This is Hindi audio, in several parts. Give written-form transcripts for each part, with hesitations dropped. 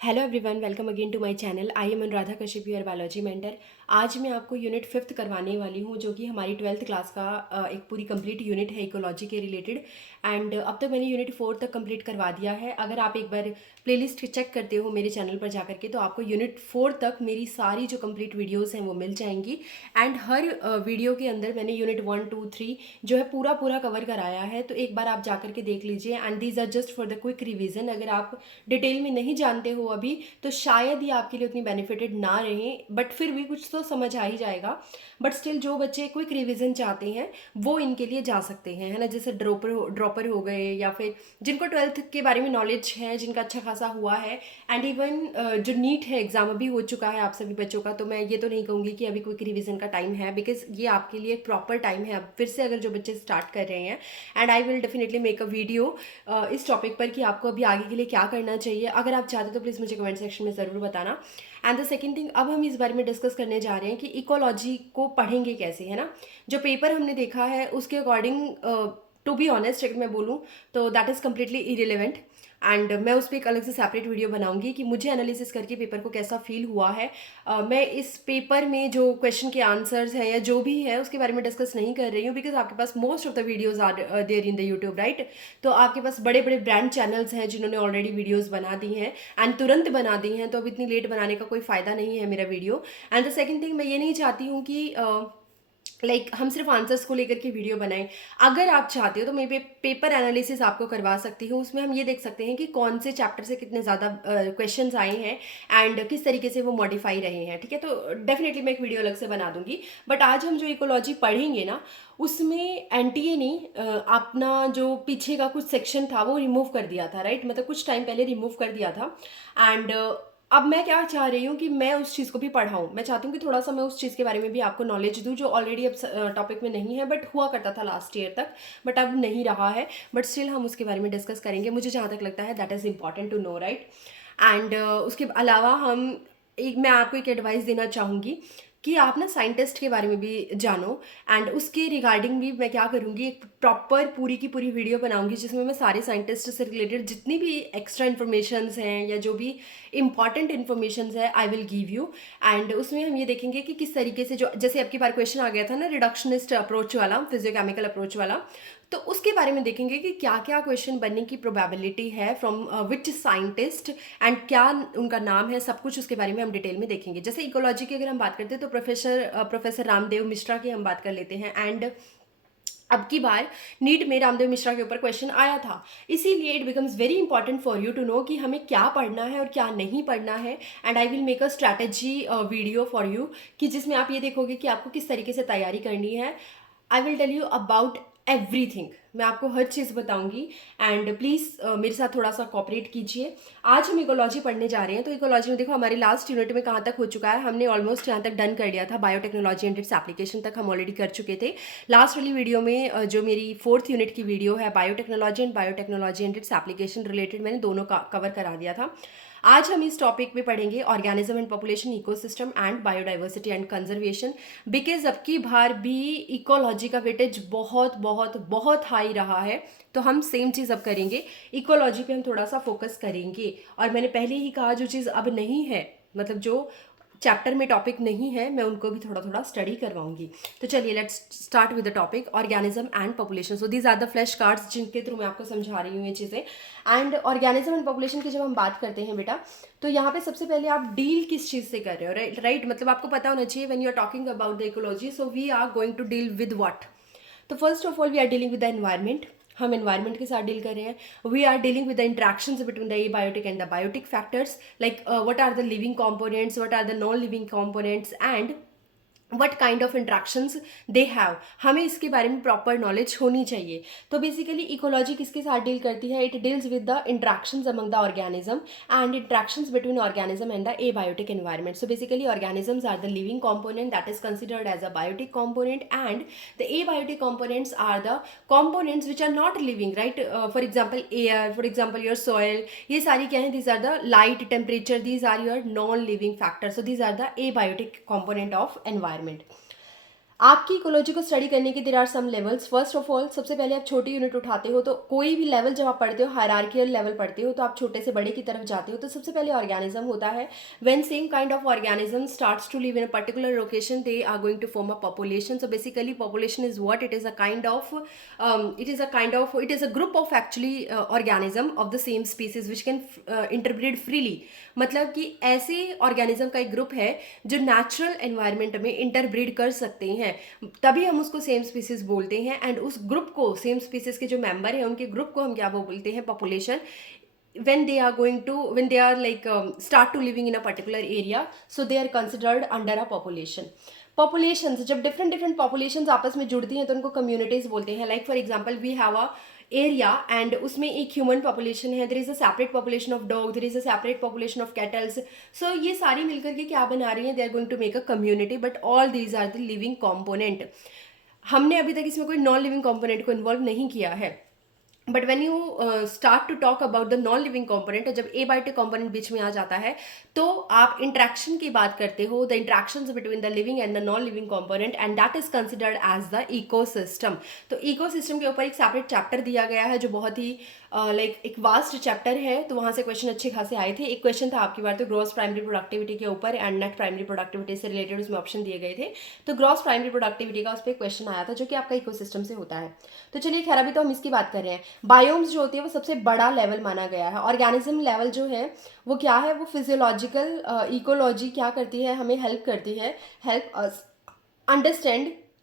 Hello everyone, welcome again to my channel. I am Anuradha Kashyap, your biology mentor. आज मैं आपको यूनिट 5th करवाने वाली हूँ, जो कि हमारी 12th क्लास का एक पूरी कंप्लीट यूनिट है इकोलॉजी के रिलेटेड। एंड अब तक मैंने यूनिट 4 तक कंप्लीट करवा दिया है। अगर आप एक बार प्लेलिस्ट चेक करते हो मेरे चैनल पर जा करके, तो आपको यूनिट 4 तक मेरी सारी जो कंप्लीट वीडियोज़ हैं वो मिल जाएंगी। एंड हर वीडियो के अंदर मैंने यूनिट 1, 2, 3 जो है पूरा पूरा कवर कराया है, तो एक बार आप जा करके देख लीजिए। And these are just for the quick revision. अगर आप डिटेल में नहीं जानते हो अभी, तो शायद ये आपके लिए उतनी बेनिफिटेड ना रहे, बट फिर भी कुछ तो समझ आ ही जाएगा। बट स्टिल जो बच्चे क्विक रिवीजन चाहते हैं वो इनके लिए जा सकते हैं, है ना। जैसे ड्रॉपर हो गए, या फिर जिनको 12th के बारे में नॉलेज है, जिनका अच्छा खासा हुआ है। एंड इवन जो नीट है एग्जाम अभी हो चुका है आप सभी बच्चों का, तो मैं ये तो नहीं कहूँगी कि अभी क्विक रिवीजन का टाइम है, बिकॉज ये आपके लिए एक प्रॉपर टाइम है अब फिर से, अगर जो बच्चे स्टार्ट कर रहे हैं। And I will definitely make a video इस टॉपिक पर कि आपको अभी आगे के लिए क्या करना चाहिए। अगर आप चाहते हो तो प्लीज़ मुझे कमेंट सेक्शन में ज़रूर बताना। एंड द सेकेंड थिंग, अब हम इस बारे में डिस्कस करने जा रहे हैं कि इकोलॉजी को पढ़ेंगे कैसे, है ना। जो पेपर हमने देखा है उसके अकॉर्डिंग, टू बी ऑनेस्ट अगर मैं बोलूँ, तो that is completely irrelevant. And मैं उस पर एक अलग से सेपरेट वीडियो बनाऊंगी कि मुझे एनालिसिस करके पेपर को कैसा फील हुआ है। मैं इस पेपर में जो क्वेश्चन के आंसर्स हैं या जो भी है उसके बारे में डिस्कस नहीं कर रही हूँ, बिकॉज आपके पास most of the videos are there in the YouTube, right. तो आपके पास बड़े बड़े ब्रांड चैनल्स हैं जिन्होंने ऑलरेडी वीडियोज बना दी हैं, एंड तुरंत बना दी हैं, तो अब इतनी लेट बनाने का कोई फ़ायदा नहीं है मेरा video. And the second thing, मैं ये नहीं चाहती हूँ कि हम सिर्फ आंसर्स को लेकर के वीडियो बनाएं। अगर आप चाहते हो तो मैं पेपर एनालिसिस आपको करवा सकती हूँ। उसमें हम ये देख सकते हैं कि कौन से चैप्टर से कितने ज़्यादा क्वेश्चन्स आए हैं एंड किस तरीके से वो मॉडिफाई रहे हैं, ठीक है। तो डेफिनेटली मैं एक वीडियो अलग से बना दूंगी। बट आज हम जो इकोलॉजी पढ़ेंगे ना, उसमें एनटीए ने अपना जो पीछे का कुछ सेक्शन था वो रिमूव कर दिया था, राइट। मतलब कुछ टाइम पहले रिमूव कर दिया था। एंड अब मैं क्या चाह रही हूँ कि मैं उस चीज़ को भी पढ़ाऊँ। मैं चाहती हूँ कि थोड़ा सा मैं उस चीज़ के बारे में भी आपको नॉलेज दूँ, जो ऑलरेडी अब टॉपिक में नहीं है, बट हुआ करता था लास्ट ईयर तक, बट अब नहीं रहा है। बट स्टिल हम उसके बारे में डिस्कस करेंगे। मुझे जहाँ तक लगता है that is important to know, right. And उसके अलावा मैं आपको एक एडवाइस देना चाहूँगी कि आप ना साइंटिस्ट के बारे में भी जानो। एंड उसके रिगार्डिंग भी मैं क्या करूँगी, एक प्रॉपर पूरी की पूरी वीडियो बनाऊँगी जिसमें मैं सारे साइंटिस्ट से रिलेटेड जितनी भी एक्स्ट्रा इन्फॉर्मेशंस हैं या जो भी इंपॉर्टेंट इन्फॉर्मेशंस है I will give you. And उसमें हम ये देखेंगे कि किस तरीके से, जो जैसे आपकी बार क्वेश्चन आ गया था ना रिडक्शनिस्ट अप्रोच वाला, फिजियोकेमिकल अप्रोच वाला, तो उसके बारे में देखेंगे कि क्या क्या क्वेश्चन बनने की प्रोबेबिलिटी है, फ्रॉम विच साइंटिस्ट, एंड क्या उनका नाम है, सब कुछ उसके बारे में हम डिटेल में देखेंगे। जैसे इकोलॉजी की अगर हम बात करते हैं तो प्रोफेसर रामदेव मिश्रा की हम बात कर लेते हैं। एंड अब की बार नीट में रामदेव मिश्रा के ऊपर क्वेश्चन आया था, इसीलिए it becomes very important for you to know कि हमें क्या पढ़ना है और क्या नहीं पढ़ना है। And I will make a strategy video for you, कि जिसमें आप ये देखोगे कि आपको किस तरीके से तैयारी करनी है। I will tell you about everything, मैं आपको हर चीज़ बताऊंगी। एंड प्लीज़ मेरे साथ थोड़ा सा कॉपरेट कीजिए। आज हम इकोलॉजी पढ़ने जा रहे हैं, तो इकोलॉजी में देखो हमारी लास्ट यूनिट में कहाँ तक हो चुका है, हमने ऑलमोस्ट यहाँ तक डन कर लिया था। बायोटेक्नोलॉजी एंड इट्स एप्लीकेशन तक हम ऑलरेडी कर चुके थे। लास्ट वाली वीडियो में जो मेरी 4th यूनिट की वीडियो है biotechnology and its application related, मैंने दोनों का कवर करा दिया था। आज हम इस टॉपिक पे पढ़ेंगे organism and population, ecosystem and biodiversity and conservation, because अब की बार भी इकोलॉजी का वेटेज बहुत बहुत बहुत हाई रहा है। तो हम सेम चीज़ अब करेंगे, इकोलॉजी पे हम थोड़ा सा फोकस करेंगे। और मैंने पहले ही कहा जो चीज़ अब नहीं है, मतलब जो चैप्टर में टॉपिक नहीं है, मैं उनको भी थोड़ा थोड़ा स्टडी करवाऊंगी। तो चलिए let's start with the topic organism and population. So these are the flash cards जिनके थ्रू मैं आपको समझा रही हूँ ये चीज़ें। एंड ऑर्गेनिज्म एंड पॉपुलेशन की जब हम बात करते हैं बेटा, तो यहाँ पे सबसे पहले आप डील किस चीज़ से कर रहे हो, राइट। मतलब आपको पता होना चाहिए when you are talking about the ecology, so we are going to deal with what. तो first of all we are dealing with the environment, हम एनवायरमेंट के साथ डील कर रहे हैं। We are dealing with the interactions between the abiotic and the biotic factors, like what are the living components, what are the non living components, and what kind of interactions they have. हमें इसके बारे में प्रॉपर नॉलेज होनी चाहिए। तो बेसिकली इकोलॉजी किसके साथ डील करती है, it deals with the interactions among the organism and interactions between organism and the abiotic environment. So basically organisms are the living component that is considered as a biotic component, and the abiotic components are the components which are not living, right. For example air, for example your soil, ये सारी क्या है, these are the light, temperature, these are your non living factors, so these are the abiotic component of environment. आपकी इकोलॉजी को स्टडी करने के there are some levels. First of all, सबसे पहले आप छोटी यूनिट उठाते हो, तो कोई भी लेवल जब आप पढ़ते हो, हायरार्कियल लेवल पढ़ते हो, तो आप छोटे से बड़े की तरफ जाते हो। तो सबसे पहले ऑर्गेनिज्म होता है। When same kind of organism starts to live in a particular location, they are going to form a population. So basically population is what, it is a kind of it is a group of actually organism of the same species which can interbreed freely. मतलब कि ऐसे ऑर्गेनिज्म का एक ग्रुप है जो नेचुरल एनवायरनमेंट में इंटरब्रीड कर सकते हैं, तभी हम उसको सेम स्पीसीज बोलते हैं। एंड उस ग्रुप को, सेम स्पीसीज के जो मेंबर हैं उनके ग्रुप को हम क्या बोलते हैं, population. When they are like start to living in a particular area, so they are considered under a population. Populations, जब different different populations आपस में जुड़ती हैं तो उनको communities बोलते हैं। Like for example, we have a area and उसमें एक human population है, there is a separate population of dog, there is a separate population of cattle. So ये सारी मिलकर के क्या बना रही हैं, they are going to make a community, but all these are the living component. हमने अभी तक इसमें कोई नॉन लिविंग कॉम्पोनेंट को इन्वॉल्व नहीं किया है। But when you start to talk about the non living component, जब एबायोटिक कॉम्पोनेंट बीच में आ जाता है तो आप इंट्रैक्शन की बात करते हो, the interactions between the living and the non living component, and that is considered as the ecosystem. तो इकोसिस्टम के ऊपर एक सेपरेट चैप्टर दिया गया है जो बहुत ही एक वास्ट चैप्टर है। तो वहाँ से क्वेश्चन अच्छे खासे आए थे। एक क्वेश्चन था आपकी बार तो ग्रॉस प्राइमरी प्रोडक्टिविटी के ऊपर एंड नेट प्राइमरी प्रोडक्टिविटी से रिलेटेड उसमें ऑप्शन दिए गए थे। तो ग्रॉस प्राइमरी प्रोडक्टिविटी का उस पर क्वेश्चन आया था जो कि आपका इकोसिस्टम से होता है। तो चलिए खैर, अभी तो हम इसकी बात कर रहे हैं। बायोम्स जो होती है वो सबसे बड़ा लेवल माना गया है। ऑर्गेनिज्म लेवल जो है वो क्या है, वो फिजियोलॉजिकल इकोलॉजी क्या करती है, हमें हेल्प करती है,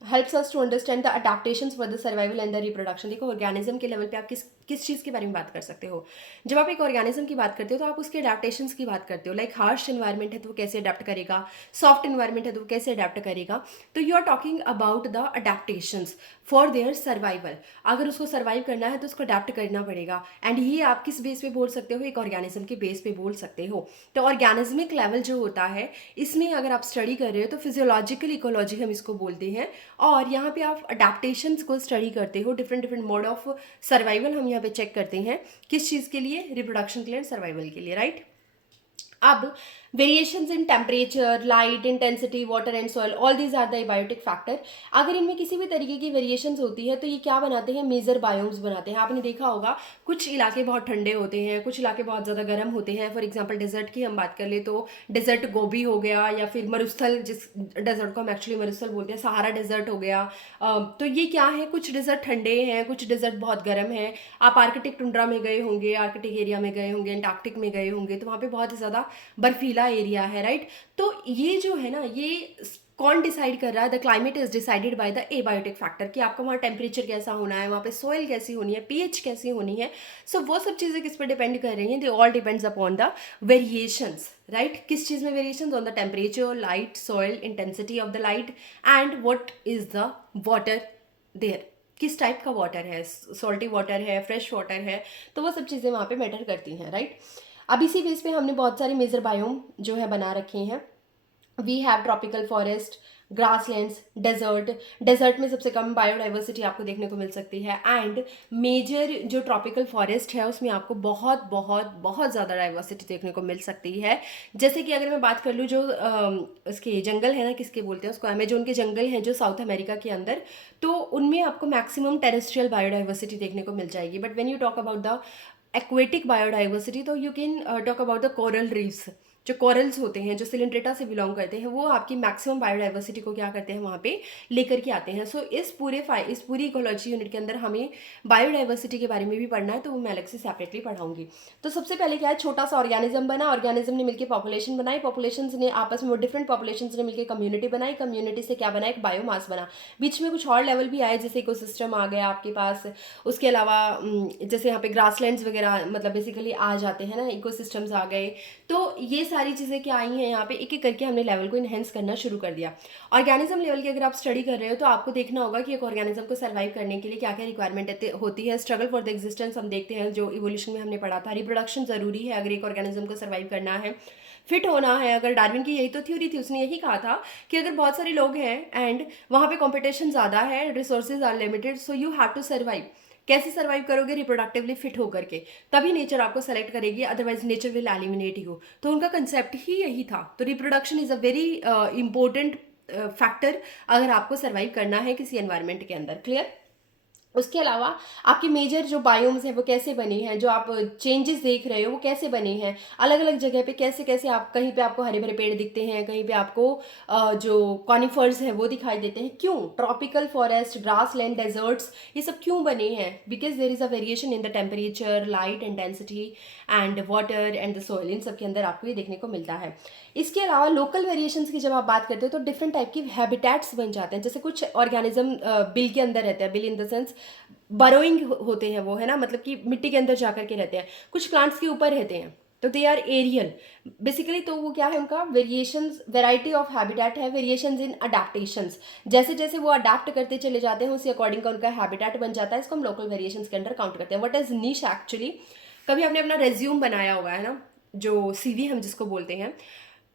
helps us to understand the adaptations for the survival and the reproduction। देखो ऑर्गेनिज्म के लेवल पे आप किस चीज़ के बारे में बात कर सकते हो। जब आप एक ऑर्गेनिज्म की बात करते हो तो आप उसके अडेप्टेशंस की बात करते हो। लाइक हार्श एनवायरनमेंट है तो वो कैसे अडेप्ट करेगा, सॉफ्ट एनवायरनमेंट है तो वो कैसे अडेप्ट करेगा। तो you are talking about the adaptations for their survival. अगर उसको सर्वाइव करना है तो उसको अडेप्ट करना पड़ेगा। एंड ये आप किस बेस पे बोल सकते हो, एक ऑर्गेनिज्म के बेस पे बोल सकते हो। तो ऑर्गेनिज्मिक लेवल जो होता है इसमें अगर आप स्टडी कर रहे हो तो फिजियोलॉजिकल इकोलॉजी हम इसको बोलते हैं। और यहाँ पे आप अडेप्टेशंस को स्टडी करते हो, different different mode of survival हम यहाँ पे चेक करते हैं। किस चीज़ के लिए, रिप्रोडक्शन के लिए, सर्वाइवल के लिए, राइट। अब variations in temperature, light, intensity, water and soil, all these are the abiotic factor. अगर इनमें किसी भी तरीके की वेरिएशंस होती है तो ये क्या बनाते हैं, मेजर बायोम्स बनाते हैं। आपने देखा होगा कुछ इलाके बहुत ठंडे होते हैं, कुछ इलाके बहुत ज़्यादा गर्म होते हैं। फॉर एग्जांपल डेजर्ट की हम बात कर ले तो डेजर्ट गोबी हो गया, या फिर मरुस्थल, जिस डेजर्ट को हम एक्चुअली मरुस्थल बोलते हैं, सहारा डेजर्ट हो गया। तो ये क्या है, कुछ डेजर्ट ठंडे हैं, कुछ डेजर्ट बहुत गर्म हैं। आप आर्कटिक टुंड्रा में गए होंगे, आर्कटिक एरिया में गए होंगे, अंटार्कटिक में गए होंगे, तो वहाँ पे बहुत ही ज़्यादा बर्फीला एरिया है, राइट। तो ये जो है ना, ये कौन डिसाइड कर रहा है, the climate is decided by the abiotic factor, कि आपका वहाँ टेम्परेचर कैसा होना है, वहाँ पे सोइल कैसी होनी है, पीएच कैसी होनी है। सो वो सब चीज़ें किस पर डिपेंड कर रही हैं, they all depends upon the variations, right. किस चीज़ में variations, on the temperature, light, soil, intensity of the light, and what is the water there, किस टाइप का वाटर है, सॉल्टी वाटर है, फ्रेश वाटर है। तो वो सब चीज़ें वहाँ पे मैटर करती हैं, राइट। अब इसी बेस पे हमने बहुत सारे मेजर बायोम जो है बना रखे हैं। We have tropical forest, grasslands, desert में सबसे कम बायोडाइवर्सिटी आपको देखने को मिल सकती है। एंड मेजर जो ट्रॉपिकल फॉरेस्ट है उसमें आपको बहुत बहुत बहुत ज़्यादा डाइवर्सिटी देखने को मिल सकती है। जैसे कि अगर मैं बात कर लूँ जो उसके जंगल है ना, किसके बोलते हैं उसको, अमेजोन के जंगल हैं जो साउथ अमेरिका के अंदर, तो उनमें आपको मैक्सिमम टेरेस्ट्रियल बायोडाइवर्सिटी देखने को मिल जाएगी। But when you talk about the aquatic biodiversity तो you can talk about the coral reefs. जो कोरल्स होते हैं जो सिलेंड्रेटा से बिलोंग करते हैं वो आपकी मैक्सिमम बायोडाइवर्सिटी को क्या करते हैं, वहाँ पे लेकर के आते हैं। सो इस पूरी इकोलॉजी यूनिट के अंदर हमें बायोडाइवर्सिटी के बारे में भी पढ़ना है, तो वो मैं अलग से सेपरेटली पढ़ाऊंगी। तो सबसे पहले क्या है, छोटा सा ऑर्गेनिज्म बना, ऑर्गेनिज्म ने मिलकर पॉपुलेशन बनाई, पॉपुलेशन ने आपस में डिफरेंट पॉपुलेशन ने मिलकर कम्युनिटी बनाई, कम्युनिटी से क्या बना, एक बायोमास बना। बीच में कुछ और लेवल भी आए, जैसे इकोसिस्टम आ गया आपके पास, उसके अलावा जैसे यहाँ पे ग्रासलैंड्स वगैरह मतलब बेसिकली आ जाते हैं ना, इकोसिस्टम्स आ गए। तो ये सारी चीज़ें क्या आई हैं यहाँ पे, एक एक करके हमने लेवल को इन्हेंस करना शुरू कर दिया। ऑर्गेनिज्म लेवल की अगर आप स्टडी कर रहे हो तो आपको देखना होगा कि एक ऑर्गेनिज्म को सर्वाइव करने के लिए क्या क्या रिक्वायरमेंट होती है। स्ट्रगल फॉर द एग्जिस्टेंस हम देखते हैं, जो इवोल्यूशन में हमने पढ़ा था। रिप्रोडक्शन जरूरी है अगर एक ऑर्गेनिज्म को सर्वाइव करना है, फिट होना है। अगर डार्विन की यही तो थ्योरी थी, उसने यही कहा था कि अगर बहुत सारे लोग हैं एंड वहाँ पे कॉम्पिटिशन ज़्यादा है, resources are limited, so you have to survive. कैसे सर्वाइव करोगे, रिप्रोडक्टिवली फिट होकर के, तभी नेचर आपको सेलेक्ट करेगी, otherwise nature will eliminate you. तो उनका कंसेप्ट ही यही था। तो reproduction is a very important factor अगर आपको सर्वाइव करना है किसी एनवायरनमेंट के अंदर। क्लियर? उसके अलावा आपके मेजर जो बायोम्स हैं वो कैसे बने हैं, जो आप चेंजेस देख रहे हो वो कैसे बने हैं, अलग अलग जगह पे कैसे कैसे आप, कहीं पे आपको हरे भरे पेड़ दिखते हैं, कहीं पे आपको जो कॉनिफर्स हैं वो दिखाई देते हैं। क्यों? Tropical forest, grassland, deserts, ये सब क्यों बने हैं? Because there is a variation in the temperature, light intensity and water and the soil, इन सब के अंदर आपको ये देखने को मिलता है। इसके अलावा लोकल वेरिएशंस की जब आप बात करते हो तो डिफरेंट टाइप की हैबिटेट्स बन जाते हैं। जैसे कुछ ऑर्गेनिज्म बिल के अंदर रहते हैं, bill in the sense burrowing होते हैं वो, है ना, मतलब कि मिट्टी के अंदर जाकर के रहते हैं। कुछ प्लांट्स के ऊपर रहते हैं, तो दे आर एरियल बेसिकली। तो वो क्या है, उनका वेरिएशंस, वेराइटी ऑफ हैबिटेट है, वेरिएशंस इन अडेप्टेशंस। जैसे जैसे वो अडेप्ट करते चले जाते हैं उसी अकॉर्डिंग का उनका हैबिटेट बन जाता है। इसको हम लोकल वेरिएशंस के अंदर काउंट करते हैं। What is niche actually? कभी आपने अपना रेज्यूम बनाया होगा, है ना, जो सीवी हम जिसको बोलते हैं,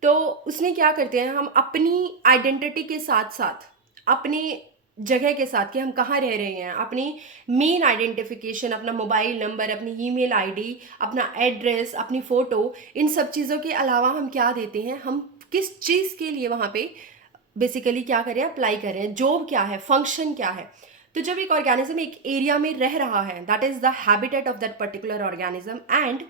तो उसमें क्या करते हैं हम अपनी आइडेंटिटी के साथ साथ अपनी जगह के साथ कि हम कहाँ रह रहे हैं, अपनी मेन आइडेंटिफिकेशन, अपना मोबाइल नंबर, अपनी ईमेल आईडी, अपना एड्रेस, अपनी फ़ोटो, इन सब चीज़ों के अलावा हम क्या देते हैं, हम किस चीज़ के लिए वहाँ पे बेसिकली क्या कर रहे हैं, अप्लाई कर रहे हैं, जॉब क्या है, फंक्शन क्या है। तो जब एक ऑर्गेनिज्म एक एरिया में रह रहा है, that is the habitat of that particular organism, and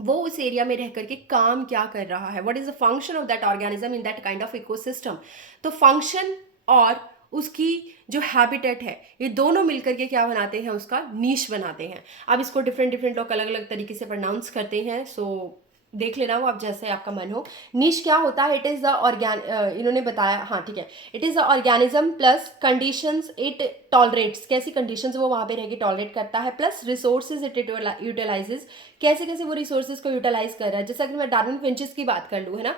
वो उस एरिया में रह करके काम क्या कर रहा है, what is the function of that organism in that kind of ecosystem. तो फंक्शन और उसकी जो हैबिटेट है, ये दोनों मिलकर के क्या बनाते हैं, उसका नीश बनाते हैं। अब इसको डिफरेंट डिफरेंट लोग अलग अलग तरीके से प्रोनाउंस करते हैं, सो देख लेना वो आप जैसे आपका मन हो। नीश क्या होता है? इट इज़ द इन्होंने बताया, हाँ ठीक है, it is the organism plus conditions it tolerates, कैसी कंडीशंस वो वहाँ पे रह के टॉलरेट करता है, प्लस रिसोर्सेज इट यूटिलाइजेज, कैसे कैसे वो रिसोर्सेज को यूटिलाइज कर रहा है। जैसे अगर मैं डार्विन फिंचेस की बात कर लूँ, है ना,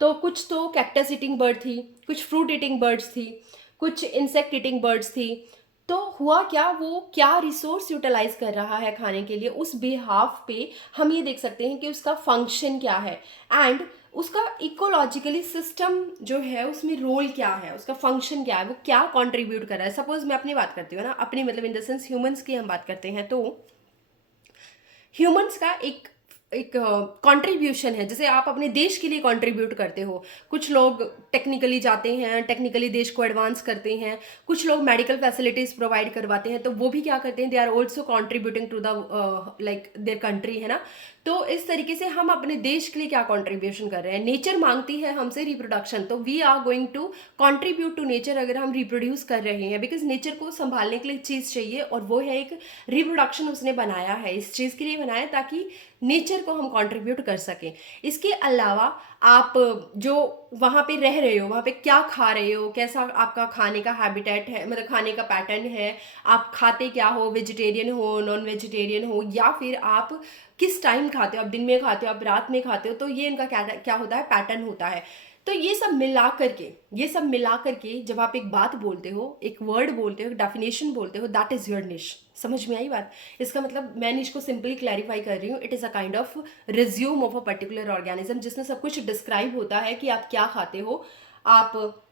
तो कुछ तो कैक्टस ईटिंग बर्ड थी, कुछ फ्रूट ईटिंग बर्ड्स थी, कुछ इंसेक्ट ईटिंग बर्ड्स थी। तो हुआ क्या, वो क्या रिसोर्स यूटिलाइज कर रहा है खाने के लिए, उस बिहाफ पे हम ये देख सकते हैं कि उसका फंक्शन क्या है एंड उसका इकोलॉजिकली सिस्टम जो है उसमें रोल क्या है, उसका फंक्शन क्या है, वो क्या कंट्रीब्यूट कर रहा है। सपोज मैं अपनी बात करती हूँ ना, अपनी मतलब इन द सेंस ह्यूमंस की हम बात करते हैं, तो ह्यूमंस का एक एक कंट्रीब्यूशन है। जैसे आप अपने देश के लिए कंट्रीब्यूट करते हो, कुछ लोग टेक्निकली जाते हैं, टेक्निकली देश को एडवांस करते हैं, कुछ लोग मेडिकल फैसिलिटीज प्रोवाइड करवाते हैं, तो वो भी क्या करते हैं, they are also contributing to the like their country, है ना। तो इस तरीके से हम अपने देश के लिए क्या कॉन्ट्रीब्यूशन कर रहे हैं। नेचर मांगती है हमसे रिप्रोडक्शन, तो we are going to contribute to nature अगर हम रिप्रोड्यूस कर रहे हैं, बिकॉज नेचर को संभालने के लिए चीज़ चाहिए और वो है एक रिप्रोडक्शन। उसने बनाया है, इस चीज़ के लिए बनाया ताकि नेचर को हम कंट्रीब्यूट कर सकें। इसके अलावा आप जो वहाँ पे रह रहे हो, वहाँ पे क्या खा रहे हो, कैसा आपका खाने का हैबिटेट है, मतलब खाने का पैटर्न है, आप खाते क्या हो, वेजिटेरियन हो, नॉन वेजिटेरियन हो, या फिर आप किस टाइम खाते हो, आप दिन में खाते हो, आप रात में खाते हो, तो ये इनका क्या क्या होता है, पैटर्न होता है। तो ये सब मिला करके जब आप एक बात बोलते हो, एक वर्ड बोलते हो, एक डेफिनेशन बोलते हो, दैट इज योर निश। समझ में आई बात? इसका मतलब मैं निश को सिंपली क्लैरिफाई कर रही हूँ। It is a kind of resume of a particular organism, जिसमें सब कुछ डिस्क्राइब होता है कि आप क्या खाते हो, आप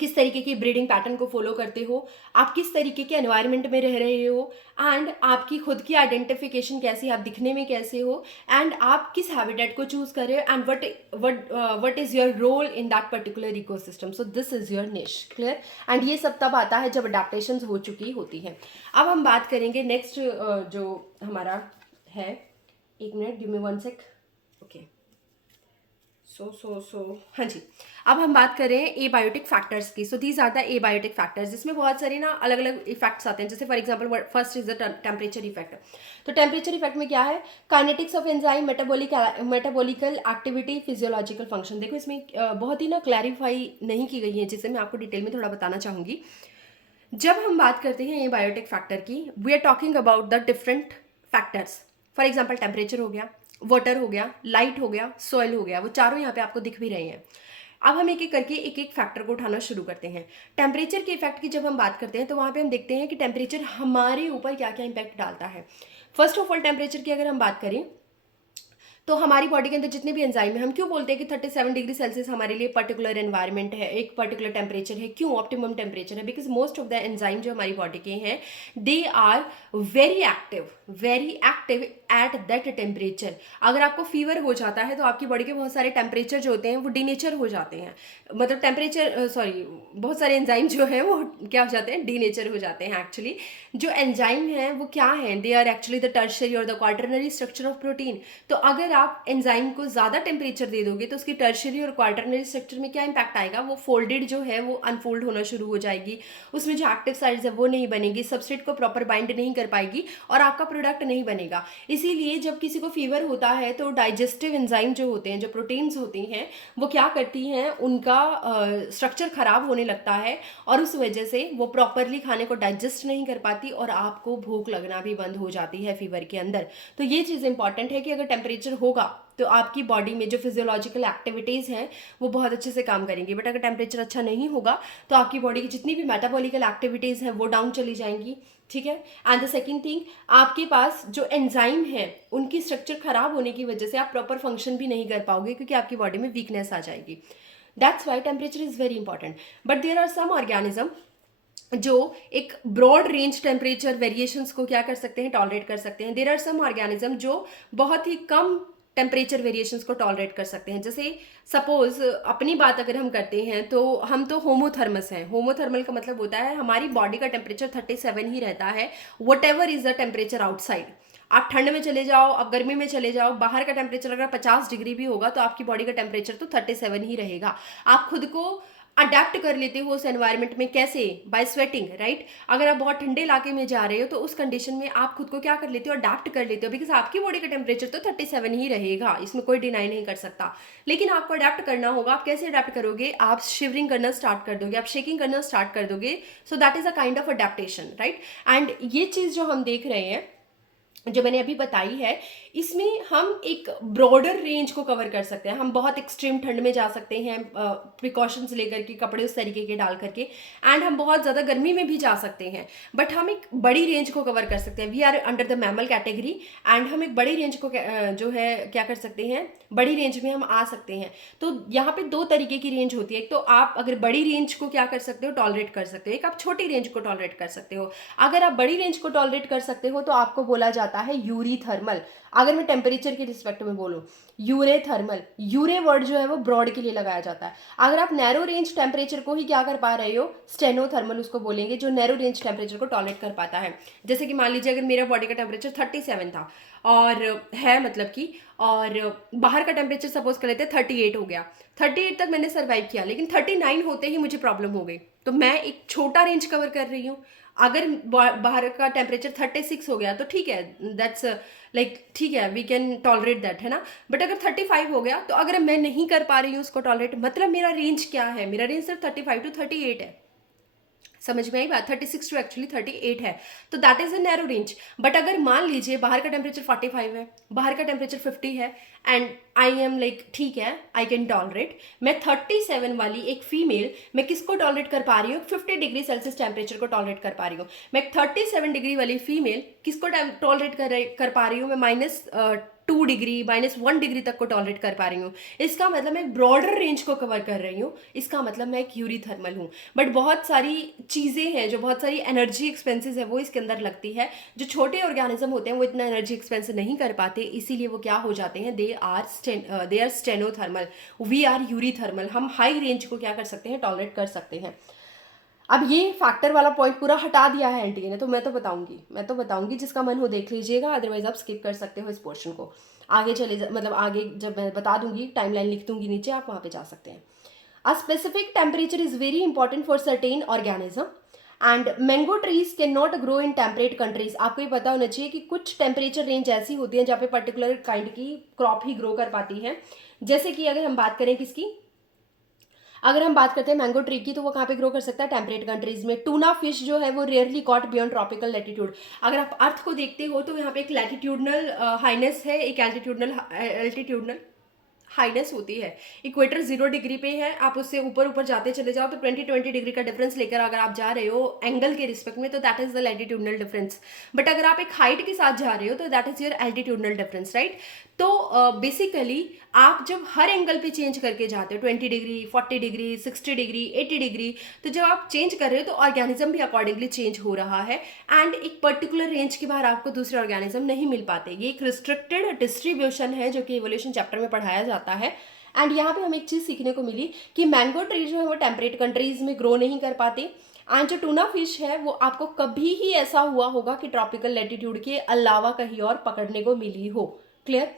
किस तरीके की ब्रीडिंग पैटर्न को फॉलो करते हो, आप किस तरीके के एनवायरनमेंट में रह रहे हो, एंड आपकी खुद की आइडेंटिफिकेशन कैसी, आप दिखने में कैसे हो, एंड आप किस हैबिटेट को चूज कर रहे हो, and what is your role in that particular ecosystem. So this is your niche. Clear? And ये सब तब आता है जब अडेप्टेशंस हो चुकी होती हैं। अब हम बात करेंगे नेक्स्ट जो हमारा है, एक minute, give me one sec. Okay, हाँ जी। अब हम बात करें एबायोटिक फैक्टर्स की। So these are the abiotic factors, जिसमें बहुत सारे ना अलग अलग इफेक्ट्स आते हैं। जैसे for example first is the temperature effect. तो टेम्परेचर इफेक्ट में क्या है, kinetics of enzyme, metabolical activity, physiological function. देखो इसमें बहुत ही ना क्लैरिफाई नहीं की गई है, जिसे मैं आपको डिटेल में थोड़ा बताना चाहूँगी। जब हम बात करते हैं एबायोटिक फैक्टर की, we are talking about the different factors. For example temperature हो गया, वाटर हो गया, लाइट हो गया, सॉइल हो गया, वो चारों यहाँ पे आपको दिख भी रहे हैं। अब हम एक एक करके एक एक फैक्टर को उठाना शुरू करते हैं। टेम्परेचर के इफेक्ट की जब हम बात करते हैं तो वहाँ पे हम देखते हैं कि टेम्परेचर हमारे ऊपर क्या क्या इम्पैक्ट डालता है। फर्स्ट ऑफ ऑल टेम्परेचर की अगर हम बात करें तो हमारी बॉडी के अंदर जितने भी एंजाइम है, हम क्यों बोलते हैं कि 37 डिग्री सेल्सियस हमारे लिए पर्टिकुलर एनवायरनमेंट है, एक पर्टिकुलर टेम्परेचर है, क्यों ऑप्टिमम टेम्परेचर है? Because most of the enzyme जो हमारी बॉडी के हैं, they are very active at that temperature. अगर आपको फीवर हो जाता है तो आपकी बॉडी के बहुत सारे टेम्परेचर जो होते हैं वो डीनेचर हो जाते हैं, मतलब टेम्परेचर सॉरी बहुत सारे एंजाइम जो हैं वो क्या हो जाते हैं, डीनेचर हो जाते हैं। एक्चुअली जो एंजाइम हैं वो क्या हैं, they are actually the tertiary और the quaternary structure of protein. तो अगर आप एंजाइम को ज़्यादा टेम्परेचर दे दोगे तो उसकी टर्शियरी और क्वार्टरनरी स्ट्रक्चर में क्या इंपैक्ट आएगा, वो फोल्डेड जो है वो अनफोल्ड होना शुरू हो जाएगी, उसमें जो एक्टिव साइड्स है वो नहीं बनेगी, सबस्ट्रेट को प्रॉपर बाइंड नहीं कर पाएगी और आपका प्रोडक्ट नहीं बनेगा। इसीलिए जब किसी को फीवर होता है तो डाइजेस्टिव एंजाइम जो होते हैं, जो प्रोटीन्स होती हैं, वो क्या करती हैं, उनका स्ट्रक्चर खराब होने लगता है और उस वजह से वो प्रॉपरली खाने को डाइजेस्ट नहीं कर पाती और आपको भूख लगना भी बंद हो जाती है फीवर के अंदर। तो ये चीज़ इंपॉर्टेंट है कि अगर टेम्परेचर होगा तो आपकी बॉडी में जो फिजियोलॉजिकल एक्टिविटीज़ हैं वो बहुत अच्छे से काम करेंगी, बट अगर टेम्परेचर अच्छा नहीं होगा तो आपकी बॉडी की जितनी भी मेटाबॉलिकल एक्टिविटीज़ हैं वो डाउन चली जाएंगी। ठीक है। एंड द सेकेंड थिंग, आपके पास जो एंजाइम है उनकी स्ट्रक्चर खराब होने की वजह से आप प्रॉपर फंक्शन भी नहीं कर पाओगे क्योंकि आपकी बॉडी में वीकनेस आ जाएगी। That's why temperature is very important. But there are some organism जो एक ब्रॉड रेंज टेम्परेचर वेरिएशंस को क्या कर सकते हैं, टॉलरेट कर सकते हैं। देयर आर सम ऑर्गेनिज्म जो बहुत ही कम टेम्परेचर वेरिएशंस को टॉलरेट कर सकते हैं। जैसे सपोज अपनी बात अगर हम करते हैं तो हम तो होमोथर्मस हैं। होमोथर्मल का मतलब होता है हमारी बॉडी का टेम्परेचर 37 ही रहता है, what ever is the temperature outside. आप ठंड में चले जाओ, आप गर्मी में चले जाओ, बाहर का टेम्परेचर अगर 50 डिग्री भी होगा तो आपकी बॉडी का टेम्परेचर तो 37 ही रहेगा। आप खुद को अडेप्ट कर लेते हो उस एनवायरनमेंट में, कैसे? By sweating, right. अगर आप बहुत ठंडे इलाके में जा रहे हो तो उस कंडीशन में आप खुद को क्या कर लेते हो, अडेप्ट कर लेते हो, बिकॉज आपकी बॉडी का टेम्परेचर तो 37 ही रहेगा, इसमें कोई डिनाई नहीं कर सकता। लेकिन आपको अडेप्ट करना होगा। आप कैसे अडेप्ट करोगे? आप शिवरिंग करना स्टार्ट कर दोगे, आप शेकिंग करना स्टार्ट कर दोगे। So that is a kind of adaptation, right. And ये चीज़ जो हम देख रहे हैं, जो मैंने अभी बताई है, इसमें हम एक ब्रॉडर रेंज को कवर कर सकते हैं। हम बहुत एक्सट्रीम ठंड में जा सकते हैं प्रिकॉशंस लेकर के, कपड़े उस तरीके के डाल करके, एंड हम बहुत ज़्यादा गर्मी में भी जा सकते हैं। बट हम एक बड़ी रेंज को कवर कर सकते हैं। We are under the mammal category and हम एक बड़ी रेंज को जो है क्या कर सकते हैं, बड़ी रेंज में हम आ सकते हैं। तो यहाँ पे दो तरीके की रेंज होती है। एक तो आप अगर बड़ी रेंज को क्या कर सकते हो, टॉलरेट कर सकते हो, एक आप छोटी रेंज को टॉलरेट कर सकते हो। अगर आप बड़ी रेंज को टॉलरेट कर सकते हो तो आपको बोला जाता है यूरीथर्मल। अगर मैं टेम्परेचर के रिस्पेक्ट में बोलूँ, यूरेथर्मल, यूरे वर्ड जो है वो ब्रॉड के लिए लगाया जाता है। अगर आप नैरो रेंज टेम्परेचर को ही क्या कर पा रहे हो, स्टेनोथर्मल उसको बोलेंगे, जो नैरो रेंज टेम्परेचर को टॉलरेट कर पाता है। जैसे कि मान लीजिए अगर मेरा बॉडी का टेम्परेचर 37 था और है मतलब कि, और बाहर का टेम्परेचर सपोज कर लेते हैं 38 हो गया, 38 तक मैंने सर्वाइव किया, लेकिन 39 होते ही मुझे प्रॉब्लम हो गई, तो मैं एक छोटा रेंज कवर कर रही हूँ। अगर बाहर का टेम्परेचर 36 हो गया तो ठीक है, दैट्स लाइक ठीक है, वी कैन टॉलरेट दैट, है ना। बट अगर 35 हो गया तो अगर मैं नहीं कर पा रही हूँ उसको टॉलरेट, मतलब मेरा रेंज क्या है, मेरा रेंज सिर्फ 35 to 38 है। समझ में आई बात? 36 टू एक्चुअली 38 है, तो that is a narrow range. But अगर मान लीजिए बाहर का टेम्परेचर 45 है, बाहर का टेम्परेचर 50 है, एंड आई एम लाइक ठीक है, आई कैन टॉलरेट। मैं 37 वाली एक फीमेल, मैं किसको टॉलरेट कर पा रही हूँ? 50 डिग्री सेल्सियस टेम्परेचर को टॉलरेट कर पा रही हूँ। मैं 37 डिग्री वाली फीमेल किसको टॉलरेट कर पा रही हूँ? मैं -2 डिग्री, -1 डिग्री तक को टॉलरेट कर पा रही हूँ। इसका मतलब मैं एक ब्रॉडर रेंज को कवर कर रही हूँ, इसका मतलब मैं एक यूरीथर्मल हूँ। बट बहुत सारी चीज़ें हैं, जो बहुत सारी एनर्जी एक्सपेंसेस है वो इसके अंदर लगती है। जो छोटे ऑर्गेनिज्म होते हैं वो इतना एनर्जी एक्सपेंस नहीं कर पाते, इसीलिए वो क्या हो जाते हैं, they are stenothermal, we are eurythermal. हम हाई रेंज को क्या कर सकते हैं, टॉलरेट कर सकते हैं। अब ये फैक्टर वाला पॉइंट पूरा हटा दिया है एंटी ने, तो मैं तो बताऊंगी, जिसका मन हो देख लीजिएगा, अदरवाइज आप स्किप कर सकते हो इस पोर्शन को। आगे मतलब आगे जब मैं बता दूंगी, टाइमलाइन लिख दूंगी नीचे, आप वहाँ पे जा सकते हैं। A specific temperature is very important for certain organism and mango trees can not grow in temperate countries. आपको ये पता होना चाहिए कि कुछ टेम्परेचर रेंज ऐसी होती है जहाँ पे पर्टिकुलर काइंड की क्रॉप ही ग्रो कर पाती है। जैसे कि अगर हम बात करें किसकी, अगर हम बात करते हैं मैंगो ट्री की, तो वो कहाँ पे ग्रो कर सकता है, टेम्परेट कंट्रीज में। टूना फिश जो है वो rarely caught beyond tropical latitude. अगर आप अर्थ को देखते हो तो यहाँ पे एक लैटिट्यूडनल हाइनेस है, एक एल्टीट्यूडनल हाईनेस होती है। इक्वेटर 0 डिग्री पे है, आप उससे ऊपर ऊपर जाते चले जाओ तो 20 डिग्री का डिफरेंस लेकर अगर आप जा रहे हो एंगल के रिस्पेक्ट में, तो that is the latitudinal difference. But अगर आप एक हाइट के साथ जा रहे हो तो that is your altitudinal difference, right. तो बेसिकली आप जब हर एंगल पे चेंज करके जाते हो 20 डिग्री, 40 डिग्री, 60 डिग्री, 80 डिग्री, तो जब आप चेंज कर रहे हो तो ऑर्गेनिज्म भी अकॉर्डिंगली चेंज हो रहा है एंड एक पर्टिकुलर रेंज के बाहर आपको दूसरे ऑर्गेनिज्म नहीं मिल पाते। ये एक रिस्ट्रिक्टेड डिस्ट्रीब्यूशन है जो कि इवोल्यूशन चैप्टर में पढ़ाया जाता है। एंड यहाँ पे हमें एक चीज़ सीखने को मिली कि मैंगो ट्री जो है वो टेम्परेट कंट्रीज में ग्रो नहीं कर पाते। एंड जो टूना फिश है वो आपको कभी ही ऐसा हुआ होगा कि ट्रॉपिकल लैटिट्यूड के अलावा कहीं और पकड़ने को मिली हो। क्लियर?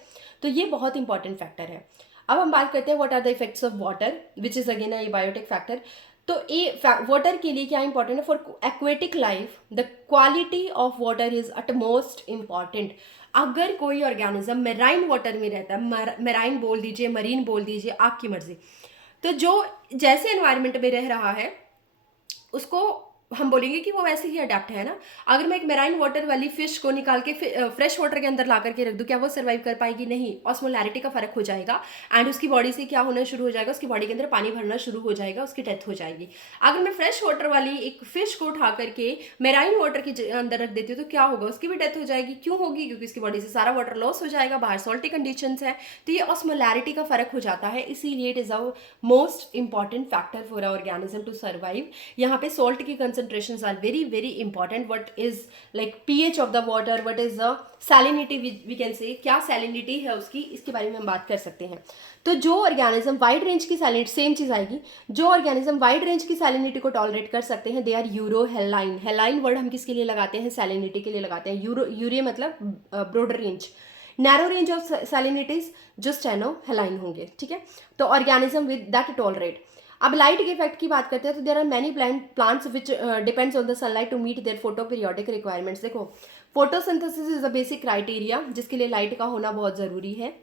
तो ये बहुत इंपॉर्टेंट फैक्टर है। अब हम बात करते हैं what are the effects of water, which is again a biotic factor. तो ये वाटर के लिए क्या इंपॉर्टेंट है? For aquatic life the quality of water is utmost important. अगर कोई ऑर्गेनिज्म मेराइन वाटर में रहता है, मेराइन बोल दीजिए, मरीन बोल दीजिए, आपकी मर्जी, तो जो जैसे एनवायरनमेंट में रह रहा है उसको हम बोलेंगे कि वो वैसे ही अडेप्ट है ना। अगर मैं एक मेराइन वाटर वाली फिश को निकाल के फ्रेश वाटर के अंदर ला करके रख दूं, क्या वो सर्वाइव कर पाएगी? नहीं। ऑस्मोलैरिटी का फर्क हो जाएगा एंड उसकी बॉडी से क्या होना शुरू हो जाएगा, उसकी बॉडी के अंदर पानी भरना शुरू हो जाएगा, उसकी डेथ हो जाएगी। अगर मैं फ्रेश वाटर वाली एक फिश को उठा करके मेराइन वाटर के अंदर रख देती हूँ तो क्या होगा? उसकी भी डेथ हो जाएगी। क्यों होगी? क्योंकि उसकी बॉडी से सारा वाटर लॉस हो जाएगा, बाहर सॉल्टी कंडीशन है। तो ये ऑस्मोलैरिटी का फर्क हो जाता है, इसीलिए it is a most important factor for a organism to survive. यहाँ पे सॉल्ट की concentrations are very very important. What is like pH of the water, what is the salinity, we can say क्या सैलिनिटी है उसकी, इसके बारे में हम बात कर सकते हैं। तो जो ऑर्गेनिज्म वाइड रेंज की सैलिनिटी, सेम चीज आएगी, जो ऑर्गेनिज्म वाइड रेंज की सैलिनिटी को टॉलरेट कर सकते हैं दे आर यूरोहेलाइन। हेलाइन वर्ड हम किसके लिए लगाते हैं? सैलिनिटी के लिए लगाते हैं। यूरे मतलब broader range, narrow range of salinities जो स्टेनोहेलाइन होंगे, ठीक है। तो ऑर्गेनिज्म विद दैट टॉलरेट। अब लाइट के इफेक्ट की बात करते हैं तो there are many plants which depends on the sunlight to meet their photoperiodic requirements. देखो, photosynthesis is a basic criteria जिसके लिए लाइट का होना बहुत ज़रूरी है।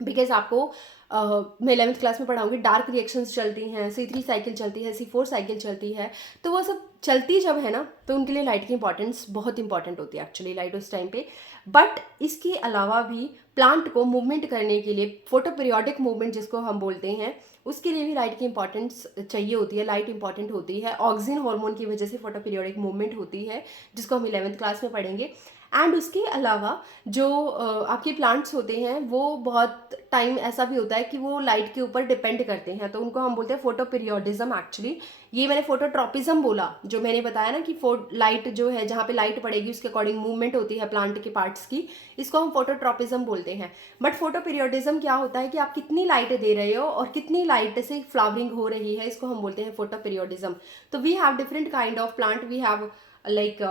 बिकॉज आपको मैं 11th क्लास में पढ़ाऊंगी, डार्क रिएक्शंस चलती हैं, C3 साइकिल चलती है, C4 साइकिल चलती है, तो वो सब चलती जब है ना तो उनके लिए लाइट की इंपॉर्टेंस बहुत इंपॉर्टेंट होती है एक्चुअली, लाइट उस टाइम पे। बट इसके अलावा भी प्लांट को मूवमेंट करने के लिए, फोटो पीरियोडिक मूवमेंट जिसको हम बोलते हैं, उसके लिए भी लाइट की इंपॉर्टेंस चाहिए होती है, लाइट इंपॉर्टेंट होती है। ऑक्सीजन हार्मोन की वजह से फोटो पीरियोडिक मूवमेंट होती है जिसको हम 11th क्लास में पढ़ेंगे। एंड उसके अलावा जो आपके प्लांट्स होते हैं वो बहुत टाइम ऐसा भी होता है कि वो लाइट के ऊपर डिपेंड करते हैं, तो उनको हम बोलते हैं फोटो पीरियोडिज्म। एक्चुअली ये मैंने फोटोट्रॉपिज्म बोला, जो मैंने बताया ना कि लाइट जो है जहाँ पे लाइट पड़ेगी उसके अकॉर्डिंग मूवमेंट होती है प्लांट के पार्ट्स की, इसको हम फोटोट्रॉपिज्म बोलते हैं। बट फोटो पीरियोडिज्म क्या होता है कि आप कितनी लाइट दे रहे हो और कितनी लाइट से फ्लावरिंग हो रही है, इसको हम बोलते हैं फोटो पीरियोडिज्म। तो we have different kind of plant, we have like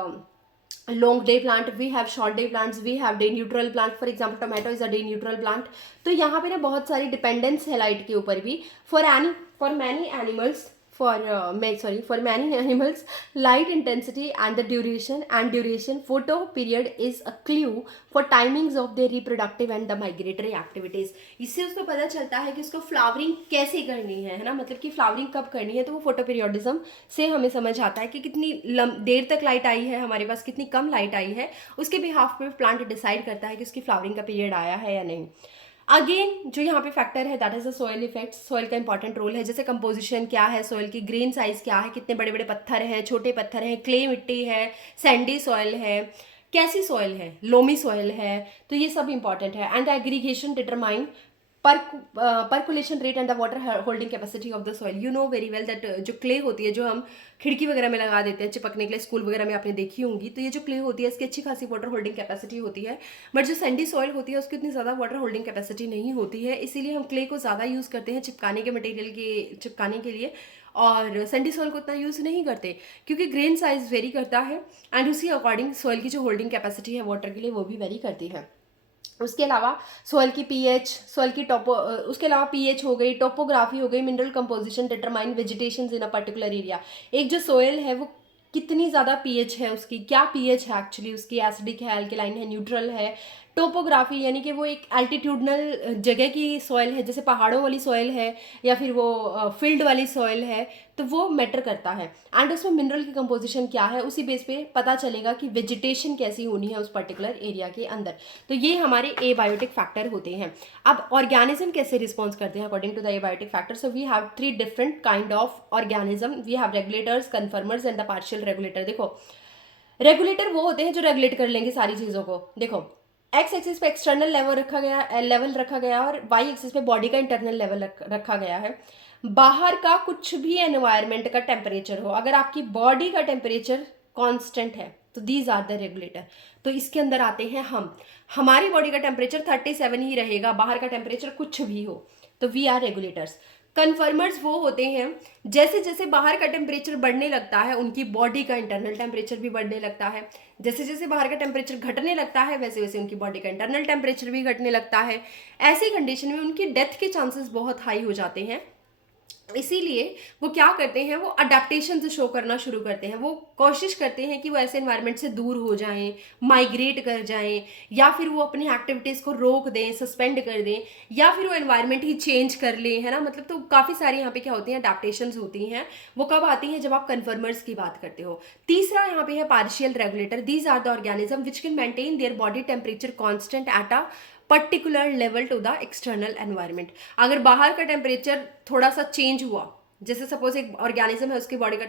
long day plant, we have short day plants, we have day neutral plant, for example tomato is a day neutral plant। तो यहाँ पे ना बहुत सारी डिपेंडेंस है लाइट के ऊपर भी। for many animals for many animals light intensity and the duration photo period is a clue for timings of their reproductive and the migratory activities। इससे उसको पता चलता है कि उसको फ्लावरिंग कैसे करनी है ना, मतलब कि फ्लावरिंग कब करनी है। तो वो फोटो पीरियोडिज्म से हमें समझ आता है कि कितनी देर तक लाइट आई है हमारे पास, कितनी कम लाइट आई है, उसके बिहाफ पे प्लांट डिसाइड करता है कि उसकी फ्लावरिंग का पीरियड आया है या नहीं। अगेन जो यहाँ पे फैक्टर है that is the soil effect. Soil का इंपॉर्टेंट रोल है, जैसे कंपोजिशन क्या है सॉइल की, ग्रेन साइज क्या है, कितने बड़े बड़े पत्थर हैं, छोटे पत्थर हैं, क्ले मिट्टी है, सैंडी सॉइल है, कैसी सॉइल है, लोमी सॉइल है, तो ये सब इंपॉर्टेंट है। And aggregation determine percolation rate and the water holding capacity of the soil. You know very well that जो क्ले होती है जो हम खिड़की वगैरह में लगा देते हैं चिपकने के लिए, स्कूल वगैरह में आपने देखी होंगी, तो ये जो क्ले होती है इसकी अच्छी खासी वाटर होल्डिंग कैपेसिटी होती है। बट जो सैंडी सॉइल होती है उसकी इतनी ज़्यादा वाटर होल्डिंग कैपेसिटी नहीं होती है, इसीलिए हम क्ले को ज़्यादा यूज़ करते हैं चिपकाने के मटेरियल के चिपकाने के लिए, और सैंडी सॉइल को उतना यूज़ नहीं करते क्योंकि ग्रेन साइज वेरी करता है एंड उसी अकॉर्डिंग सॉइल की जो होल्डिंग कैपेसिटी है वाटर के लिए वो भी वेरी करती है। उसके अलावा सॉइल की पीएच, सॉइल की उसके अलावा पीएच हो गई, टोपोग्राफी हो गई, mineral composition determine vegetation in a particular area. एक जो सॉइल है वो कितनी ज़्यादा पीएच है उसकी, क्या पीएच है एक्चुअली उसकी, एसिडिक है, अल्कलाइन है, न्यूट्रल है, टोपोग्राफी यानी कि वो एक एल्टीट्यूडनल जगह की सॉइल है, जैसे पहाड़ों वाली सॉइल है या फिर वो फील्ड वाली सॉइल है, तो वो मैटर करता है। एंड उसमें मिनरल की कंपोजिशन क्या है, उसी बेस पे पता चलेगा कि वेजिटेशन कैसी होनी है उस पर्टिकुलर एरिया के अंदर। तो ये हमारे एबायोटिक फैक्टर होते हैं। अब ऑर्गेनिज्म कैसे रिस्पॉन्स करते हैं according to the abiotic factor? So we have 3 different kind of organism. We have regulators, conformers and the partial regulator. देखो, रेगुलेटर वो होते हैं जो रेगुलेट कर लेंगे सारी चीज़ों को। देखो, एक्स एक्सिस पे एक्सटर्नल लेवल रखा गया और वाई एक्सिस पे बॉडी का इंटरनल लेवल रखा गया है। बाहर का कुछ भी एनवायरनमेंट का टेम्परेचर हो, अगर आपकी बॉडी का टेम्परेचर कांस्टेंट है तो दीज आर द रेगुलेटर। तो इसके अंदर आते हैं हम, हमारी बॉडी का टेम्परेचर 37 ही रहेगा, बाहर का टेम्परेचर कुछ भी हो, तो वी आर रेगुलेटर्स। कन्फर्मर्स वो होते हैं जैसे जैसे बाहर का टेम्परेचर बढ़ने लगता है उनकी बॉडी का इंटरनल टेम्परेचर भी बढ़ने लगता है, जैसे जैसे बाहर का टेम्परेचर घटने लगता है वैसे वैसे उनकी बॉडी का इंटरनल टेम्परेचर भी घटने लगता है। ऐसी कंडीशन में उनकी डेथ के चांसेस बहुत हाई हो जाते हैं। इसीलिए वो क्या करते हैं, वो अडेप्टेशन से शो करना शुरू करते हैं। वो कोशिश करते हैं कि वो ऐसे एनवायरनमेंट से दूर हो जाएं, माइग्रेट कर जाएं, या फिर वो अपनी एक्टिविटीज़ को रोक दें, सस्पेंड कर दें, या फिर वो एनवायरनमेंट ही चेंज कर लें, है ना। मतलब तो काफ़ी सारी यहाँ पे क्या होती हैं, अडेप्टेशंस होती हैं। वो कब आती हैं, जब आप कन्फर्मर्स की बात करते हो। तीसरा यहाँ पे है partial regulator. These are the organism which can maintain their body temperature constant at a particular level to the external environment. अगर बाहर का टेम्परेचर थोड़ा सा चेंज हुआ, जैसे सपोज एक ऑर्गेनिज्म है, उसकी बॉडी का,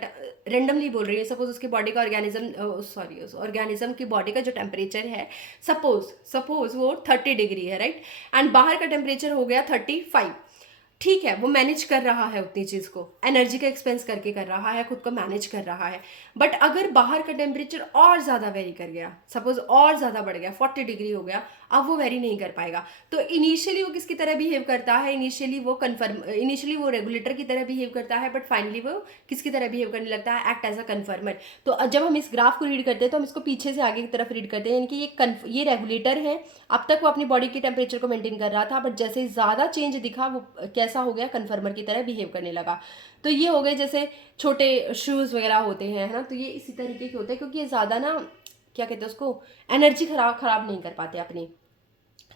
रेंडमली बोल रही है, सपोज उसकी बॉडी का उस ऑर्गेनिज्म की बॉडी का जो टेम्परेचर है, सपोज वो 30 डिग्री है, राइट, एंड बाहर का टेम्परेचर हो गया 35। ठीक है, वो मैनेज कर रहा है उतनी चीज़ को, एनर्जी का एक्सपेंस करके कर रहा है, खुद को मैनेज कर रहा है। बट अगर बाहर का टेम्परेचर और ज़्यादा वेरी कर गया, सपोज और ज़्यादा बढ़ गया, 40 डिग्री हो गया, अब वो वेरी नहीं कर पाएगा। तो इनिशियली वो किसकी तरह बिहेव करता है, इनिशियली वो रेगुलेटर की तरह बिहेव करता है, बट फाइनली वो किसकी तरह बिहेव करने लगता है, एक्ट एज अ कन्फर्मर। तो जब हम इस ग्राफ को रीड करते हैं तो हम इसको पीछे से आगे की तरफ रीड करते हैं, यानी कि ये रेगुलेटर है। अब तक वो अपनी बॉडी के टेम्परेचर को मेंटेन कर रहा था, बट जैसे ज़्यादा चेंज दिखा वो कैसा हो गया, कन्फर्मर की तरह बिहेव करने लगा। तो ये हो गए जैसे छोटे शूज़ वगैरह होते हैं, है ना, तो ये इसी तरीके के होते हैं, क्योंकि ये ज़्यादा ना, क्या कहते हैं उसको, एनर्जी खराब नहीं कर पाते अपनी।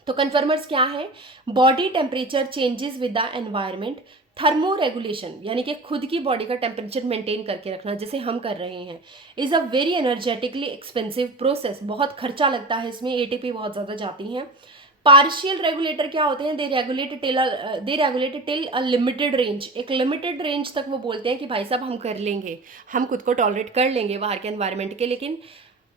तो कन्फर्मर्स क्या है, body temperature changes with the environment. Thermo regulation यानी कि खुद की बॉडी का टेम्परेचर मेंटेन करके रखना, जैसे हम कर रहे हैं, is a very energetically expensive process. बहुत खर्चा लगता है इसमें, एटीपी बहुत ज़्यादा जाती हैं। पार्शियल रेगुलेटर क्या होते हैं, they regulate till a limited range. एक लिमिटेड रेंज तक वो बोलते हैं कि भाई साहब हम कर लेंगे, हम खुद को टॉलरेट कर लेंगे बाहर के एनवायरनमेंट के, लेकिन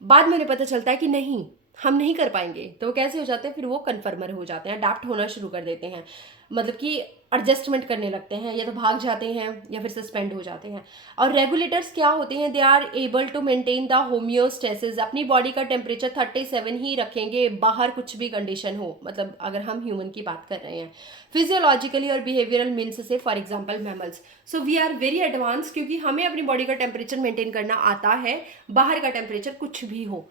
बाद में उन्हें पता चलता है कि नहीं, हम नहीं कर पाएंगे। तो वो कैसे हो जाते हैं, फिर वो कन्फर्मर हो जाते हैं, अडैप्ट होना शुरू कर देते हैं, मतलब कि एडजस्टमेंट करने लगते हैं, या तो भाग जाते हैं या फिर सस्पेंड हो जाते हैं। और रेगुलेटर्स क्या होते हैं, they are able to maintain the homeostasis. अपनी बॉडी का टेम्परेचर 37 ही रखेंगे, बाहर कुछ भी कंडीशन हो, मतलब अगर हम ह्यूमन की बात कर रहे हैं, फिजियोलॉजिकली और बिहेवियरल मीन्स से, for example mammals. So we are very advance, क्योंकि हमें अपनी बॉडी का टेम्परेचर मेंटेन करना आता है, बाहर का टेम्परेचर कुछ भी हो।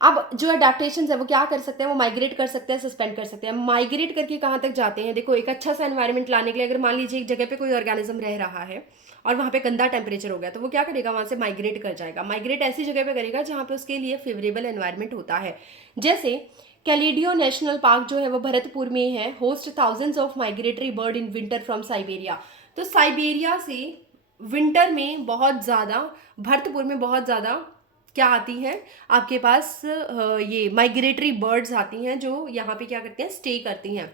अब जो अडेप्टेशन है वो क्या कर सकते हैं, वो माइग्रेट कर सकते हैं, सस्पेंड कर सकते हैं। माइग्रेट करके कहाँ तक जाते हैं, देखो, एक अच्छा सा एनवायरनमेंट लाने के लिए, अगर मान लीजिए एक जगह पे कोई ऑर्गेनिज्म रह रहा है और वहाँ पे गंदा टेम्परेचर हो गया, तो वो क्या करेगा, वहाँ से माइग्रेट कर जाएगा। माइग्रेट ऐसी जगह पे करेगा जहाँ पे उसके लिए फेवरेबल एनवायरनमेंट होता है। जैसे कैलिडियो नेशनल पार्क जो है वो भरतपुर में है, host thousands of migratory bird in winter from Siberia. तो साइबेरिया से विंटर में बहुत ज़्यादा, भरतपुर में बहुत ज़्यादा क्या आती हैं आपके पास, ये माइग्रेटरी बर्ड्स आती हैं जो यहाँ पे क्या करती हैं, स्टे करती हैं।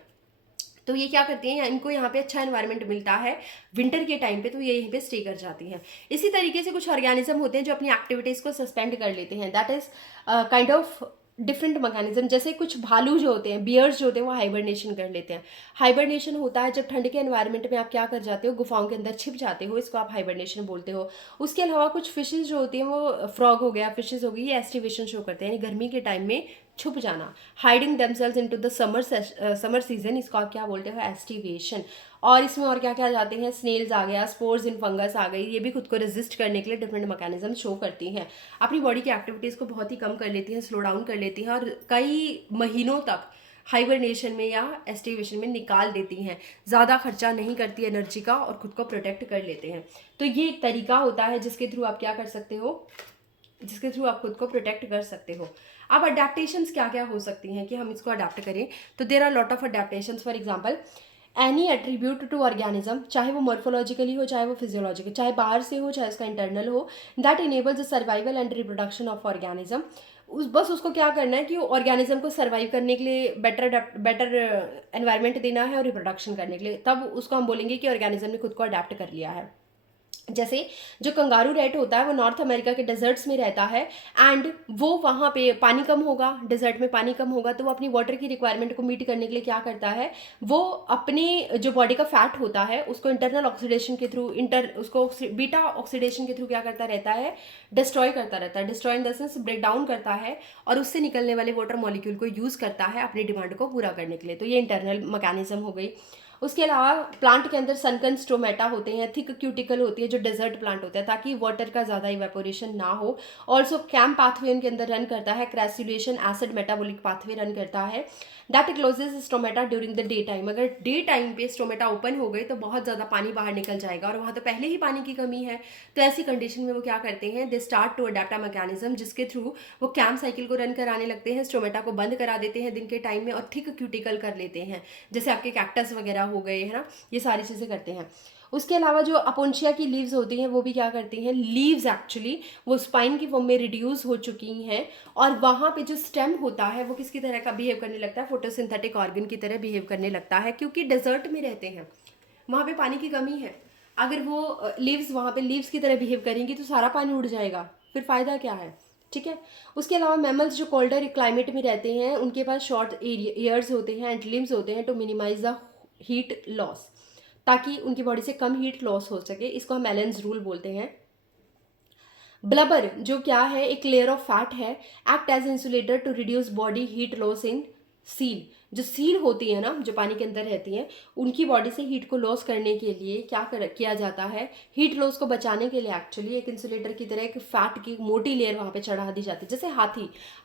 तो ये क्या करती हैं, इनको यहाँ पे अच्छा एनवायरनमेंट मिलता है विंटर के टाइम पे, तो ये यहीं पे स्टे कर जाती हैं। इसी तरीके से कुछ ऑर्गेनिज्म होते हैं जो अपनी एक्टिविटीज़ को सस्पेंड कर लेते हैं, that is kind of different mechanism. जैसे कुछ भालू जो होते हैं, बियर्स जो होते हैं, वो हाइबरनेशन कर लेते हैं। हाइबरनेशन होता है जब ठंड के एनवायरनमेंट में आप क्या कर जाते हो, गुफाओं के अंदर छिप जाते हो, इसको आप हाइबरनेशन बोलते हो। उसके अलावा कुछ फिशेज जो होती हैं, वो फ्रॉग हो गया, फिशेज हो गई, ये एस्टिवेशन शो करते हैं, यानी गर्मी के टाइम में छुप जाना, hiding themselves into the summer season, इसको आप क्या बोलते हो, एस्टिवेशन। और इसमें और क्या क्या जाते हैं, स्नेल्स आ गया, स्पोर्स इन फंगस आ गई, ये भी खुद को रेजिस्ट करने के लिए डिफरेंट मैकेनिज्म शो करती हैं, अपनी बॉडी की एक्टिविटीज़ को बहुत ही कम कर लेती हैं, स्लो डाउन कर लेती हैं, और कई महीनों तक हाइबरनेशन में या एस्टिवेशन में निकाल देती हैं, ज़्यादा खर्चा नहीं करती एनर्जी का और खुद को प्रोटेक्ट कर लेते हैं। तो ये एक तरीका होता है जिसके थ्रू आप क्या कर सकते हो, जिसके थ्रू आप खुद को प्रोटेक्ट कर सकते हो। अब अडेप्टेशंस क्या क्या हो सकती हैं कि हम इसको अडेप्ट करें, तो there are lot of adaptations. For example, any attribute to organism, चाहे वो मॉर्फोलॉजिकली हो चाहे वो फिजियोलॉजिकल, चाहे बाहर से हो चाहे उसका इंटरनल हो, that enables the survival and reproduction of organism. बस उसको क्या करना है कि ऑर्गेनिज्म को सर्वाइव करने के लिए बेटर एनवायरनमेंट देना है और रिप्रोडक्शन करने के लिए, तब उसको हम बोलेंगे कि ऑर्गेनिज्म ने खुद को अडेप्ट कर लिया है। जैसे जो कंगारू रैट होता है वो नॉर्थ अमेरिका के डेजर्ट्स में रहता है, एंड वो वहाँ पे पानी कम होगा, डेजर्ट में पानी कम होगा, तो वो अपनी वाटर की रिक्वायरमेंट को मीट करने के लिए क्या करता है, वो अपने जो बॉडी का फैट होता है उसको इंटरनल ऑक्सीडेशन के थ्रू उसको बीटा ऑक्सीडेशन के थ्रू क्या करता रहता है, डिस्ट्रॉय करता रहता है। Destroy in the sense break down करता है, और उससे निकलने वाले वाटर मॉलिक्यूल को यूज़ करता है अपनी डिमांड को पूरा करने के लिए। तो ये इंटरनल मैकेनिज्म हो गई। उसके अलावा प्लांट के अंदर सनकन स्टोमेटा होते हैं, थिक क्यूटिकल होती है जो डेजर्ट प्लांट होता है, ताकि वाटर का ज़्यादा इवेपोरेशन ना हो। ऑल्सो कैम पाथवे उनके अंदर रन करता है, crassulacean acid metabolic pathway run करता है, that closes stomata during the day time. अगर डे टाइम पे स्टोमेटा ओपन हो गए तो बहुत ज़्यादा पानी बाहर निकल जाएगा, और वहाँ तो पहले ही पानी की कमी है। तो ऐसी कंडीशन में वो क्या करते हैं, they start to adapt a mechanism, जिसके थ्रू वो कैम साइकिल को रन कराने लगते हैं, स्टोमेटा को बंद करा देते हैं दिन के टाइम में, और थिक क्यूटिकल कर लेते हैं, जैसे आपके कैक्टस वगैरह हो गए है ना, ये सारी चीज़ें करते हैं। उसके अलावा जो अपोन्शिया की लीव्स होती हैं वो भी क्या करती हैं, लीव्स एक्चुअली वो स्पाइन की फॉर्म में रिड्यूस हो चुकी हैं, और वहाँ पे जो स्टेम होता है वो किसकी तरह का बिहेव करने लगता है, फोटोसिंथेटिक ऑर्गन की तरह बिहेव करने लगता है, क्योंकि डेजर्ट में रहते हैं, वहाँ पे पानी की कमी है। अगर वो लीव्स वहाँ पे लीव्स की तरह बिहेव करेंगी तो सारा पानी उड़ जाएगा, फिर फ़ायदा क्या है, ठीक है। उसके अलावा मैमल्स जो कोल्डर क्लाइमेट में रहते हैं उनके पास शॉर्ट ईयर्स होते हैं एंड लिम्स होते हैं to minimise the heat loss, ताकि उनकी बॉडी से कम हीट लॉस हो सके। इसको हम एलेंस रूल बोलते हैं। ब्लबर जो क्या है, एक लेयर ऑफ फैट है, act as insulator to reduce body heat loss in seal. जो सील होती है ना, जो पानी के अंदर रहती हैं, उनकी बॉडी से हीट को लॉस करने के लिए किया जाता है, हीट लॉस को बचाने के लिए एक्चुअली एक इंसुलेटर की तरह एक फैट की मोटी लेयर वहाँ पे चढ़ा दी जाती है। जैसे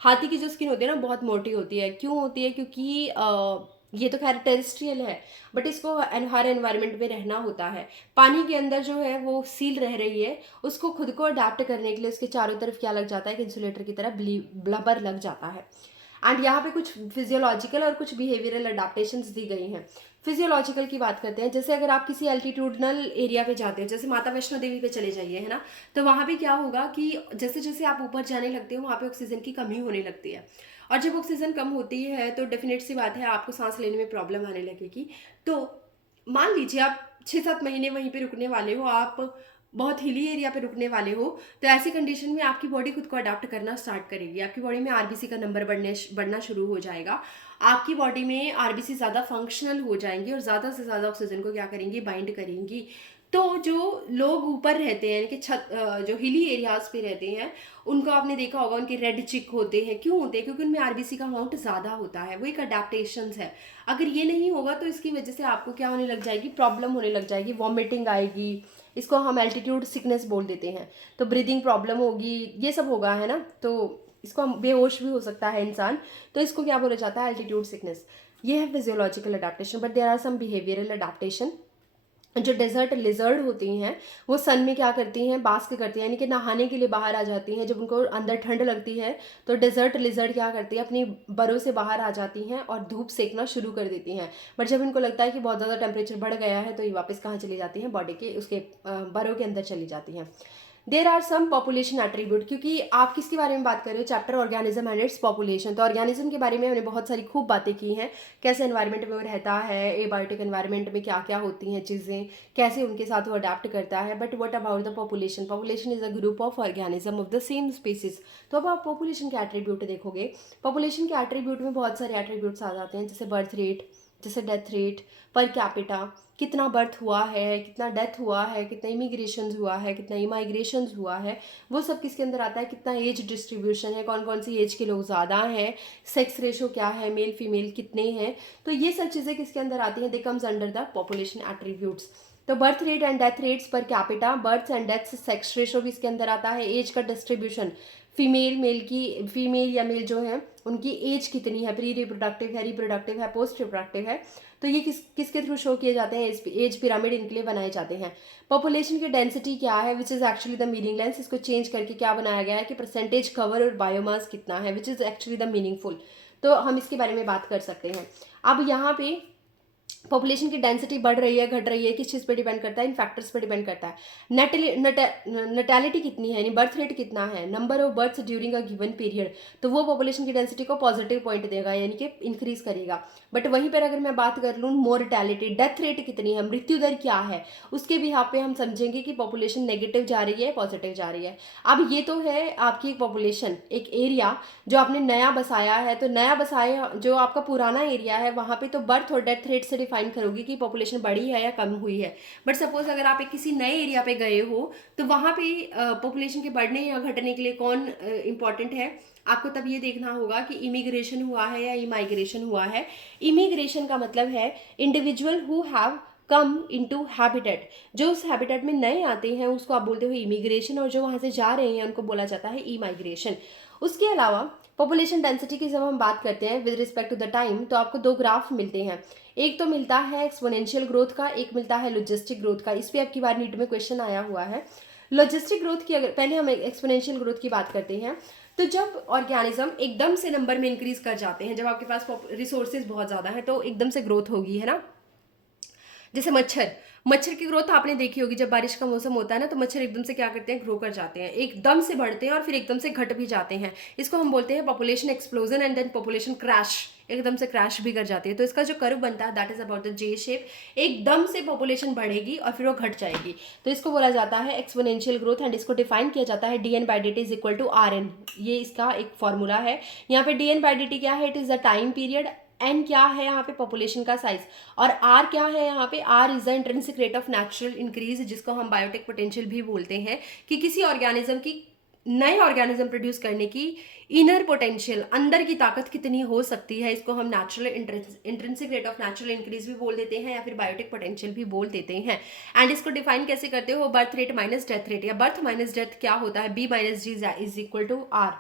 हाथी की जो स्किन होती है ना बहुत मोटी होती है, क्यों होती है, क्योंकि ये तो खैर टेरेस्ट्रियल है, बट इसको हर एनवायरनमेंट में रहना होता है। पानी के अंदर जो है वो सील रह रही है, उसको खुद को अडेप्ट करने के लिए उसके चारों तरफ क्या लग जाता है, कि इंसुलेटर की तरह ब्लबर लग जाता है। एंड यहाँ पे कुछ फिजियोलॉजिकल और कुछ बिहेवियरल अडेप्टेशंस दी गई हैं। फिजियोलॉजिकल की बात करते हैं, जैसे अगर आप किसी एल्टीट्यूडनल एरिया पे जाते हो, जैसे माता वैष्णो देवी पे चले जाइए, है ना, तो वहाँ पे क्या होगा कि जैसे जैसे आप ऊपर जाने लगते हो वहाँ पे ऑक्सीजन की कमी होने लगती है, और जब ऑक्सीजन कम होती है तो डेफिनेट सी बात है आपको सांस लेने में प्रॉब्लम आने लगेगी। तो मान लीजिए आप 6-7 महीने वहीं पे रुकने वाले हो, आप बहुत हिली एरिया पे रुकने वाले हो, तो ऐसी कंडीशन में आपकी बॉडी खुद को अडाप्ट करना स्टार्ट करेगी। आपकी बॉडी में आरबीसी का नंबर बढ़ना शुरू हो जाएगा, आपकी बॉडी में आरबीसी ज़्यादा फंक्शनल हो जाएंगी और ज़्यादा से ज़्यादा ऑक्सीजन को क्या करेंगी, बाइंड करेंगी। तो जो लोग ऊपर रहते हैं कि जो हिली एरियाज पे रहते हैं, उनको आपने देखा होगा उनके रेड चिक होते हैं, क्यों होते हैं, क्योंकि उनमें आरबीसी का अमाउंट ज़्यादा होता है, वो एक अडेप्टेशंस है। अगर ये नहीं होगा तो इसकी वजह से आपको क्या होने लग जाएगी, प्रॉब्लम होने लग जाएगी, वॉमिटिंग आएगी, इसको हम एल्टीट्यूड सिकनेस बोल देते हैं, तो ब्रीदिंग प्रॉब्लम होगी, ये सब होगा, है ना, तो इसको हम बेहोश भी हो सकता है इंसान, तो इसको क्या बोला जाता है, एल्टीट्यूड सिकनेस। ये है physiological adaptation. But there are some behavioural adaptation. जो डेजर्ट लिजर्ड होती हैं वो सन में क्या करती हैं, बास्क करती हैं, यानी कि नहाने के लिए बाहर आ जाती हैं। जब उनको अंदर ठंड लगती है तो डेजर्ट लिजर्ड क्या करती है, अपनी बरों से बाहर आ जाती हैं और धूप सेकना शुरू कर देती हैं। बट जब इनको लगता है कि बहुत ज़्यादा टेम्परेचर बढ़ गया है तो ये वापस कहाँ चली जाती हैं, बॉडी के उसके बरों के अंदर चली जाती हैं। There are some population attribute, क्योंकि आप किसके बारे में बात कर रहे हो, chapter organism and its population, तो ऑर्गेनिज्म के बारे में हमने बहुत सारी खूब बातें की हैं, कैसे एनवायरनमेंट में वो रहता है, एबायोटिक एनवायरनमेंट में क्या क्या होती हैं चीज़ें, कैसे उनके साथ वो अडेप्ट करता है। But what about the population, population is a group of organism of the same species. तो अब आप पॉपुलेशन के एट्रीब्यूट देखोगे, पॉपुलेशन के एट्रीब्यूट में बहुत सारे एट्रीब्यूट्स आ जाते हैं, जैसे बर्थ रेट, जैसे डेथ रेट, पर कैपिटा, कितना बर्थ हुआ है, कितना डेथ हुआ है, कितना इमिग्रेशन हुआ है, कितना इमाइग्रेशन हुआ है, वो सब किसके अंदर आता है, कितना एज डिस्ट्रीब्यूशन है, कौन कौन सी एज के लोग ज़्यादा हैं, सेक्स रेशो क्या है, मेल फीमेल कितने हैं, तो ये सब चीज़ें किसके अंदर आती हैं, they comes under the population attributes. तो birth rate and death rates per capita, birth and death, sex ratio भी इसके अंदर आता है, एज का डिस्ट्रीब्यूशन, फीमेल या मेल जो है उनकी एज कितनी है, प्री रिप्रोडक्टिव है, रिप्रोडक्टिव है, पोस्ट रिप्रोडक्टिव है, तो ये किसके थ्रू शो किए जाते हैं? एज पिरामिड इनके लिए बनाए जाते हैं। पॉपुलेशन की डेंसिटी क्या है, which is actually the meaningless, इसको चेंज करके क्या बनाया गया है कि परसेंटेज कवर और बायोमास कितना है, which is actually the meaningful. तो हम इसके बारे में बात कर सकते हैं। अब यहाँ पे पॉपुलेशन की डेंसिटी बढ़ रही है घट रही है, किस चीज़ पे डिपेंड करता है? इन फैक्टर्स पे डिपेंड करता है। नटैलिटी कितनी है, यानी बर्थ रेट कितना है, number of births during a given period, तो वो पॉपुलेशन की डेंसिटी को पॉजिटिव पॉइंट देगा, यानी कि इंक्रीज करेगा। बट वहीं पर अगर मैं बात कर लूँ मोर्टैलिटी, डेथ रेट कितनी है, मृत्यु दर क्या है, उसके भी यहाँ पे हम समझेंगे कि पॉपुलेशन नेगेटिव जा रही है पॉजिटिव जा रही है। अब ये तो है आपकी एक पॉपुलेशन, एक एरिया जो आपने नया बसाया है, तो नया बसाया जो आपका पुराना एरिया है वहाँ पे तो बर्थ और डेथ रेट से डिफाइन करोगे कि पॉपुलेशन बढ़ी है या कम हुई है। बट सपोज अगर आप एक किसी नए एरिया पे गए हो तो वहाँ पे पॉपुलेशन के बढ़ने या घटने के लिए कौन इंपॉर्टेंट है? आपको तब ये देखना होगा कि इमिग्रेशन हुआ है या इमाइग्रेशन हुआ है। इमिग्रेशन का मतलब है individual who have come into habitat, जो उस हैबिटेट में नए आते हैं उसको आप बोलते हो इमिग्रेशन, और जो वहाँ से जा रहे हैं उनको बोला जाता है इमाइग्रेशन। उसके अलावा पॉपुलेशन डेंसिटी की जब हम बात करते हैं with respect to the time, तो आपको दो ग्राफ मिलते हैं। एक तो मिलता है एक्सपोनेंशियल ग्रोथ का, एक मिलता है लॉजिस्टिक ग्रोथ का। इस पर अब की बार नीट में क्वेश्चन आया हुआ है। लॉजिस्टिक ग्रोथ की अगर पहले हम एक्सपोनेंशियल ग्रोथ की बात करते हैं, तो जब ऑर्गेनिज्म एकदम से नंबर में इंक्रीज कर जाते हैं, जब आपके पास रिसोर्सेज बहुत ज़्यादा है तो एकदम से ग्रोथ होगी, है ना। जैसे मच्छर की ग्रोथ आपने देखी होगी, जब बारिश का मौसम होता है ना तो मच्छर एकदम से क्या करते हैं, ग्रो कर जाते हैं, एकदम से बढ़ते हैं और फिर एकदम से घट भी जाते हैं। इसको हम बोलते हैं population explosion and then population crash, एकदम से क्रैश भी कर जाती है। तो इसका जो कर्व बनता है that is about the J shape, एकदम से पॉपुलेशन बढ़ेगी और फिर वो घट जाएगी, तो इसको बोला जाता है एक्सपोनेंशियल ग्रोथ। एंड इसको डिफाइन किया जाता है dn/dt is equal to RN, ये इसका एक फॉर्मूला है। यहाँ पे dn/dt क्या है, it is the time period, N क्या है यहाँ पे पॉपुलेशन का साइज, और आर क्या है यहाँ पे, R is the intrinsic rate of natural increase, जिसको हम बायोटिक पोटेंशियल भी बोलते हैं, कि किसी ऑर्गेनिज्म की नए ऑर्गेनिज्म प्रोड्यूस करने की इनर पोटेंशियल, अंदर की ताकत कितनी हो सकती है, इसको हम natural intrinsic rate of natural increase भी बोल देते हैं या फिर बायोटिक पोटेंशियल भी बोल देते हैं। एंड इसको डिफाइन कैसे करते हो, birth rate minus death rate, या बर्थ माइनस डेथ क्या होता है, B minus G is equal to R।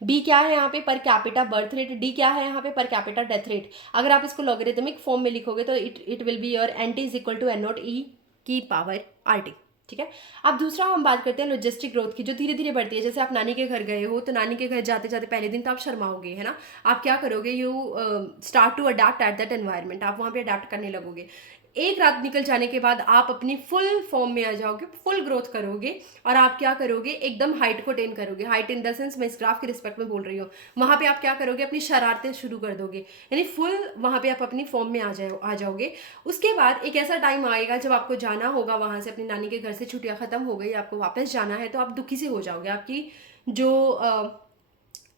B क्या है यहाँ पे, पर कैपिटा बर्थ रेट, डी क्या है यहाँ पे, पर कैपिटा डेथ रेट। अगर आप इसको लॉगरिथमिक फॉर्म में लिखोगे तो it will be your N T is equal to N0 E की पावर RT, ठीक है। अब दूसरा हम बात करते हैं लॉजिस्टिक ग्रोथ की, जो धीरे धीरे बढ़ती है। जैसे आप नानी के घर गए हो तो नानी के घर जाते जाते पहले दिन तो आप शर्माओगे, है ना। आप क्या करोगे, you start to adapt at that environment, आप वहाँ पे अडेप्ट करने लगोगे। एक रात निकल जाने के बाद आप अपनी फुल फॉर्म में आ जाओगे, फुल ग्रोथ करोगे, और आप क्या करोगे, एकदम हाइट को अटेन करोगे। हाइट इन द सेंस मैं इस ग्राफ के रिस्पेक्ट में बोल रही हूँ। वहाँ पे आप क्या करोगे, अपनी शरारतें शुरू कर दोगे, यानी फुल वहाँ पे आप अपनी फॉर्म में आ जाओगे। उसके बाद एक ऐसा टाइम आएगा जब आपको जाना होगा वहाँ से, अपनी नानी के घर से छुट्टियाँ खत्म हो गई, आपको वापस जाना है, तो आप दुखी से हो जाओगे, आपकी जो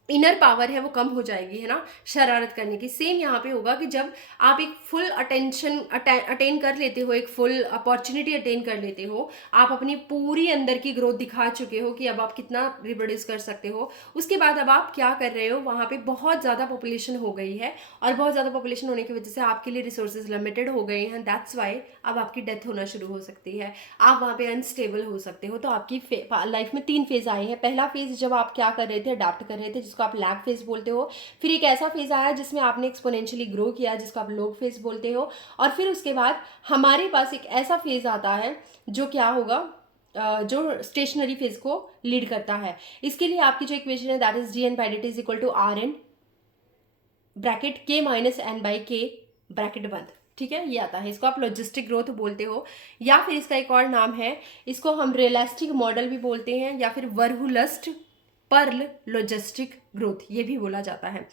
इनर पावर है वो कम हो जाएगी, है ना, शरारत करने की। सेम यहाँ पे होगा कि जब आप एक फुल अटेंशन अटेन कर लेते हो, एक फुल अपॉर्चुनिटी अटेन कर लेते हो, आप अपनी पूरी अंदर की ग्रोथ दिखा चुके हो कि अब आप कितना रिप्रोड्यूस कर सकते हो, उसके बाद अब आप क्या कर रहे हो, वहाँ पे बहुत ज़्यादा पॉपुलेशन हो गई है, और बहुत ज़्यादा पॉपुलेशन होने की वजह से आपके लिए रिसोर्सेज लिमिटेड हो गए हैं, दैट्स वाई अब आपकी डेथ होना शुरू हो सकती है, आप वहाँ पे अनस्टेबल हो सकते हो। तो आपकी लाइफ में 3 फेज आए हैं। पहला फेज जब आप क्या कर रहे थे, अडाप्ट कर रहे थे, जिसको आप लैग फेज बोलते हो। फिर एक ऐसा फेज आया जिसमें आपने एक्सपोनेंशियली ग्रो किया, जिसको आप लॉग फेज बोलते हो। और फिर उसके बाद हमारे पास एक ऐसा फेज आता है जो क्या होगा, जो स्टेशनरी फेज को लीड करता है। इसके लिए आपकी जो इक्वेशन है that is dn/dt is equal to RN bracket K minus N by K bracket बंद, ठीक है, ये आता है। इसको आप लॉजिस्टिक ग्रोथ बोलते हो, या फिर इसका एक और नाम है, इसको हम रियलिस्टिक मॉडल भी बोलते हैं, या फिर वर्हुलस्ट पर्ल लॉजिस्टिक ग्रोथ ये भी बोला जाता है।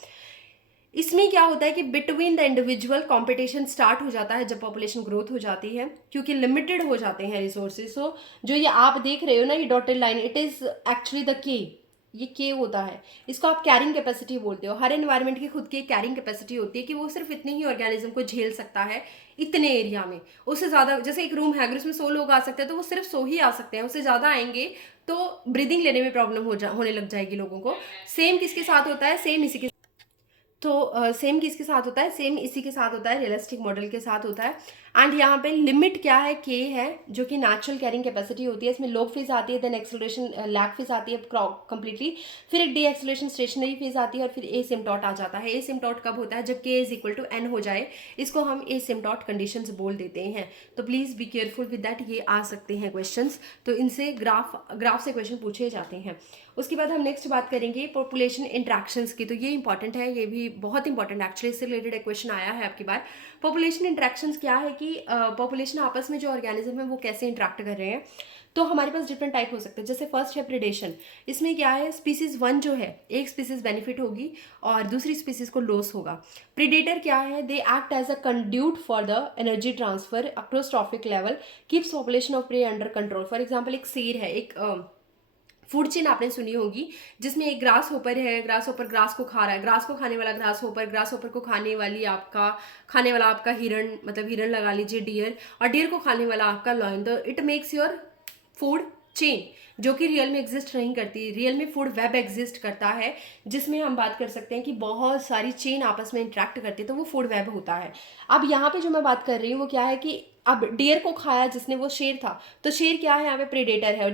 इसमें क्या होता है कि between the individual competition start हो जाता है जब पॉपुलेशन ग्रोथ हो जाती है, क्योंकि लिमिटेड हो जाते हैं रिसोर्सेज। सो जो ये आप देख रहे हो ना, ये dotted line, it is actually the के, ये के होता है। इसको आप कैरिंग कैपेसिटी बोलते हो। हर एनवायरनमेंट की खुद की एक कैरिंग कैपेसिटी होती है कि वो सिर्फ इतने ही ऑर्गेनिज्म को झेल सकता है इतने एरिया में। उससे ज़्यादा, जैसे एक रूम है अगर उसमें 100 लोग आ सकते हैं तो वो सिर्फ 100 ही आ सकते हैं, उससे ज़्यादा आएंगे तो ब्रीदिंग लेने में प्रॉब्लम होने लग जाएगी लोगों को। सेम किसके साथ होता है, सेम इसी के। तो सेम किसके साथ होता है, सेम इसी के साथ होता है, रियलिस्टिक मॉडल के साथ होता है। एंड यहाँ पे लिमिट क्या है, के है, जो कि नेचुरल कैरिंग कैपेसिटी होती है। इसमें लोग फेज आती है, देन एक्सेलरेशन लैग फेज आती है कंप्लीटली, फिर एक डी एक्सेलरेशन स्टेशनरी फेज आती है, और फिर एसिम्पटॉट आ जाता है। एसिम्पटॉट कब होता है, जब के इज इक्वल टू एन हो जाए, इसको हम एसिम्पटॉट कंडीशंस बोल देते हैं। तो please be careful with that, ये आ सकते हैं क्वेश्चंस, तो इनसे ग्राफ से क्वेश्चन पूछे जाते हैं। उसके बाद हम नेक्स्ट बात करेंगे पॉपुलेशन इंट्रैक्शंस की। तो ये इंपॉर्टेंट है, ये भी बहुत इंपॉर्टेंट एक्चुअली, इससे रिलेटेड एक क्वेश्चन आया है आपकी बार। पॉपुलेशन इंट्रैक्शंस क्या है कि पॉपुलेशन आपस में जो ऑर्गेनिज्म है वो कैसे इंट्रैक्ट कर रहे हैं। तो हमारे पास डिफरेंट टाइप हो सकते हैं। जैसे फर्स्ट है प्रिडेशन। इसमें क्या है, स्पीसीज वन जो है, एक स्पीसीज बेनिफिट होगी और दूसरी स्पीसीज को लॉस होगा। प्रीडेटर क्या है, they act as a conduit for the energy transfer across trophic level, keeps population of prey under control. For example एक शेर है, एक फूड चेन आपने सुनी होगी, जिसमें एक ग्रास होपर है, ग्रास होपर ग्रास को खा रहा है, ग्रास को खाने वाला ग्रास होपर को खाने वाला आपका हिरण, मतलब हिरण लगा लीजिए, डियर, और डियर को खाने वाला आपका लॉयन। तो it makes your food chain, जो कि रियल में एग्जिस्ट नहीं करती। रियल में फूड वेब एग्जिस्ट करता है, जिसमें हम बात कर सकते हैं कि बहुत सारी चेन आपस में इंटरेक्ट करती है, तो वो फूड वेब होता है। अब यहाँ पे जो मैं बात कर रही हूँ वो क्या है कि अब डियर को खाया जिसने, वो शेर था, तो शेर क्या है यहाँ पे, प्रेडेटर है, और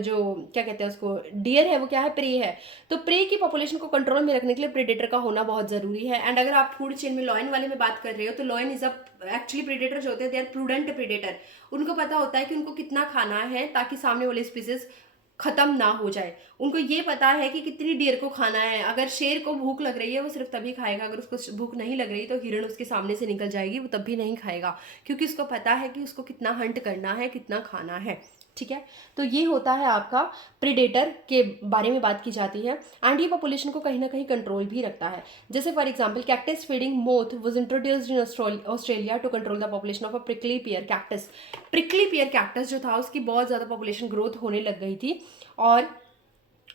जो क्या कहते हैं उसको, डियर है, वो क्या है, प्रे है। तो प्रे की पॉपुलेशन को कंट्रोल में रखने के लिए प्रेडेटर का होना बहुत जरूरी है। एंड अगर आप फूड चेन में लॉयन वाले में बात कर रहे हो, तो lion is a actually predator जो होते हैं, दे आर प्रूडेंट प्रेडेटर। उनको पता होता है कि उनको कितना खाना है ताकि सामने वाले स्पीसीज खत्म ना हो जाए। उनको ये पता है कि कितनी डियर को खाना है। अगर शेर को भूख लग रही है वो सिर्फ तभी खाएगा, अगर उसको भूख नहीं लग रही तो हिरण उसके सामने से निकल जाएगी, वो तब भी नहीं खाएगा, क्योंकि उसको पता है कि उसको कितना हंट करना है, कितना खाना है। ठीक है, तो ये होता है आपका प्रीडेटर के बारे में बात की जाती है। एंड ये पॉपुलेशन को कहीं ना कहीं कंट्रोल भी रखता है। जैसे for example cactus feeding moth was introduced in Australia to control the population of a prickly pear cactus. Prickly pear cactus जो था उसकी बहुत ज़्यादा पॉपुलेशन ग्रोथ होने लग गई थी, और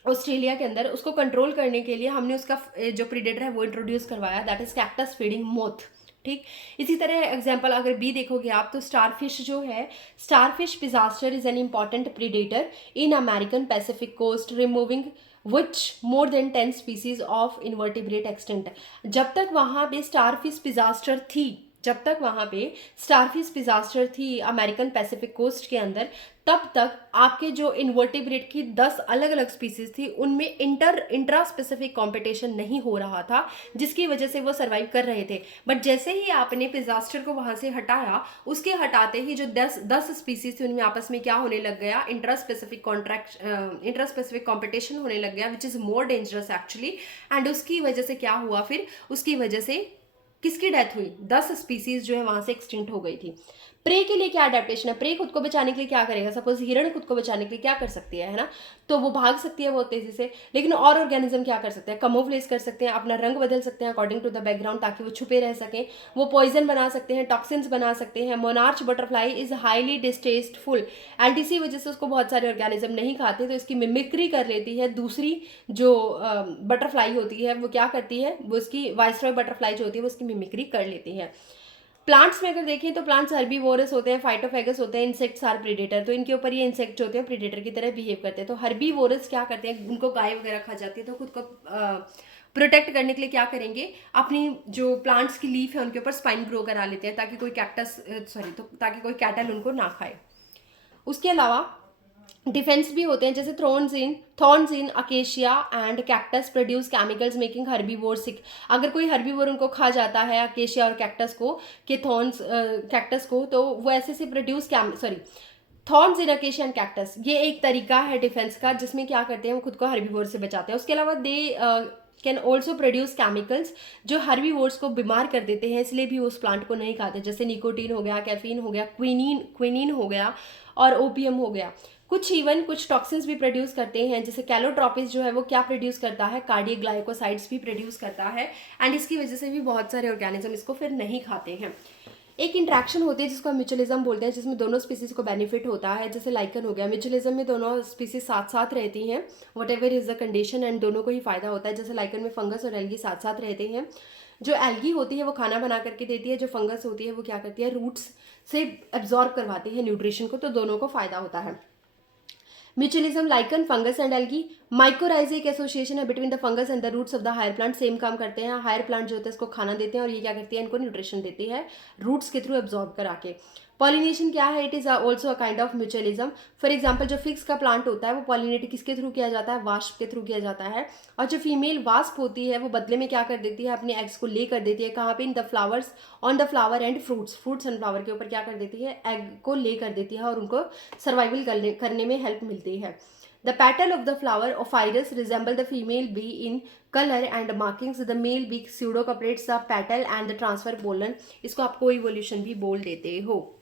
ऑस्ट्रेलिया के अंदर उसको कंट्रोल करने के लिए हमने उसका जो प्रीडेटर है वो इंट्रोड्यूस करवाया, that is cactus feeding moth. ठीक, इसी तरह एग्जांपल अगर बी देखोगे आप, तो स्टारफिश जो है, starfish Pisaster is an important predator in American Pacific coast, removing which more than 10 species of invertebrate extinct. जब तक वहाँ पे स्टारफिश पिजास्टर थी, जब तक वहाँ पे स्टारफिश पिजास्टर थी अमेरिकन पैसिफिक कोस्ट के अंदर, तब तक आपके जो इन्वर्टिब्रेट की 10 अलग अलग स्पीसीज थी, उनमें इंट्रा स्पेसिफिक कॉम्पिटिशन नहीं हो रहा था, जिसकी वजह से वो सर्वाइव कर रहे थे। बट जैसे ही आपने पिजास्टर को वहाँ से हटाया, उसके हटाते ही जो 10 स्पीसीज थी उनमें आपस में क्या होने लग गया, इंट्रा स्पेसिफिक कॉम्पिटिशन होने लग गया, which is more dangerous actually. And उसकी वजह से क्या हुआ, फिर उसकी वजह से किसकी डेथ हुई, 10 स्पीसीज जो है वहां से एक्सटिंक्ट हो गई थी। प्रे के लिए क्या अडेप्टेशन है, प्रे खुद को बचाने के लिए क्या करेगा, सपोज हिरण खुद को बचाने के लिए क्या कर सकती है ना, तो वो भाग सकती है बहुत तेजी से। लेकिन और ऑर्गेनिज्म क्या कर सकते हैं, कमोफ्लेज कर सकते हैं, अपना रंग बदल सकते हैं अकॉर्डिंग टू द बैकग्राउंड, ताकि वो छुपे रह सकें। वो पॉइजन बना सकते हैं, टॉक्सिन्स बना सकते हैं। Monarch butterfly is highly distasteful, and इसी वजह से उसको बहुत सारे ऑर्गेनिज्म नहीं खाते, तो इसकी मिमिक्री कर लेती है दूसरी जो बटरफ्लाई होती है, वो क्या करती है, वो उसकी वाइसरॉय बटरफ्लाई जो होती है वो उसकी मिमिक्री कर लेती है। प्लांट्स में अगर देखें तो प्लांट्स हर्बीवोरस होते हैं, फाइटोफेगस होते हैं, इंसेक्ट्स आर प्रीडेटर, तो इनके ऊपर ये इंसेक्ट होते हैं प्रीडेटर की तरह बिहेव करते हैं। तो हर्बीवोरस क्या करते हैं, उनको गाय वगैरह खा जाती है, तो खुद को प्रोटेक्ट करने के लिए क्या करेंगे, अपनी जो प्लांट्स की लीफ है उनके ऊपर स्पाइन ग्रो करा लेते हैं, ताकि कोई ताकि कोई कैटल उनको ना खाए। उसके अलावा डिफेंस भी होते हैं, जैसे thorns in acacia and cactus produce chemicals making herbivore sick. अगर कोई हर्बीवोर उनको खा जाता है, अकेशिया और कैक्टस को, के थॉर्न्स कैक्टस को, तो वो ऐसे से produce thorns in acacia and cactus, ये एक तरीका है डिफेंस का, जिसमें क्या करते हैं वो खुद को हर्बीवोर से बचाते हैं। उसके अलावा they can also produce chemicals जो हर्बीवोर्स को बीमार कर देते हैं, इसलिए भी उस प्लांट को नहीं खाते, जैसे निकोटीन हो गया, कैफीन हो गया, क्विनीन हो गया, और ओपियम हो गया। कुछ टॉक्सिन्स भी प्रोड्यूस करते हैं, जैसे कैलोट्रोपिस जो है वो क्या प्रोड्यूस करता है, कार्डियक ग्लाइकोसाइड्स भी प्रोड्यूस करता है, एंड इसकी वजह से भी बहुत सारे ऑर्गेनिज्म इसको फिर नहीं खाते हैं। एक इंट्रैक्शन होती है जिसको म्यूचुअलिज्म बोलते हैं, जिसमें दोनों स्पीसीज को बेनिफिट होता है, जैसे लाइकन हो गया। म्यूचुअलिज्म में दोनों स्पीसीज साथ साथ रहती हैं, what ever is the condition, and दोनों को ही फायदा होता है। जैसे लाइकन में फंगस और एल्गी साथ साथ रहते हैं। जो एल्गी होती है वो खाना बना करके देती है, जो फंगस होती है वो क्या करती है, रूट्स से एब्जॉर्ब करवाती है न्यूट्रिशन को, तो दोनों को फायदा होता है। Mutualism, lichen, fungus and algae mycorrhiza एक एसोसिएशन है between the fungus and the roots of the higher plant. Same काम करते हैं, हायर प्लांट जो होता है इसको खाना देते हैं और ये क्या करती है, इनको न्यूट्रिशन देती है रूट्स के थ्रू एब्जॉर्ब करा के। पॉलिनेशन क्या है, it is also a kind of mutualism. For example जो फिक्स का प्लांट होता है वो पॉलिनेट किसके थ्रू किया जाता है, वास्प के थ्रू किया जाता है। और जो फीमेल वास्प होती है वो बदले में क्या कर देती है, अपने एग्स को ले कर देती है कहाँ पे, in the flowers, on the flower and fruits and flower के ऊपर क्या कर देती है, एग को ले कर देती है और उनको सर्वाइवल करने में हेल्प मिलती है। The petal of the flower of iris resemble the female bee in color and markings. The male bee pseudocoplates the petal and the transfer pollen. इसको आप co-evolution भी बोल देते हो।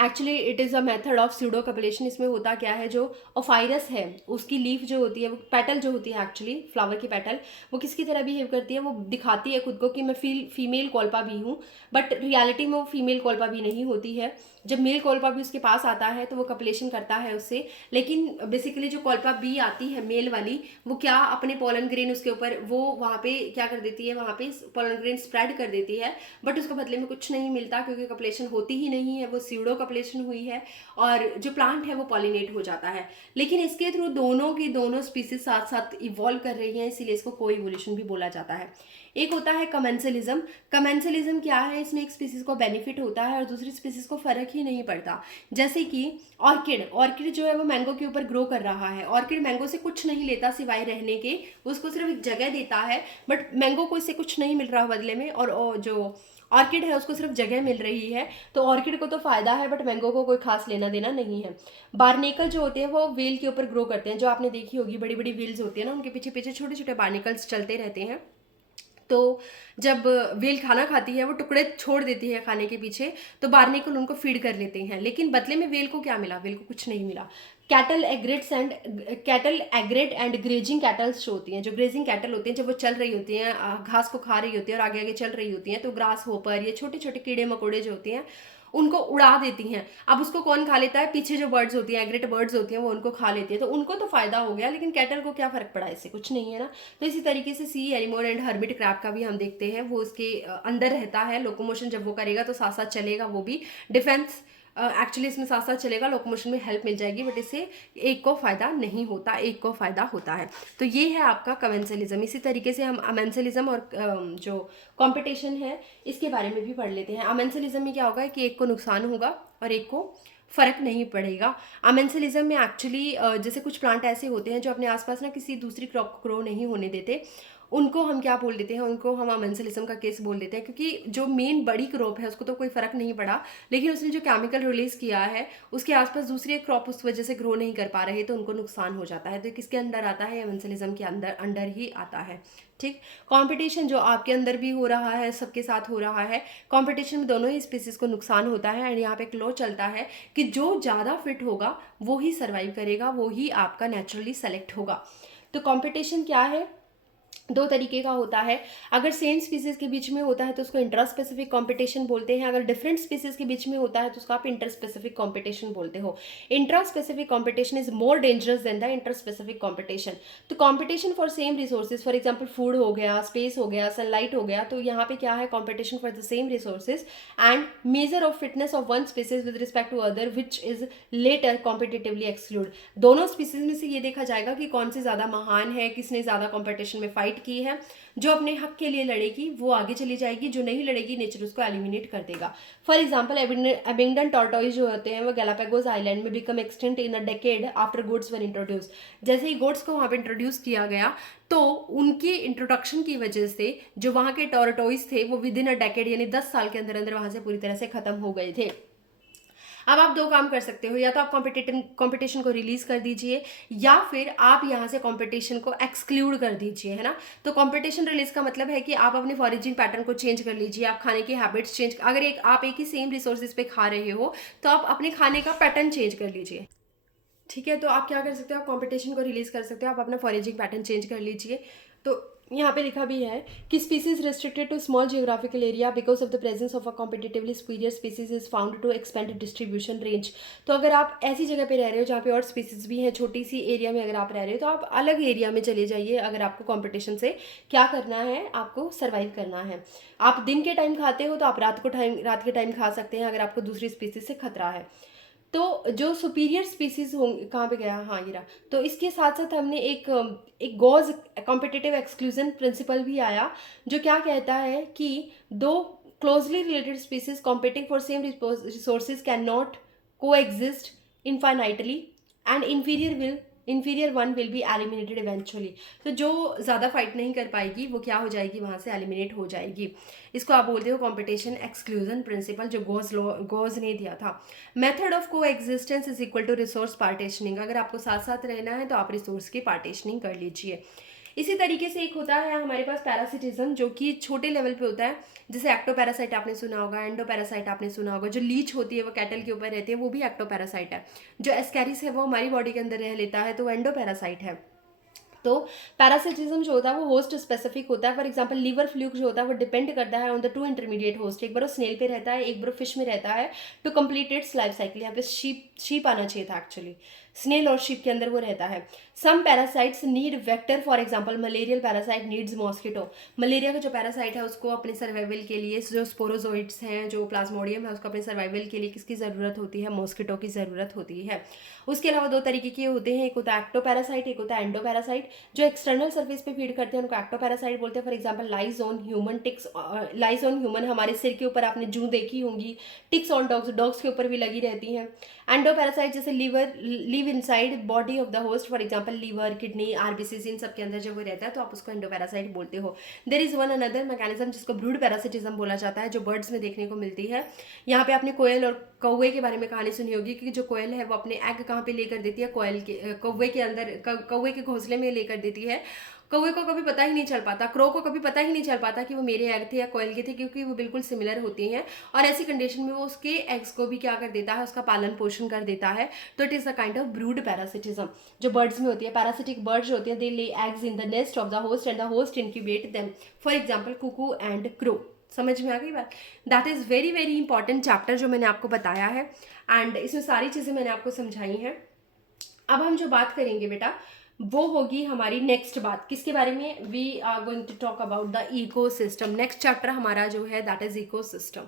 Actually it is a method of pseudo copulation. इसमें होता क्या है, जो ऑफाइरस है उसकी लीफ जो होती है, वो पेटल जो होती है एक्चुअली फ्लावर की पेटल, वो किसकी तरह बिहेव करती है, वो दिखाती है खुद को कि मैं फीमेल कोल्पा भी हूँ, बट रियलिटी में वो फीमेल कोल्पा भी नहीं होती है। जब मेल कोल्पा भी उसके पास आता है तो वो कपलेशन करता है उससे, लेकिन बेसिकली जो कोल्पा बी आती है मेल वाली, वो क्या अपने पोलन ग्रेन उसके ऊपर वो वहाँ पे क्या कर देती है, वहाँ पे पोलन ग्रेन स्प्रेड कर देती है, बट उसको बदले में कुछ नहीं मिलता क्योंकि कपलेशन होती ही नहीं है, वो स्यूडो कपलेशन हुई है और जो प्लांट है वो पॉलिनेट हो जाता है। लेकिन इसके थ्रू दोनों की दोनों स्पीसीज साथ साथ इवॉल्व कर रही हैं, इसीलिए इसको को इवोल्यूशन भी बोला जाता है। एक होता है कमेंसलिज्म। कमेंसलिज्म क्या है, इसमें एक स्पीसीज को बेनिफिट होता है और दूसरी स्पीसीज को फर्क ही नहीं पड़ता। जैसे कि ऑर्किड जो है वो मैंगो के ऊपर ग्रो कर रहा है। ऑर्किड मैंगो से कुछ नहीं लेता सिवाय रहने के, उसको सिर्फ एक जगह देता है, बट मैंगो को इससे कुछ नहीं मिल रहा बदले में, और जो ऑर्किड है उसको सिर्फ जगह मिल रही है। तो ऑर्किड को तो फायदा है बट मैंगो को कोई खास लेना देना नहीं है। बार्नेकल जो होते हैं वो वेल के ऊपर ग्रो करते हैं, जो आपने देखी होगी बड़ी बड़ी वेल्स होती है ना, उनके पीछे पीछे छोटे छोटे बार्नेकल्स चलते रहते हैं। तो जब वेल खाना खाती है वो टुकड़े छोड़ देती है खाने के पीछे, तो बार्नेकल उनको फीड कर लेते हैं, लेकिन बदले में वेल को क्या मिला, वेल को कुछ नहीं मिला। कैटल एग्रेट एंड ग्रेजिंग कैटल्स जो होती हैं, जो ग्रेजिंग कैटल होती हैं, जब वो चल रही होती हैं, घास को खा रही होती है और आगे आगे चल रही होती हैं, तो ग्रास होपर, ये छोटे छोटे कीड़े मकोड़े जो होते हैं उनको उड़ा देती हैं। अब उसको कौन खा लेता है, पीछे जो बर्ड्स होती हैं, एग्रेट बर्ड्स होती हैं, वो उनको खा लेती है, तो उनको तो फायदा हो गया, लेकिन कैटल को क्या फर्क पड़ा, इससे कुछ नहीं है ना। तो इसी तरीके से सी एनिमोर एंड हर्मिट क्रैब का भी हम देखते हैं, वो उसके अंदर रहता है, लोकोमोशन जब वो करेगा तो साथ साथ चलेगा, वो भी डिफेंस एक्चुअली इसमें साथ साथ चलेगा, लोकोमोशन में हेल्प मिल जाएगी, बट इससे एक को फायदा नहीं होता, एक को फायदा होता है। तो ये है आपका कमेंसलिज्म। इसी तरीके से हम अमेंसलिज्म और जो कंपटीशन है इसके बारे में भी पढ़ लेते हैं। अमेंसलिज्म में क्या होगा कि एक को नुकसान होगा और एक को फर्क नहीं पड़ेगा। अमेंसलिज्म में एक्चुअली जैसे कुछ प्लांट ऐसे होते हैं जो अपने आसपास ना किसी दूसरी क्रॉप को ग्रो नहीं होने देते, उनको हम क्या बोल देते हैं, उनको हम अमेंसलिज्म का केस बोल देते हैं, क्योंकि जो मेन बड़ी क्रॉप है उसको तो कोई फर्क नहीं पड़ा, लेकिन उसने जो केमिकल रिलीज किया है उसके आसपास दूसरी क्रॉप उस वजह से ग्रो नहीं कर पा रहे, तो उनको नुकसान हो जाता है। तो किसके अंडर आता है, अमेंसलिज्म के अंडर ही आता है। ठीक, कंपटीशन जो आपके अंदर भी हो रहा है, सबके साथ हो रहा है, कंपटीशन में दोनों ही स्पीसीज को नुकसान होता है। एंड यहाँ पे एक लॉ चलता है कि जो ज़्यादा फिट होगा वो ही सर्वाइव करेगा, वो ही आपका नेचुरली सेलेक्ट होगा। तो कंपटीशन क्या है, दो तरीके का होता है। अगर सेम स्पीसीज के बीच में होता है तो उसको इंट्रा स्पेसिफिक कॉम्पिटिशन बोलते हैं, अगर डिफरेंट स्पीसीज के बीच में होता है तो उसको आप इंटर स्पेसिफिक कॉम्पिटिशन बोलते हो। Intraspecific competition is more dangerous than the interspecific competition. तो competition for same resources, for example food हो गया, स्पेस हो गया, सनलाइट हो गया, तो यहाँ पे क्या है, competition for the same resources and measure of fitness of one species with respect to other which is later competitively exclude. दोनों स्पीसीज में से ये देखा जाएगा कि कौन से ज़्यादा महान है, किसने ज़्यादा कॉम्पिटिशन में फाइट की है। जो अपने हक के लिए लड़ेगी वो आगे चली जाएगी, जो नहीं लड़ेगी नेचर उसको एलिमिनेट कर देगा। फॉर एग्जाम्पल एबिंगडन टॉर्टोइज जो होते हैं वो गैलापागोस आइलैंड में become extinct in a decade after goats were introduce. जैसे ही गोड्स को वहाँ पे इंट्रोड्यूस किया गया तो उनकी इंट्रोडक्शन की वजह से जो वहाँ के टॉर्टोइज थे वो विद इन अ डेकेड यानी 10 साल के अंदर अंदर वहाँ से पूरी तरह से खत्म हो गए थे। अब आप दो काम कर सकते हो, या तो आप कंपटीशन को रिलीज कर दीजिए या फिर आप यहाँ से कंपटीशन को एक्सक्लूड कर दीजिए, है ना। तो कंपटीशन रिलीज का मतलब है कि आप अपने फॉरेजिंग पैटर्न को चेंज कर लीजिए, आप खाने की हैबिट्स चेंज, अगर आप एक ही सेम रिसोर्सेज पे खा रहे हो तो आप अपने खाने का पैटर्न चेंज कर लीजिए। ठीक है, तो आप क्या कर सकते हो, आप कंपटीशन को रिलीज कर सकते हो, आप अपना फॉरेजिंग पैटर्न चेंज कर लीजिए। तो यहाँ पे लिखा भी है कि species restricted to small geographical area because of the presence of a competitively superior species is found to expand distribution range. तो अगर आप ऐसी जगह पे रह रहे हो जहाँ पे और स्पीसीज भी हैं, छोटी सी एरिया में अगर आप रह रहे हो तो आप अलग एरिया में चले जाइए। अगर आपको कॉम्पिटिशन से क्या करना है, आपको सर्वाइव करना है। आप दिन के टाइम खाते हो तो आप रात के टाइम खा सकते हैं अगर आपको दूसरी स्पीसीज से खतरा है। तो जो सुपीरियर स्पीसीज होंगे, कहाँ पे गया, हाँ ये रहा। तो इसके साथ साथ हमने एक गॉज कॉम्पिटिटिव एक्सक्लूजन प्रिंसिपल भी आया, जो क्या कहता है कि दो closely related species competing for same resources can not coexist infinitely and inferior one will be eliminated eventually. तो जो ज़्यादा फाइट नहीं कर पाएगी वो क्या हो जाएगी, वहाँ से एलिमिनेट हो जाएगी। इसको आप बोलते हो कॉम्पिटिशन एक्सक्लूजन प्रिंसिपल, जो गोज ने दिया था। Method of coexistence is equal to resource partitioning. अगर आपको साथ साथ रहना है तो आप रिसोर्स की पार्टीशनिंग कर लीजिए। इसी तरीके से एक होता है हमारे पास पैरासिटिज्म, जो कि छोटे लेवल पे होता है। जैसे एक्टोपैरासाइट आपने सुना होगा, एंडोपैरासाइट आपने सुना होगा। जो लीच होती है वो कैटल के ऊपर रहती है, वो भी एक्टोपैरासाइट है। जो एस्कैरिस है वो हमारी बॉडी के अंदर रह लेता है, तो वो एंडोपैरासाइट है। तो पैरासिटिज्म जो होता है वो होस्ट स्पेसिफिक होता है। फॉर एग्जांपल लीवर फ्लूक जो होता है वो डिपेंड करता है on the two intermediate host. एक बार वो स्नेल पे रहता है, एक बार फिश में रहता है, to complete its life cycle. यहाँ पे शीप आना चाहिए था एक्चुअली, स्नेल और शीप के अंदर वो रहता है। Some parasites need vector, for example malarial parasite needs mosquito. Malaria का जो पैरासाइट है उसको अपने सर्वाइवल के लिए, जो स्पोरोजोइड्स हैं, जो प्लाज्मोडियम है, उसको अपने सर्वाइवल के लिए किसकी ज़रूरत होती है, मॉस्किटो की ज़रूरत होती है। उसके अलावा दो तरीके के होते हैं, एक होता है एक्टोपैरासाइट, एक होता है एंडोपैरासाइट। जो एक्सटर्नल सर्फेस पे फीड करते हैं उनको एक्टोपैरासाइट बोलते हैं। For example lice on human ticks, lice on human, हमारे सिर के ऊपर आपने जूं देखी होंगी। टिक्स ऑन डॉग्स, डॉग्स के ऊपर भी लगी रहती हैं। एंडोपैरासाइट जैसे live inside body of the host, for example liver, kidney, RBCs, इन सब के अंदर जब वो रहता है तो आप उसको एंडोपैरासाइट बोलते हो। There is one another mechanism जिसको ब्रूड पैरासिटिज्म बोला जाता है, जो बर्ड्स में देखने को मिलती है। यहाँ पे आपने कोयल और कौवे के बारे में कहानी सुनी होगी, क्योंकि जो कोयल है वो अपने एग कहाँ पे लेकर देती है, कौवे के अंदर, कौवे के घोंसले में लेकर देती है। कौवे को कभी पता ही नहीं चल पाता, क्रो को कभी पता ही नहीं चल पाता कि वो मेरे एग थे या कोयल के थे, क्योंकि वो बिल्कुल सिमिलर होती हैं। और ऐसी कंडीशन में वो उसके एग्स को भी क्या कर देता है, उसका पालन पोषण कर देता है। तो it is a kind of brood parasitism जो बर्ड्स में होती है। पैरासिटिक बर्ड्स होती हैं, they lay eggs in the nest of the host and the host incubate them, for example cuckoo and crow. समझ में आ गई बात? That is very very important chapter जो मैंने आपको बताया है, एंड इसमें सारी चीज़ें मैंने आपको समझाई हैं। अब हम जो बात करेंगे बेटा वो होगी हमारी नेक्स्ट बात, किसके बारे में, we are going to talk about the ecosystem. Next chapter हमारा जो है दैट इज इकोसिस्टम।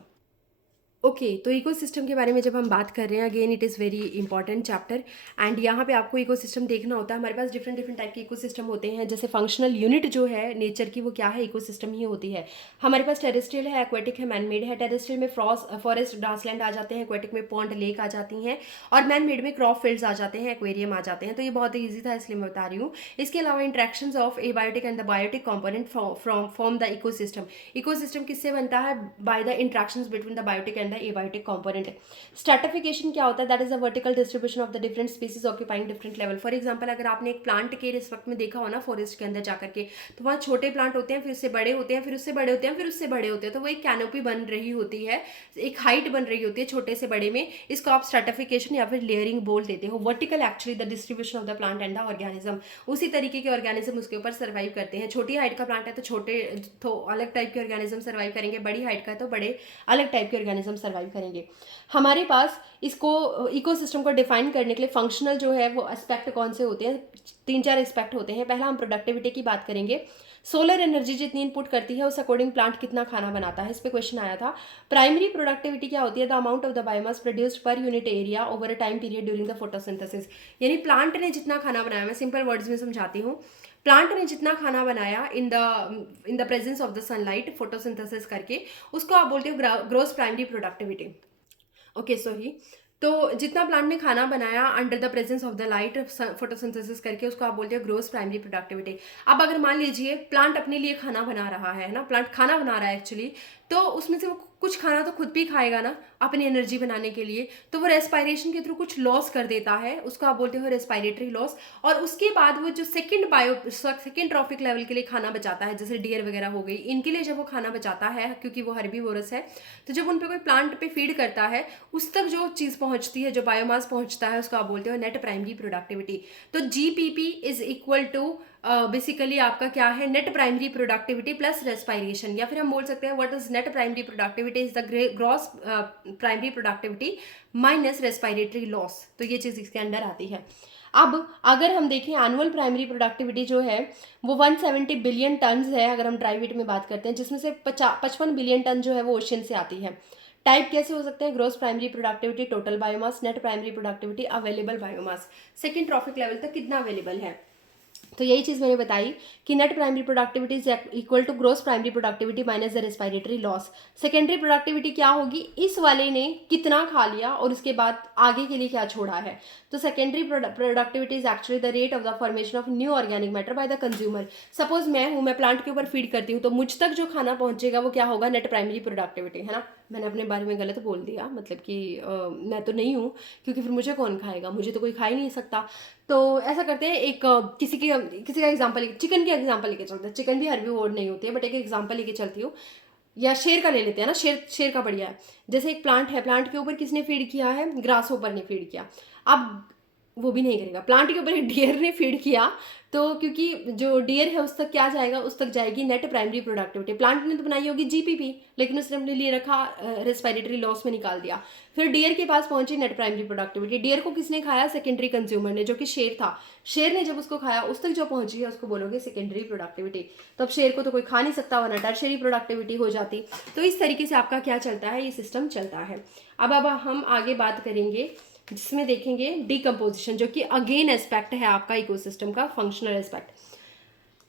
ओके तो इकोसिस्टम के बारे में जब हम बात कर रहे हैं, again it is very important chapter, and यहाँ पे आपको इकोसिस्टम देखना होता है। हमारे पास डिफरेंट डिफरेंट टाइप के इकोसिस्टम होते हैं। जैसे फंक्शनल यूनिट जो है नेचर की, वो क्या है, इकोसिस्टम ही होती है। हमारे पास टेरेस्ट्रियल है, एक्वेटिक है, मैन मेड है। टेरेस्ट्रियल में फॉरेस्ट, ग्रासलैंड आ जाते हैं, एक्वेटिक में पॉन्ड, लेक आ जाती हैं, और मैन मेड में क्रॉप फील्ड्स आ जाते हैं, एक्वेरियम आ जाते हैं। तो ये बहुत ही ईजी था इसलिए मैं बता रही हूँ। इसके अलावा interactions of abiotic and the biotic component from the ecosystem. Ecosystem किससे बनता है, by the interactions between the biotic and the abiotic component. Stratification क्या होता है, that is a vertical distribution of the different species occupying different level. For example अगर आपने एक प्लांट के इस वक्त में देखा हो ना फॉरेस्ट के अंदर जाकर के, तो वहाँ छोटे प्लांट होते हैं, फिर उससे बड़े होते हैं, फिर उससे बड़े होते हैं, फिर उससे बड़े होते हैं। तो वो एक कैनोपी बन रही होती है, एक हाइट बन रही होती है छोटे से बड़े में। इसको आप स्ट्रैटिफिकेशन या फिर लेयरिंग बोल देते हो। Vertical actually the distribution of the plant and the organism. उसी तरीके के ऑर्गेनिज्म उसके ऊपर सर्वाइव करते हैं। छोटी हाइट का प्लांट है तो छोटे तो अलग टाइप के ऑर्गेनिज्म सर्वाइव करेंगे, बड़ी हाइट का है तो बड़े अलग टाइप के ऑर्गेनिज्म सर्वाइव करेंगे। हमारे पास इसको इकोसिस्टम को डिफाइन करने के लिए फंक्शनल जो है वो एस्पेक्ट कौन से होते हैं, 3-4 एस्पेक्ट होते हैं। पहला हम प्रोडक्टिविटी की बात करेंगे। सोलर एनर्जी जितनी इनपुट करती है उस अकॉर्डिंग प्लांट कितना खाना बनाता है, इस पे क्वेश्चन आया था। प्राइमरी प्रोडक्टिविटी क्या होती है, the amount of the biomass produced per unit area over a time period during the photosynthesis. यानी प्लांट ने जितना खाना बनाया, मैं सिंपल वर्ड्स में समझाती हूँ, प्लांट ने जितना खाना बनाया in the presence of the sunlight photosynthesis करके, उसको आप बोलते हो gross primary productivity. Okay sorry, तो जितना प्लांट ने खाना बनाया under the presence of the light photosynthesis करके, उसको आप बोलते हो ग्रोस प्राइमरी प्रोडक्टिविटी। अब अगर मान लीजिए प्लांट अपने लिए खाना बना रहा है ना, प्लांट खाना बना रहा है एक्चुअली, तो उसमें से वो कुछ खाना तो खुद भी खाएगा ना अपनी एनर्जी बनाने के लिए, तो वो रेस्पायरेशन के थ्रू कुछ लॉस कर देता है, उसको आप बोलते हो रेस्पायरेटरी लॉस। और उसके बाद वो जो सेकेंड ट्रॉफिक लेवल के लिए खाना बचाता है, जैसे डियर वगैरह हो गई, इनके लिए जब वो खाना बचाता है, क्योंकि वो हर्बीवोरस है, तो जब उन पे कोई प्लांट पे फीड करता है, उस तक जो चीज़ पहुंचती है, जो बायोमास पहुंचता है, उसको आप बोलते हो नेट प्राइमरी प्रोडक्टिविटी। तो GPP is equal to basically आपका क्या है, net primary productivity plus respiration, या फिर हम बोल सकते हैं what is net primary productivity is the gross primary productivity minus respiratory loss. तो ये चीज़ इसके अंडर आती है। अब अगर हम देखें एनुअल प्राइमरी प्रोडक्टिविटी जो है वो 170 बिलियन टन्स है, अगर हम ड्राई वेट में बात करते हैं, जिसमें से 55 बिलियन टन जो है वो ओशन से आती है। टाइप कैसे हो सकते हैं? Gross primary productivity, total biomass, net primary productivity, available biomass, second trophic level तक कितना अवेलेबल है। तो यही चीज़ मैंने बताई कि net primary productivity is equal to gross primary productivity minus the respiratory loss. Secondary productivity क्या होगी? इस वाले ने कितना खा लिया और उसके बाद आगे के लिए क्या छोड़ा है। तो secondary productivity is actually the rate of the formation of new organic matter by the consumer. Suppose मैं प्लांट के ऊपर फीड करती हूँ, तो मुझ तक जो खाना पहुंचेगा वो क्या होगा? नेट प्राइमरी प्रोडक्टिविटी, है ना। मैंने अपने बारे में गलत बोल दिया, मतलब कि मैं तो नहीं हूँ, क्योंकि फिर मुझे कौन खाएगा, मुझे तो कोई खा ही नहीं सकता। तो ऐसा करते हैं, एक किसी का एग्जांपल, चिकन की एग्जांपल लेके चलते हैं। चिकन भी हर्बीवोर नहीं होती है, बट एक एग्जांपल लेके चलती हूँ, या शेर का ले लेते हैं ना। शेर का बढ़िया है। जैसे एक प्लांट है, प्लांट के ऊपर किसने फीड किया है? ग्रास होपर ने फीड किया। अब वो भी नहीं करेगा, प्लांट के ऊपर एक डियर ने फीड किया, तो क्योंकि जो डियर है उस तक क्या जाएगा? उस तक जाएगी नेट प्राइमरी प्रोडक्टिविटी। प्लांट ने तो बनाई होगी जीपीपी, लेकिन उसने अपने लिए रखा, रेस्पिरेटरी लॉस में निकाल दिया। फिर डियर के पास पहुंची नेट प्राइमरी प्रोडक्टिविटी। डियर को किसने खाया? सेकेंडरी कंज्यूमर ने, जो कि शेर था। शेर ने जब उसको खाया, उस तक जो पहुंची है उसको बोलोगे सेकेंडरी प्रोडक्टिविटी। तो अब शेर को तो कोई खा नहीं सकता, वरना टर्शरी प्रोडक्टिविटी हो जाती। तो इस तरीके से आपका क्या चलता है? ये सिस्टम चलता है। अब हम आगे बात करेंगे, जिसमें देखेंगे डीकम्पोजिशन, जो कि अगेन एस्पेक्ट है आपका इकोसिस्टम का, फंक्शनल एस्पेक्ट।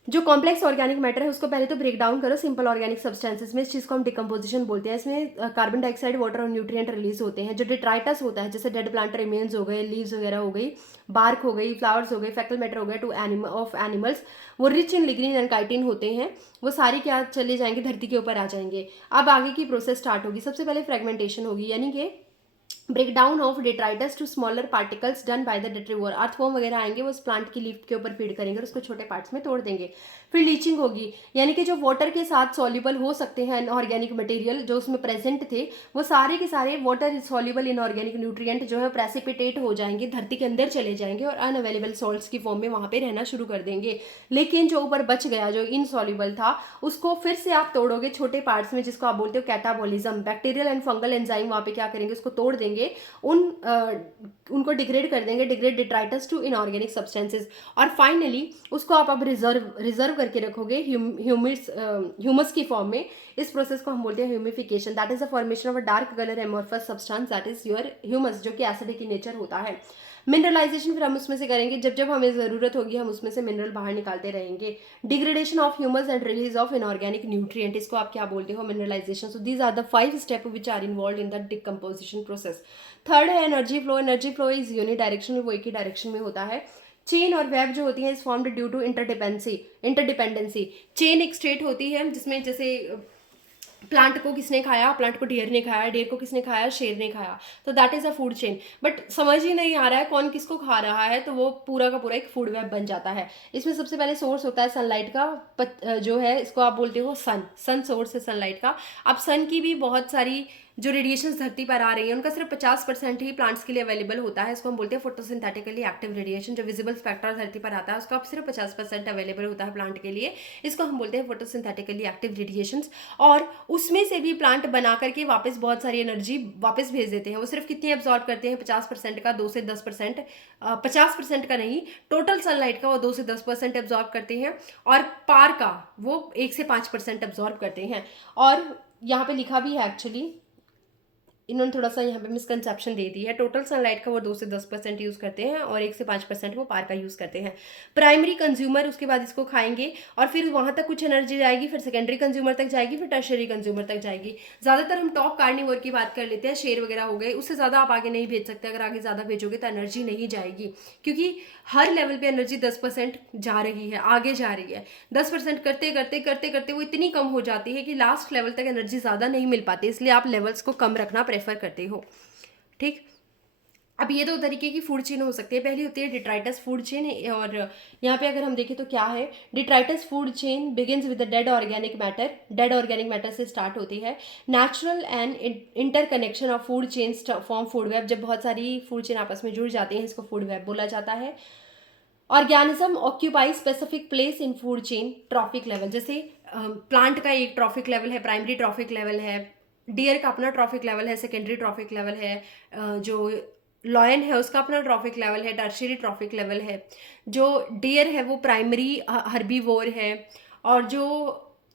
जो कॉम्प्लेक्स ऑर्गेनिक मैटर है उसको पहले तो ब्रेक डाउन करो सिंपल ऑर्गेनिक सब्सटेंसेस में। इस चीज़ को हम डिकम्पोजिशन बोलते हैं। इसमें कार्बन डाइऑक्साइड, वाटर और न्यूट्रिएंट रिलीज होते हैं। जो डिट्राइटस होता है, जैसे डेड प्लांट रिमेन्स हो गए, लीव्स वगैरह हो गई, बार्क हो गई, फ्लावर्स हो गए, फैकल मैटर हो गया ऑफ एनिमल्स, वो rich in lignin and chitin होते हैं। वो सारे क्या चले जाएंगे? धरती के ऊपर आ जाएंगे। अब आगे की प्रोसेस स्टार्ट होगी। सबसे पहले फ्रेगमेंटेशन होगी, यानी कि breakdown of detritus to smaller particles done by the detritivore. Earthworm वगैरह आएंगे, वो उस प्लांट की लीफ के ऊपर फीड करेंगे और उसको छोटे पार्ट्स में तोड़ देंगे। फिर लीचिंग होगी, यानी कि जो वाटर के साथ सॉल्युबल हो सकते हैं इनऑर्गेनिक मटेरियल जो उसमें प्रेजेंट थे, वो सारे के सारे वाटर सॉल्युबल इनऑर्गेनिक न्यूट्रिएंट जो है प्रेसिपिटेट हो जाएंगे, धरती के अंदर चले जाएंगे और अनअवेलेबल सॉल्ट्स की फॉर्म में वहां पे रहना शुरू कर देंगे। लेकिन जो ऊपर बच गया, जो इनसॉल्युबल था, उसको फिर से आप तोड़ोगे छोटे पार्ट्स में, जिसको आप बोलते हो catabolism. Bacterial and fungal enzyme वहां पे क्या करेंगे? उसको तोड़ देंगे, उनको डिग्रेड कर देंगे, degrade detritus to inorganic substances. और फाइनली उसको आप अब रिजर्व करके रखोगे ह्यूमस की फॉर्म में। इस प्रोसेस को हम बोलते हैं humification. That is the formation of a dark colour amorphous substance, that is your humus, जो कि एसिडिक इन नेचर होता है। मिनरलाइजेशन फिर हम उसमें से करेंगे, जब जब हमें ज़रूरत होगी हम उसमें से मिनरल बाहर निकालते रहेंगे। Degradation of humus and release of inorganic nutrient, इसको आप क्या बोलते हो? Mineralisation. So these are the 5 step which are involve in the decomposition process. Third है energy flow. Energy flow is unidirectional, वो एक ही डायरेक्शन में होता है। चेन और वेब जो होती है is formed due to interdependency. Chain एक स्टेट होती है जिसमें जैसे प्लांट को किसने खाया? प्लांट को डियर ने खाया, डियर को किसने खाया? शेर ने खाया। तो that is a food chain. But समझ ही नहीं आ रहा है कौन किसको खा रहा है, तो वो पूरा का पूरा एक फूड वेब बन जाता है। इसमें सबसे पहले सोर्स होता है सनलाइट का, जो है इसको आप बोलते हो सन सोर्स है सनलाइट का। अब सन की भी बहुत सारी जो रेडिएशन धरती पर आ रही है, उनका सिर्फ 50% ही प्लांट्स के लिए अवेलेबल होता है। इसको हम बोलते हैं फोटोसिंथेटिकली एक्टिव रेडिएशन। जो विजिबल स्पेक्ट्रा धरती पर आता है उसका अब सिर्फ 50% अवेलेबल होता है प्लांट के लिए। इसको हम बोलते हैं फोटोसिंथेटिकली एक्टिव रेडिएशन। और उसमें से भी प्लांट बना करके वापस बहुत सारी एनर्जी वापस भेज देते हैं। वो सिर्फ कितनी एब्जॉर्ब करते हैं? 50% का, 2 से 10%, 50% का नहीं, टोटल सनलाइट का वो 2 से 10% एब्जॉर्ब करते हैं, और पार का वो 1 से 5% एब्जॉर्ब करते हैं। और यहाँ पे लिखा भी है, एक्चुअली इन्होंने थोड़ा सा यहाँ पे मिसकंसेप्शन दे दी है। टोटल सनलाइट का वो 2 से 10% यूज़ करते हैं और 1 से 5% वो पार का यूज़ करते हैं। प्राइमरी कंज्यूमर उसके बाद इसको खाएंगे और फिर वहाँ तक कुछ एनर्जी जाएगी, फिर सेकेंडरी कंज्यूमर तक जाएगी, फिर टर्शरी कंज्यूमर तक जाएगी। ज़्यादातर हम टॉप कार्निवोर की बात कर लेते हैं, शेर वगैरह हो गए, उससे ज़्यादा आप आगे नहीं भेज सकते। अगर आगे ज़्यादा भेजोगे तो एनर्जी नहीं जाएगी, क्योंकि हर लेवल पर एनर्जी 10% जा रही है, आगे जा रही है। 10% करते करते करते करते वो इतनी कम हो जाती है कि लास्ट लेवल तक एनर्जी ज़्यादा नहीं मिल पाती, इसलिए आप लेवल्स को कम रखना प्रेफर करते हो। ठीक। अब ये 2 तरीके की फूड चेन हो सकती है। पहली होती है डिट्राइटस फूड चेन, और यहाँ पे अगर हम देखें तो क्या है? Detritus food chain begins with the dead organic matter. Dead organic matter से स्टार्ट होती है। Natural and interconnection of food chain form food web. जब बहुत सारी फूड चेन आपस में जुड़ जाती हैं, इसको फूड वेब बोला जाता है। Organism occupy specific place in food chain traffic level. जैसे प्लांट का एक ट्रॉफिक लेवल है, प्राइमरी ट्रॉफिक लेवल है, डियर का अपना ट्रॉफिक लेवल है, सेकेंडरी ट्रॉफिक लेवल है, जो लॉयन है उसका अपना ट्रॉफिक लेवल है, टर्शियरी ट्रॉफिक लेवल है। जो डियर है वो प्राइमरी हर्बीवोर है, और जो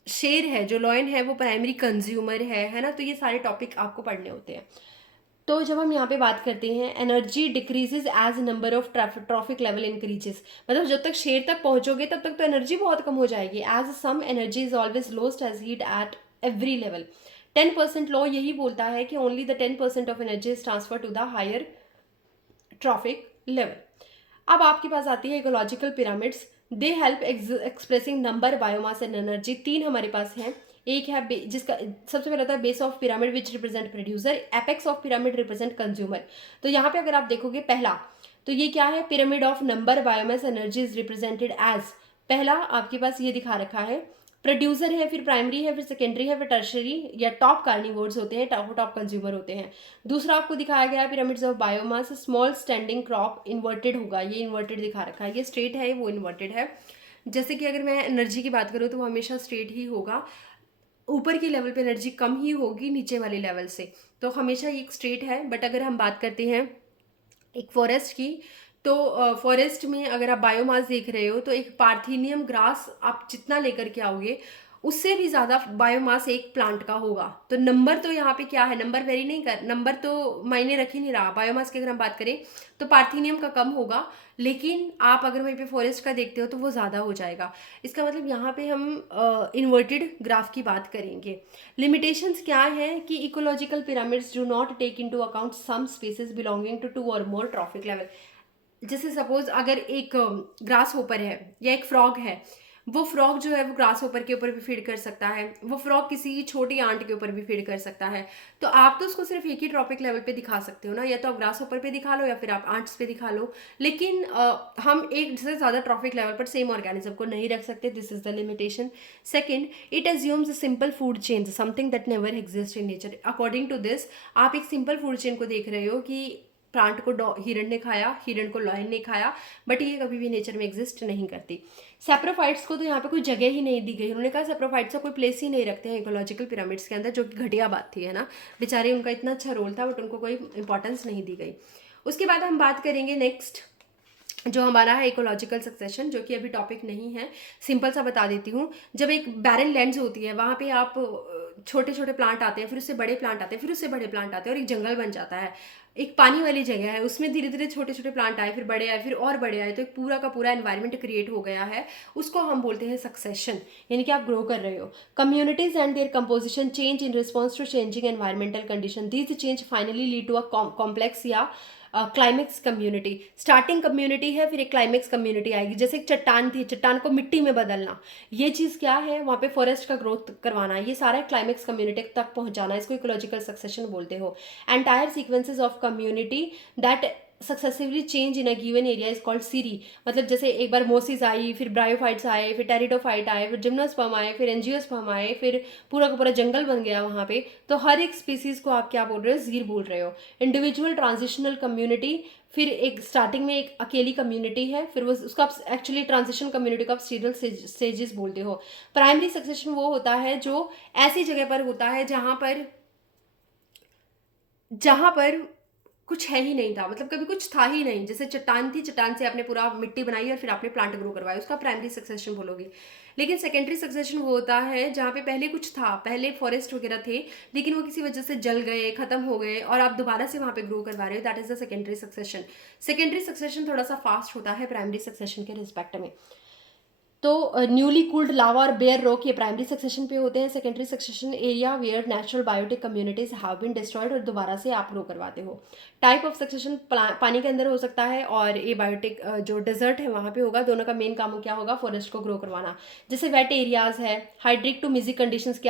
शेर है, जो लॉयन है वो प्राइमरी कंज्यूमर है ना। तो ये सारे टॉपिक आपको पढ़ने होते हैं। तो जब हम यहाँ पे बात करते हैं energy decreases as number of trophic level increases, मतलब जब तक शेर तक पहुंचोगे तब तक तो एनर्जी बहुत कम हो जाएगी। As some energy is always lost as heat at every level. 10% law यही बोलता है कि only the 10% of energy is transfer to the higher trophic level. अब आपके पास आती है ecological pyramids. They help expressing number, biomass and energy. तीन हमारे पास हैं। एक है जिसका सबसे पहला था base of pyramid which represent producer, apex of pyramid represent consumer. तो यहाँ पे अगर आप देखोगे पहला, तो ये क्या है, pyramid of number, biomass, energy is represented as, पहला आपके पास ये दिखा रखा है प्रोड्यूसर है, फिर प्राइमरी है, फिर सेकेंडरी है, फिर टर्शरी या टॉप कार्निवोर्स होते हैं, टॉप कंज्यूमर होते हैं। दूसरा आपको दिखाया गया है pyramids of biomass, small standing crop, inverted होगा, ये इन्वर्टेड दिखा रखा है, ये स्ट्रेट है, वो इन्वर्टेड है। जैसे कि अगर मैं एनर्जी की बात करूँ तो वो हमेशा स्ट्रेट ही होगा, ऊपर के लेवल पे एनर्जी कम ही होगी नीचे वाले लेवल से, तो हमेशा ये एक स्ट्रेट है। बट अगर हम बात करते हैं एक फॉरेस्ट की, तो फॉरेस्ट में अगर आप बायोमास देख रहे हो तो एक पार्थेनियम ग्रास आप जितना लेकर के आओगे उससे भी ज़्यादा बायोमास एक प्लांट का होगा। तो नंबर तो यहाँ पे क्या है, नंबर वेरी नहीं कर, नंबर तो मायने रख ही नहीं रहा। बायोमास की अगर हम बात करें तो पार्थेनियम का कम होगा, लेकिन आप अगर वहीं पे फॉरेस्ट का देखते हो तो वो ज़्यादा हो जाएगा। इसका मतलब यहाँ पे हम इन्वर्टेड ग्राफ की बात करेंगे। लिमिटेशंस क्या है कि ecological pyramids do not take into account some species belonging to 2 और मोर ट्रॉफिक लेवल। जैसे सपोज अगर एक ग्रास होपर है या एक फ्रॉग है, वो फ्रॉग जो है वो ग्रास होपर के ऊपर भी फीड कर सकता है, वो फ्रॉग किसी छोटी आंट के ऊपर भी फीड कर सकता है। तो आप तो उसको सिर्फ एक ही ट्रॉपिक लेवल पे दिखा सकते हो ना, या तो आप ग्रास होपर पे दिखा लो या फिर आप आंट्स पे दिखा लो। लेकिन हम एक से ज़्यादा ट्रॉपिक लेवल पर सेम ऑर्गेनिज्म को नहीं रख सकते, this is the limitation. Second, it assumes a simple food chain, something that never exist in nature. According to this, आप एक सिंपल फूड चेन को देख रहे हो कि प्लांट को हिरण ने खाया, हिरण को लॉयन ने खाया, बट ये कभी भी नेचर में एग्जिस्ट नहीं करती। सेप्रोफाइट्स को तो यहाँ पे कोई जगह ही नहीं दी गई, उन्होंने कहा सेप्रोफाइट्स का कोई प्लेस ही नहीं रखते हैं इकोलॉजिकल पिरामिड्स के अंदर, जो कि घटिया बात थी, है ना। बेचारे, उनका इतना अच्छा रोल था बट उनको कोई इंपॉर्टेंस नहीं दी गई। उसके बाद हम बात करेंगे नेक्स्ट जो हमारा है इकोलॉजिकल सक्सेशन, जो कि अभी टॉपिक नहीं है, सिंपल सा बता देती हूँ। जब एक बैरन लैंड्स होती है वहाँ पे आप छोटे छोटे प्लांट आते हैं, फिर उससे बड़े प्लांट आते हैं, फिर उससे बड़े प्लांट आते हैं और एक जंगल बन जाता है। एक पानी वाली जगह है, उसमें धीरे धीरे छोटे छोटे प्लांट आए, फिर बड़े आए, फिर और बड़े आए, तो एक पूरा का पूरा एनवायरनमेंट क्रिएट हो गया है। उसको हम बोलते हैं सक्सेशन, यानी कि आप ग्रो कर रहे हो। Communities and their composition change in response to changing environmental condition. These change finally lead to a complex या क्लाइमेक्स कम्युनिटी। स्टार्टिंग कम्युनिटी है, फिर एक क्लाइमेक्स कम्युनिटी आएगी। जैसे एक चट्टान थी, चट्टान को मिट्टी में बदलना, ये चीज़ क्या है, वहाँ पे फॉरेस्ट का ग्रोथ करवाना, ये सारा क्लाइमेक्स कम्युनिटी तक पहुँचाना, इसको इकोलॉजिकल सक्सेशन बोलते हो। Entire sequences of community that successively change in a given area is called sere. मतलब जैसे एक बार मोसिस आई, फिर ब्रायोफाइट्स आए, फिर टेरिडोफाइट आए, फिर जिम्नोस्पर्म आए, फिर एंजियोस्पर्म आए, फिर पूरा का पूरा जंगल बन गया वहाँ पे। तो हर एक स्पीसीज को आप क्या बोल रहे हो, जीर बोल रहे हो। इंडिविजुअल ट्रांजिशनल कम्युनिटी, फिर एक स्टार्टिंग में एक अकेली कम्युनिटी है, फिर वो उसका आप एक्चुअली ट्रांजिशन कम्युनिटी को आप सीरियल स्टेजेस बोलते हो। प्राइमरी सक्सेशन वो होता है जो ऐसी जगह पर होता है जहाँ पर कुछ है ही नहीं था, मतलब कभी कुछ था ही नहीं। जैसे चट्टान थी, चट्टान से आपने पूरा मिट्टी बनाई और फिर आपने प्लांट ग्रो करवाया, उसका प्राइमरी सक्सेशन बोलोगे। लेकिन सेकेंडरी सक्सेशन वो होता है जहाँ पे पहले कुछ था, पहले फॉरेस्ट वगैरह थे, लेकिन वो किसी वजह से जल गए, खत्म हो गए, और आप दोबारा से वहाँ पे ग्रो करवा रहे हो, that is the secondary succession. Secondary succession थोड़ा सा फास्ट होता है प्राइमरी सक्सेशन के रिस्पेक्ट में। तो न्यूली कूल्ड लावा और बेयर रॉक ये प्राइमरी सक्सेशन पे होते हैं। Secondary succession area where natural biotic communities have been destroyed, और दोबारा से आप ग्रो करवाते हो। टाइप ऑफ सक्सेशन पानी के अंदर हो सकता है, और ये बायोटिक जो डेजर्ट है वहाँ पे होगा। दोनों का मेन काम क्या होगा, फॉरेस्ट को ग्रो करवाना। जैसे वेट एरियाज है, हाइड्रिक टू मिजिक कंडीशंस की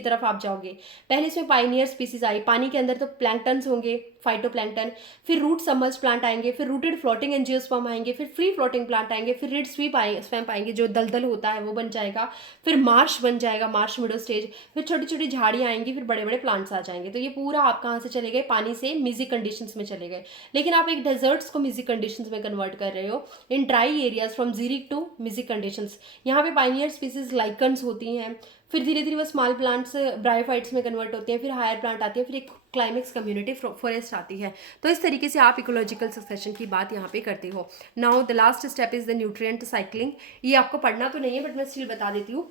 तरफ आप जाओगे। पहले इसमें पाइनियर स्पीसीज आई, पानी के अंदर तो प्लैंक्टन्स होंगे, फाइटोप्लैंक्टन, फिर रूट सबमर्ज प्लांट आएंगे, फिर रूटेड फ्लोटिंग एंजियोस्पर्म आएंगे, फिर फ्री फ्लोटिंग प्लांट आएंगे, फिर रिड स्वैम्प आएंगे, जो दलदल होता है वो बन जाएगा, फिर मार्श बन जाएगा, मार्श मिडो स्टेज, फिर छोटी छोटी झाड़ियाँ आएंगी, फिर बड़े बड़े प्लांट्स आ जाएंगे। तो ये पूरा आप कहाँ से चले गए, पानी से मिजिक कंडीशंस में चले गए। लेकिन आप एक डेजर्ट्स को मिजिक कंडीशंस में कन्वर्ट कर रहे हो, in dry areas from xeric to mesic conditions. यहाँ पे पाइनियर स्पीसीज लाइकन्स होती हैं, फिर धीरे धीरे वो स्मॉल प्लांट्स ब्रायोफाइट्स में कन्वर्ट होते हैं, फिर हायर प्लांट आती है, फिर एक क्लाइमेक्स कम्युनिटी फॉरेस्ट आती है। तो इस तरीके से आप इकोलॉजिकल सक्सेशन की बात यहाँ पे करते हो। Now the last step is the nutrient cycling. ये आपको पढ़ना तो नहीं है बट मैं स्टिल बता देती हूँ।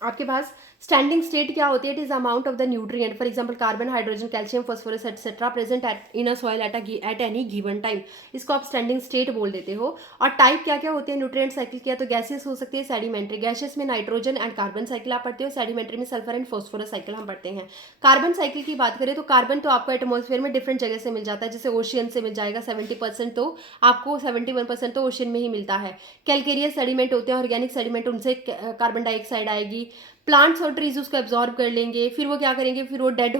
आपके पास स्टैंडिंग स्टेट क्या होती है, it is amount of the nutrient, for example carbon, hydrogen, calcium, phosphorus etcetera present in a soil at any given time, इसको आप स्टैंडिंग स्टेट बोल देते हो। और टाइप क्या क्या होते हैं न्यूट्रिएंट साइकिल क्या, तो गैसेस हो सकती है, सेडिमेंट्री, गैसेस में नाइट्रोजन एंड कार्बन साइकिल आप पढ़ते हो, सेडिमेंट्री में सल्फर एंड फास्फोरस साइकिल हम पढ़ते हैं। कार्बन साइकिल की बात करें तो कार्बन तो आपको एटमॉस्फेयर में डिफरेंट जगह से मिल जाता है, जैसे ओशियन से मिल जाएगा 70%, तो आपको 71% तो ओशियन में ही मिलता है। कैलकेरियस सेडिमेंट होते हैं, ऑर्गेनिक सेडिमेंट, उनसे कार्बन डाइऑक्साइड आएगी। प्लांट्स और ट्रीज उसको एब्जॉर्ब कर लेंगे, फिर वो क्या करेंगे, फिर वो डेड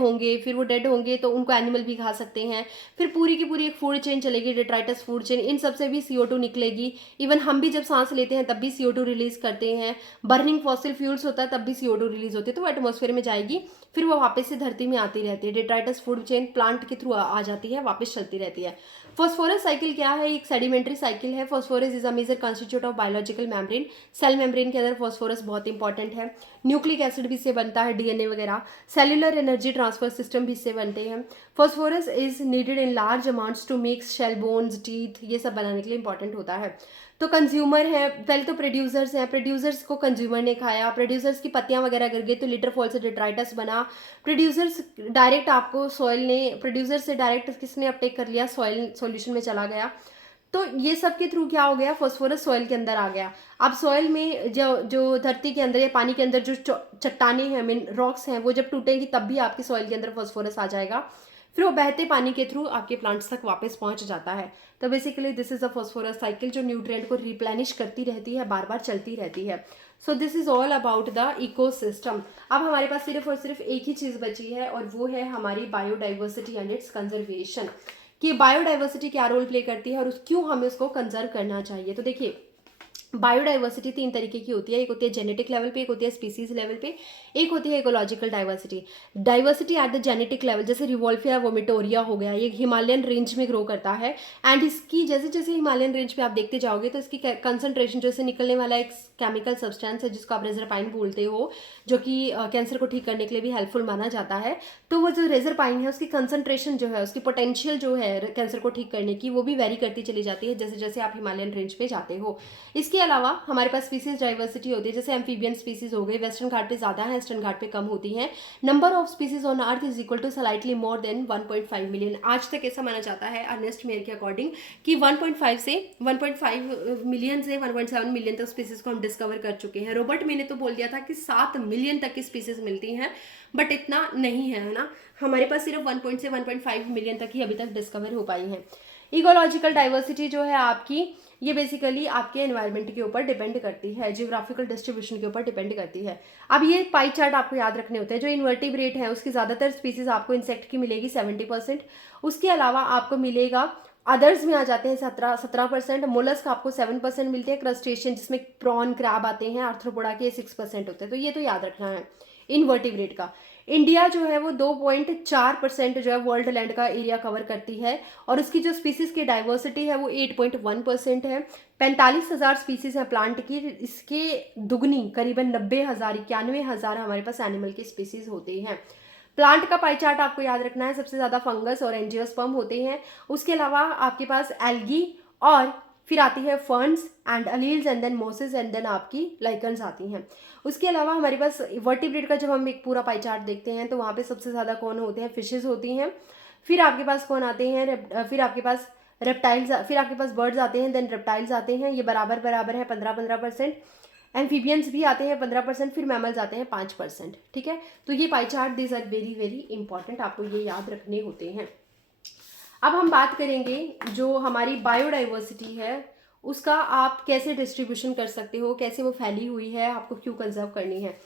होंगे तो उनको एनिमल भी खा सकते हैं। फिर पूरी की पूरी एक फूड चेन चलेगी, डेट्राइटस फूड चेन, इन सब से भी CO2 निकलेगी। इवन हम भी जब सांस लेते हैं तब भी CO2 रिलीज करते हैं। बर्निंग फॉसिल फ्यूल्स होता है तब भी CO2 रिलीज होती है, तो वो एटमॉस्फेयर में जाएगी, फिर वो वापस से धरती में आती रहती है। डेट्राइटस फूड चेन प्लांट के थ्रू आ जाती है, वापस चलती रहती है। फॉस्फोरस साइकिल क्या है, एक सेडिमेंट्री साइकिल है। Phosphorus is a major constituent of biological membrane, cell membrane के अंदर फॉस्फोरस बहुत इंपॉर्टेंट है। न्यूक्लिक एसिड भी इससे बनता है, DNA वगैरह। सेल्युलर एनर्जी ट्रांसफर सिस्टम भी इससे बनते हैं। Phosphorus is needed in large amounts to make shell bones, teeth, ये सब बनाने के लिए इंपॉर्टेंट होता है। तो कंज्यूमर है, पहले तो प्रोड्यूसर्स हैं, प्रोड्यूसर्स को कंज्यूमर ने खाया, प्रोड्यूसर्स की पत्तियां वगैरह गिर गई तो लिटर फॉल से डेट्राइटस बना। प्रोड्यूसर्स डायरेक्ट आपको सॉइल ने, प्रोड्यूसर से डायरेक्ट किसने अपटेक कर लिया, सॉइल सॉल्यूशन में चला गया, तो ये सब के थ्रू क्या हो गया, फॉस्फोरस सॉइल के अंदर आ गया। अब सॉइल में जो धरती के अंदर या पानी के अंदर जो चट्टाने हैं, मीन रॉक्स हैं, वो जब टूटेंगी तब भी आपके सॉइल के अंदर फॉस्फोरस आ जाएगा, फिर वो बहते पानी के थ्रू आपके प्लांट्स तक वापस पहुंच जाता है। तो basically this is a phosphorus cycle जो न्यूट्रिएंट को रिप्लेनिश करती रहती है, बार बार चलती रहती है। सो this is all about the ecosystem. अब हमारे पास सिर्फ और सिर्फ एक ही चीज़ बची है और वो है हमारी बायोडाइवर्सिटी एंड इट्स कंजर्वेशन, कि बायोडाइवर्सिटी क्या रोल प्ले करती है और क्यों हमें उसको कंजर्व करना चाहिए। तो देखिए, बायोडाइवर्सिटी 3 तरीके की होती है, एक होती है जेनेटिक लेवल पे, एक होती है स्पीसीज लेवल पे, एक होती है ecological diversity. Diversity at the genetic level, जैसे रिवोल्फिया वोमिटोरिया हो गया, ये हिमालयन रेंज में ग्रो करता है एंड इसकी जैसे जैसे हिमालयन रेंज पे आप देखते जाओगे तो इसकी कंसंट्रेशन, जैसे निकलने वाला एक केमिकल सब्सटेंस है जिसको आप रेजरपाइन बोलते हो, जो कि कैंसर को ठीक करने के लिए भी हेल्पफुल माना जाता है, तो वो जो रेजरपाइन है उसकी कंसंट्रेशन जो है, उसकी पोटेंशियल जो है कैंसर को ठीक करने की, वो भी वेरी करती चली जाती है जैसे जैसे आप हिमालयन रेंज पे जाते हो। इसके अलावा हमारे पास स्पीसीज डाइवर्सिटी होती है, जैसे एम्फीबियन स्पीसीज हो गई, वेस्टर्न घाट पे ज़्यादा है, ईस्टर्न घाट पे कम होती है। Number of species on earth is equal to slightly more than 1.5 million. आज तक ऐसा माना जाता है अर्नेस्ट मेयर के अकॉर्डिंग कि 1.5 मिलियन से 1.7 मिलियन तक स्पीसीज को हम डिस्कवर कर चुके हैं। रॉबर्ट मे ने तो बोल दिया था कि 7 मिलियन तक की स्पीसीज मिलती हैं, बट इतना नहीं है ना, हमारे पास सिर्फ 1 से 1.5 मिलियन तक ही अभी तक डिस्कवर हो पाई है। इकोलॉजिकल डाइवर्सिटी जो है आपकी, ये बेसिकली आपके एनवायरनमेंट के ऊपर डिपेंड करती है, जियोग्राफिकल डिस्ट्रीब्यूशन के ऊपर डिपेंड करती है। अब ये पाई चार्ट आपको याद रखने होते हैं। जो इन्वर्टिब्रेट है उसकी ज़्यादातर स्पीसीज आपको इंसेक्ट की मिलेगी 70%, उसके अलावा आपको मिलेगा, अदर्स में आ जाते हैं 17%, मोलस्क आपको 7% मिलते हैं, क्रस्टेशियन जिसमें प्रॉन, क्रैब आते हैं, आर्थ्रोपोडा के 6% होते हैं, तो ये तो याद रखना है इन्वर्टिब्रेट का। इंडिया जो है वो 2.4% जो है वर्ल्ड लैंड का एरिया कवर करती है और उसकी जो स्पीसीज की डाइवर्सिटी है वो 8.1% है। 45,000 स्पीसीज हैं प्लांट की, इसके दुगनी करीबन 90,000 91,000 हमारे पास एनिमल की स्पीसीज होती हैं। प्लांट का पाई चार्ट आपको याद रखना है, सबसे ज़्यादा फंगस और एंजियोस्पर्म होते हैं, उसके अलावा आपके पास एल्गी और फिर आती है ferns and allies and then mosses and then आपकी लाइकन्स आती हैं। उसके अलावा हमारे पास वर्टिब्रेट का जब हम एक पूरा पाई चार्ट देखते हैं तो वहाँ पे सबसे ज़्यादा कौन होते हैं, फिशेस होती हैं, फिर आपके पास कौन आते हैं, फिर आपके पास रेप्टाइल्स, फिर आपके पास बर्ड्स आते हैं, देन रेप्टाइल्स आते हैं, ये बराबर बराबर है 15-15%। एम्फीबियंस भी आते हैं 15%, फिर मैमल्स आते हैं 5%। ठीक है, तो ये pie chart this are very very important, आपको ये याद रखने होते हैं। अब हम बात करेंगे जो हमारी बायोडाइवर्सिटी है उसका आप कैसे डिस्ट्रीब्यूशन कर सकते हो, कैसे वो फैली हुई है, आपको क्यों कंजर्व करनी है।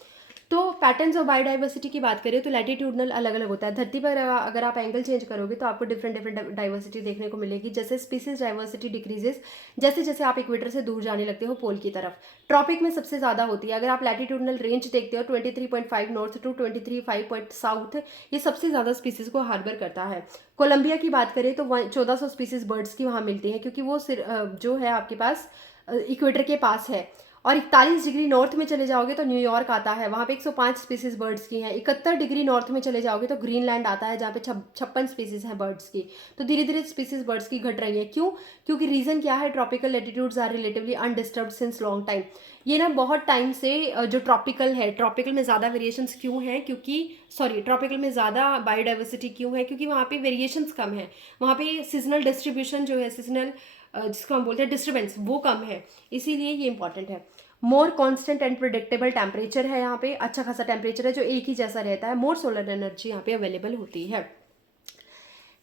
तो पैटर्न्स ऑफ बायोडाइवर्सिटी की बात करें तो लैटिट्यूडनल अलग अलग होता है। धरती पर अगर आप एंगल चेंज करोगे तो आपको डिफरेंट डिफरेंट डाइवर्सिटी देखने को मिलेगी। जैसे स्पीसीज डाइवर्सिटी डिक्रीजेस जैसे जैसे आप इक्वेटर से दूर जाने लगते हो पोल की तरफ। ट्रॉपिक में सबसे ज़्यादा होती है। अगर आप लैटिट्यूडनल रेंज देखते हो 23.5 नॉर्थ टू 23.5 साउथ, ये सबसे ज़्यादा स्पीसीज को हार्बर करता है। कोलंबिया की बात करें तो 1400 स्पीसीज बर्ड्स की वहाँ मिलती हैं क्योंकि वो जो है आपके पास इक्वेटर के पास है। और 41 डिग्री नॉर्थ में चले जाओगे तो न्यूयॉर्क आता है, वहाँ पे 105 स्पीसीज बर्ड्स की हैं। 71 डिग्री नॉर्थ में चले जाओगे तो ग्रीनलैंड आता है, जहाँ पे 56 स्पीसीज हैं बर्ड्स की। तो धीरे धीरे स्पीसीज बर्ड्स की घट रही है। क्यों? क्योंकि रीज़न क्या है, tropical latitudes are relatively undisturbed since long time. ये ना बहुत टाइम से जो ट्रॉपिकल है, ट्रॉपिकल में ज़्यादा वेरिएशंस क्यों हैं, क्योंकि ट्रॉपिकल में ज़्यादा बायोडाइवर्सिटी क्यों है, क्योंकि वहाँ पे वेरिएशंस कम है, वहाँ पे सीजनल डिस्ट्रीब्यूशन जो है, सीजनल जिसको हम बोलते हैं डिस्टर्बेंस, वो कम है, इसीलिए ये इंपॉर्टेंट है। मोर कॉन्स्टेंट एंड प्रिडिक्टेबल टेम्परेचर है, यहाँ पे अच्छा खासा टेम्परेचर है जो एक ही जैसा रहता है। मोर सोलर एनर्जी यहाँ पे अवेलेबल होती है।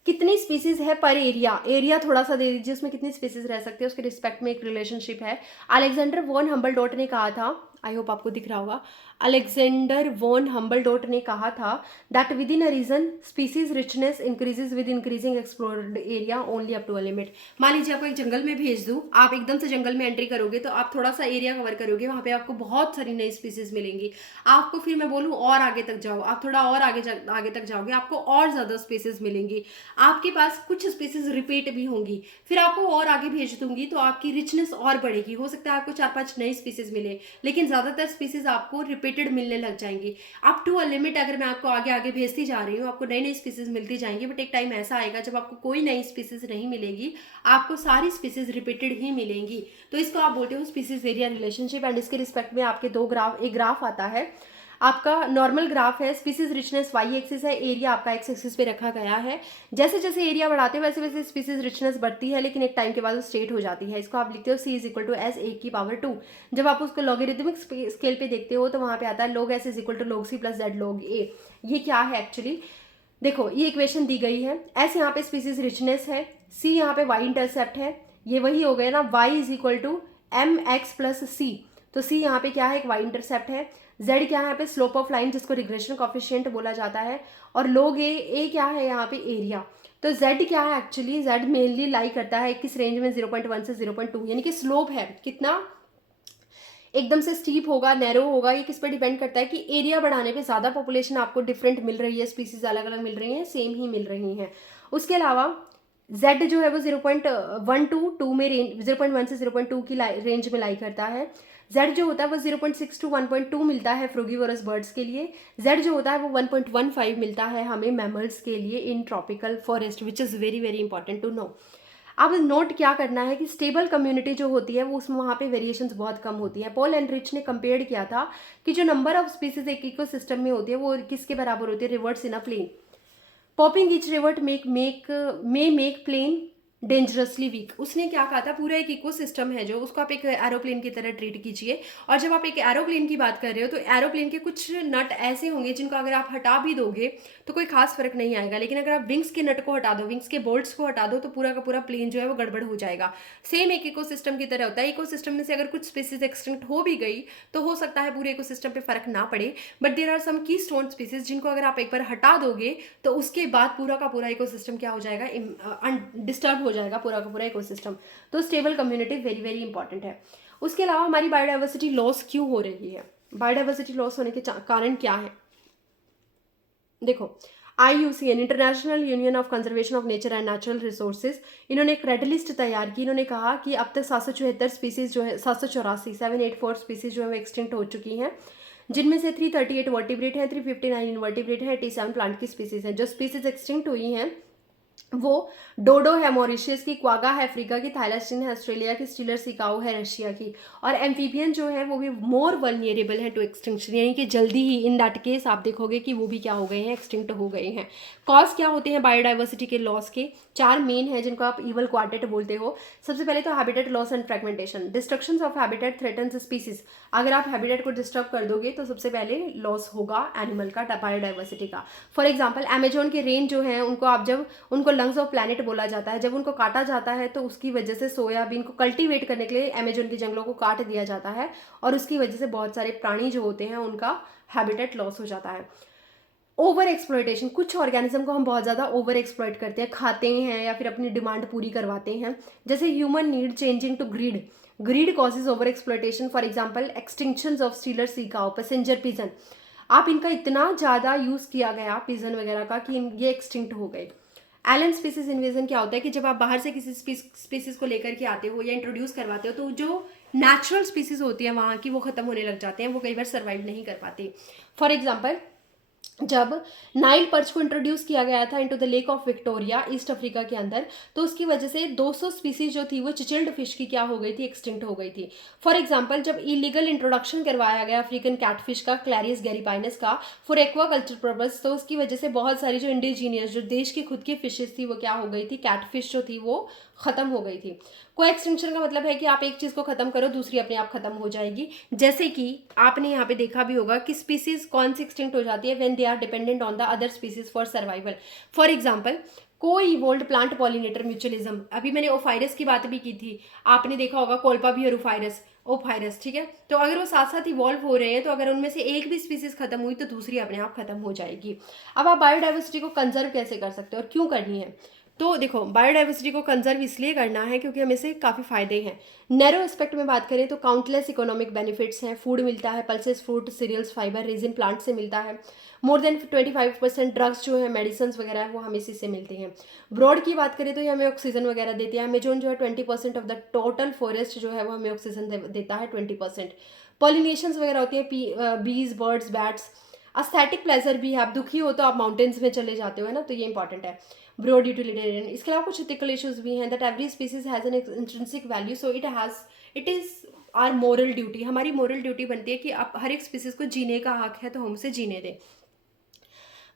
कितनी स्पीसीज है पर एरिया, एरिया थोड़ा सा दे दीजिए, उसमें कितनी स्पीसीज रह सकती है उसके रिस्पेक्ट में एक रिलेशनशिप है। अलेक्जेंडर वॉन हम्बलडॉट ने कहा था, आई होप आपको दिख रहा होगा, अलेक्जेंडर वॉन हम्बलडॉट ने कहा था that within a region species richness increases with increasing explored area only up to a limit. मान लीजिए आपको एक जंगल में भेज दूं, आप एकदम से जंगल में एंट्री करोगे तो आप थोड़ा सा एरिया कवर करोगे, वहां पे आपको बहुत सारी नई स्पीसीज मिलेंगी। आपको फिर मैं बोलूँ और आगे तक जाओ, आप थोड़ा और आगे तक जाओगे, आपको और ज्यादा स्पीसीज मिलेंगी। आपके पास कुछ स्पीसीज रिपीट भी होंगी, फिर आपको और आगे भेज दूंगी तो आपकी रिचनेस और बढ़ेगी। हो सकता है आपको 4-5 नई स्पीसीज मिले, लेकिन ज्यादातर स्पीसीज आपको रिपीटेड मिलने लग जाएंगी। अप टू अ लिमिट अगर मैं आपको आगे आगे भेजती जा रही हूँ, आपको नई नई स्पीसीज मिलती जाएंगी, बट एक टाइम ऐसा आएगा जब आपको कोई नई स्पीसीज नहीं मिलेगी, आपको सारी स्पीसीज रिपीटेड ही मिलेंगी। तो इसको आप बोलते हो स्पीसीज एरिया रिलेशनशिप। एंड इसके रिस्पेक्ट में आपके एक ग्राफ आता है, आपका नॉर्मल ग्राफ है, स्पीसीज रिचनेस वाई एक्सिस है, एरिया आपका एक्स एक्सिस पे रखा गया है। जैसे जैसे एरिया बढ़ाते हो वैसे वैसे स्पीसीज रिचनेस बढ़ती है, लेकिन एक टाइम के बाद वो स्टेट हो जाती है। इसको आप लिखते हो c is equal to S A की पावर 2। जब आप उसको लॉगरिथमिक स्केल पे देखते हो तो वहां पे आता है log s is equal to log c plus Z log a। ये क्या है एक्चुअली, देखो ये इक्वेशन दी गई है, s यहाँ पे स्पीसीज रिचनेस है, c यहाँ पे y इंटरसेप्ट है, ये वही हो गया ना, y is equal to m x plus c. तो c यहाँ पे क्या है, एक y इंटरसेप्ट है, z क्या है यहाँ पे स्लोप ऑफ लाइन जिसको रिग्रेशन कॉफिशिएंट बोला जाता है, और log a क्या है यहाँ पे एरिया। तो z क्या है एक्चुअली, z मेनली लाई करता है किस रेंज में, 0.1 से 0.2, यानी कि स्लोप है कितना, एकदम से स्टीप होगा, नैरो होगा, ये किस पर डिपेंड करता है कि एरिया बढ़ाने पे ज़्यादा पॉपुलेशन आपको डिफरेंट मिल रही है, स्पीसीज अलग अलग मिल रही हैं, सेम ही मिल रही हैं। उसके अलावा z जो है वो 0.1 टू 2 में रेंज, 0.1 से 0.2 की रेंज में लाई करता है। z जो होता है वो 0.6 टू 1.2 मिलता है फ्रूगीवोरस बर्ड्स के लिए। z जो होता है वो 1.15 मिलता है हमें मैमल्स के लिए in tropical forest, which is very very important to know. अब नोट क्या करना है कि स्टेबल कम्युनिटी जो होती है वो उसमें वहाँ पे वेरिएशंस बहुत कम होती है। पॉल एंड्रिच ने कंपेयर किया था कि जो नंबर ऑफ स्पीसीज एक इकोसिस्टम में होती है वो किसके बराबर होती है, rivets in a plane. Popping each rivet make plane dangerously weak. उसने क्या कहा था, पूरा एक इकोसिस्टम है जो, उसको आप एक एरोप्लेन की तरह ट्रीट कीजिए। और जब आप एक एरोप्लेन की बात कर रहे हो तो एरोप्लेन के कुछ नट ऐसे होंगे जिनको अगर आप हटा भी दोगे तो कोई खास फर्क नहीं आएगा, लेकिन अगर आप विंग्स के नट को हटा दो, विंग्स के बोल्ट्स को हटा दो, तो पूरा का पूरा प्लेन जो है वो गड़बड़ हो जाएगा। सेम एक इकोसिस्टम की तरह होता है। इकोसिस्टम में से अगर कुछ स्पीसीज एक्सटिंक्ट हो भी गई तो हो सकता है पूरे इकोसिस्टम पे फर्क ना पड़े, बट देयर आर सम की स्टोन स्पीसीज जिनको अगर आप एक बार हटा दोगे तो उसके बाद पूरा का पूरा इकोसिस्टम क्या हो जाएगा, डिस्टर्ब हो जाएगा पूरा का पूरा इकोसिस्टम। तो stable community very very important है। उसके अलावा हमारी बायोडाइवर्सिटी लॉस क्यों हो रही है, बायोडाइवर्सिटी लॉस होने के कारण क्या है, देखो IUCN international union of conservation of nature and natural resources, इन्होंने एक रेड लिस्ट तैयार की। इन्होंने कहा कि अब तक 774 स्पीसीज जो है, 784 स्पीसीज जो है वो एक्सटिंक्ट हो चुकी हैं, जिनमें से 338 वर्टिब्रेट हैं, 359 इनवर्टिब्रेट हैं, 87 प्लांट की स्पीसीज हैं। जो स्पीसीज एक्सटिंक्ट हुई हैं वो डोडो है मॉरिशियस की, क्वागा है अफ्रीका की, थाईलैंड है ऑस्ट्रेलिया की, स्टीलर सिकाओ है रशिया की, और एम्फीबियन जो है वो भी मोर वल्निएरेबल है टू एक्सटिंक्शन, यानी कि जल्दी ही इन दैट केस आप देखोगे कि वो भी क्या हो गए हैं, एक्सटिंक्ट हो गए हैं। कॉज क्या होते हैं बायोडाइवर्सिटी के लॉस के, 4 मेन है जिनको आप ईवल क्वार्टेट बोलते हो। सबसे पहले तो habitat loss and fragmentation, destruction of habitat threatens species. अगर आप हैबिटेट को डिस्टर्ब कर दोगे तो सबसे पहले लॉस होगा एनिमल का, बायोडाइवर्सिटी का। फॉर एग्जाम्पल अमेजोन के रेन जो है उनको आप जब उनको लंग्स ऑफ प्लैनेट बोला जाता है, जब उनको काटा जाता है तो उसकी वजह से सोयाबीन को कल्टीवेट करने के लिए अमेजोन के जंगलों को काट दिया जाता है, और उसकी वजह से बहुत सारे प्राणी जो होते हैं उनका हैबिटेट लॉस हो जाता है। ओवर एक्सप्लॉयटेशन, कुछ ऑर्गेनिज्म को हम बहुत ज़्यादा ओवर एक्सप्लॉयट करते हैं, खाते हैं या फिर अपनी डिमांड पूरी करवाते हैं, जैसे human need changing to greed, greed causes over exploitation. For example extinction of Steller sea cow, passenger pigeon, आप इनका इतना ज़्यादा यूज़ किया गया पिजन वगैरह का कि ये एक्सटिंक्ट हो गए। एलन स्पीसीज इन्वेजन क्या होता है कि जब आप बाहर से किसी स्पीसीज को लेकर के आते हो या इंट्रोड्यूस करवाते हो तो जो नेचुरल स्पीसीज होती है वहाँ की वो ख़त्म होने लग जाते हैं, वो कई बार सर्वाइव नहीं कर पाती। फॉर एग्जाम्पल, जब नाइल पर्च को इंट्रोड्यूस किया गया था into the lake of Victoria east Africa के अंदर, तो उसकी वजह से 200 स्पीसीज जो थी वो चिचिल्ड फिश की क्या हो गई थी, एक्सटिंक्ट हो गई थी। फॉर एग्जांपल, जब इलीगल इंट्रोडक्शन करवाया गया अफ्रीकन कैटफिश का, क्लैरियस गैरीपाइनस का, फॉर एक्वाकल्चर पर्पस, तो उसकी वजह से बहुत सारी जो इंडिजीनियस जो देश की खुद की फिशेज थी वो क्या हो गई थी, कैटफिश जो थी वो खत्म हो गई थी। को एक्सटिंक्शन का मतलब है कि आप एक चीज़ को खत्म करो दूसरी अपने आप खत्म हो जाएगी। जैसे कि आपने यहाँ पे देखा भी होगा कि स्पीसीज कौन सी एक्सटिंक्ट हो जाती है, when they are dependent on the other species for survival. For example, coevolved plant pollinator mutualism, अभी मैंने ओफायरस की बात भी की थी, आपने देखा होगा कोल्पा भी और ओफायरस, ठीक है। तो अगर वो साथ साथ इवॉल्व हो रहे हैं तो अगर उनमें से एक भी स्पीसीज खत्म हुई तो दूसरी अपने आप खत्म हो जाएगी। अब आप बायोडाइवर्सिटी को कंजर्व कैसे कर सकते हो और क्यों करनी है, तो देखो बायोडाइवर्सिटी को कंजर्व इसलिए करना है क्योंकि हमें से काफ़ी फायदे हैं। नैरो एस्पेक्ट में बात करें तो काउंटलेस इकोनॉमिक बेनिफिट्स हैं, फूड मिलता है, pulses, fruit, cereals, fibre, resin plant से मिलता है। मोर देन 25% ड्रग्स जो है, मेडिसिन वगैरह है, वो हमें इसी से मिलते हैं। ब्रॉड की बात करें तो ये हमें ऑक्सीजन वगैरह देते हैं। अमेजोन जो है 20% ऑफ द टोटल फॉरेस्ट जो है वो हमें ऑक्सीजन देता है, 20%। पॉलिनेशंस वगैरह होती है, बीज, बर्ड्स, बैट्स। अस्थेटिक प्लेजर भी है, आप दुखी हो तो आप माउंटेन्स में चले जाते हो, है ना, तो ये इंपॉर्टेंट है। ब्रॉड यूटिलिटेरियन, इसके अलावा कुछ एथिकल इश्यूज भी हैं, that every species has an intrinsic value, so it is our moral duty, हमारी मोरल ड्यूटी बनती है कि आप हर एक स्पीसीज को जीने का हक है तो हम उसे जीने दें।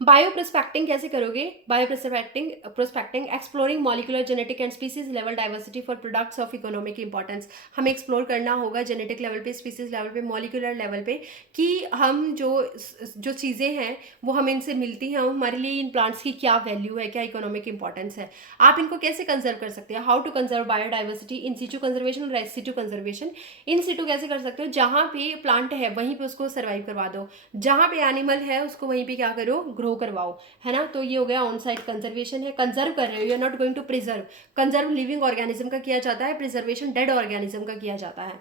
बायो प्रोस्पेक्टिंग कैसे करोगे, bio prospecting exploring molecular genetic and species level diversity for products of economic importance, हमें एक्सप्लोर करना होगा जेनेटिक लेवल पे, स्पीसीज लेवल पे, मॉलिकुलर लेवल पे, कि हम जो चीज़ें हैं वो हमें इनसे मिलती हैं, हमारे लिए इन प्लांट्स की क्या वैल्यू है, क्या इकोनॉमिक इंपॉर्टेंस है, आप इनको कैसे कंजर्व कर सकते हैं। How to conserve biodiversity, in situ conservation और ex situ conservation. In situ कैसे कर सकते हो, जहाँ पे प्लांट है वहीं पे उसको सर्वाइव करवा दो, जहाँ पे एनिमल है उसको वहीं पे क्या करो, ग्रो करवाओ, है ना। तो ये हो गया ऑन साइट कंजर्वेशन है, कंजर्व कर रहे हो, you are not going to preserve. Conserve living organism का किया जाता है, प्रिजर्वेशन डेड ऑर्गेनिज्म का किया जाता है।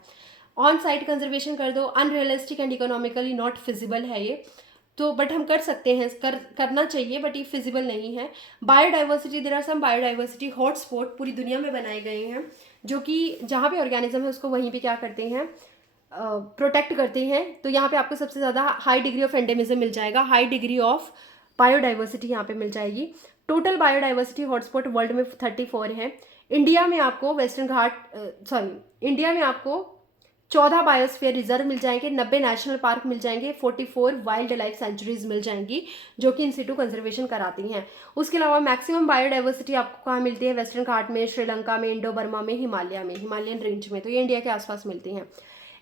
ऑन साइट कंजर्वेशन कर दो, unrealistic and economically not feasible है ये, तो बट हम कर सकते हैं, करना चाहिए, बट ये फिजिबल नहीं है। Biodiversity, there are some biodiversity hotspot पूरी दुनिया में बनाए गए हैं, जो कि जहाँ पे ऑर्गेनिज्म है उसको वहीं पे क्या करते हैं, प्रोटेक्ट करते हैं। तो यहाँ पे आपको सबसे ज़्यादा हाई डिग्री ऑफ एंडेमिज्म मिल जाएगा, हाई डिग्री ऑफ बायोडाइवर्सिटी यहाँ पे मिल जाएगी। टोटल बायोडाइवर्सिटी हॉटस्पॉट वर्ल्ड में 34 है। इंडिया में आपको इंडिया में आपको 14 बायोस्फीयर रिजर्व मिल जाएंगे, 90 नेशनल पार्क मिल जाएंगे, 44 वाइल्ड लाइफ सेंचुरीज मिल जाएंगी जो कि इन सिटू कंजर्वेशन कराती हैं। उसके अलावा मैक्सिमम बायोडाइवर्सिटी आपको कहाँ मिलती है, वेस्टर्न घाट में, श्रीलंका में, इंडो बर्मा में, हिमालय में, हिमालयन रेंज में, तो ये इंडिया के आसपास मिलती हैं।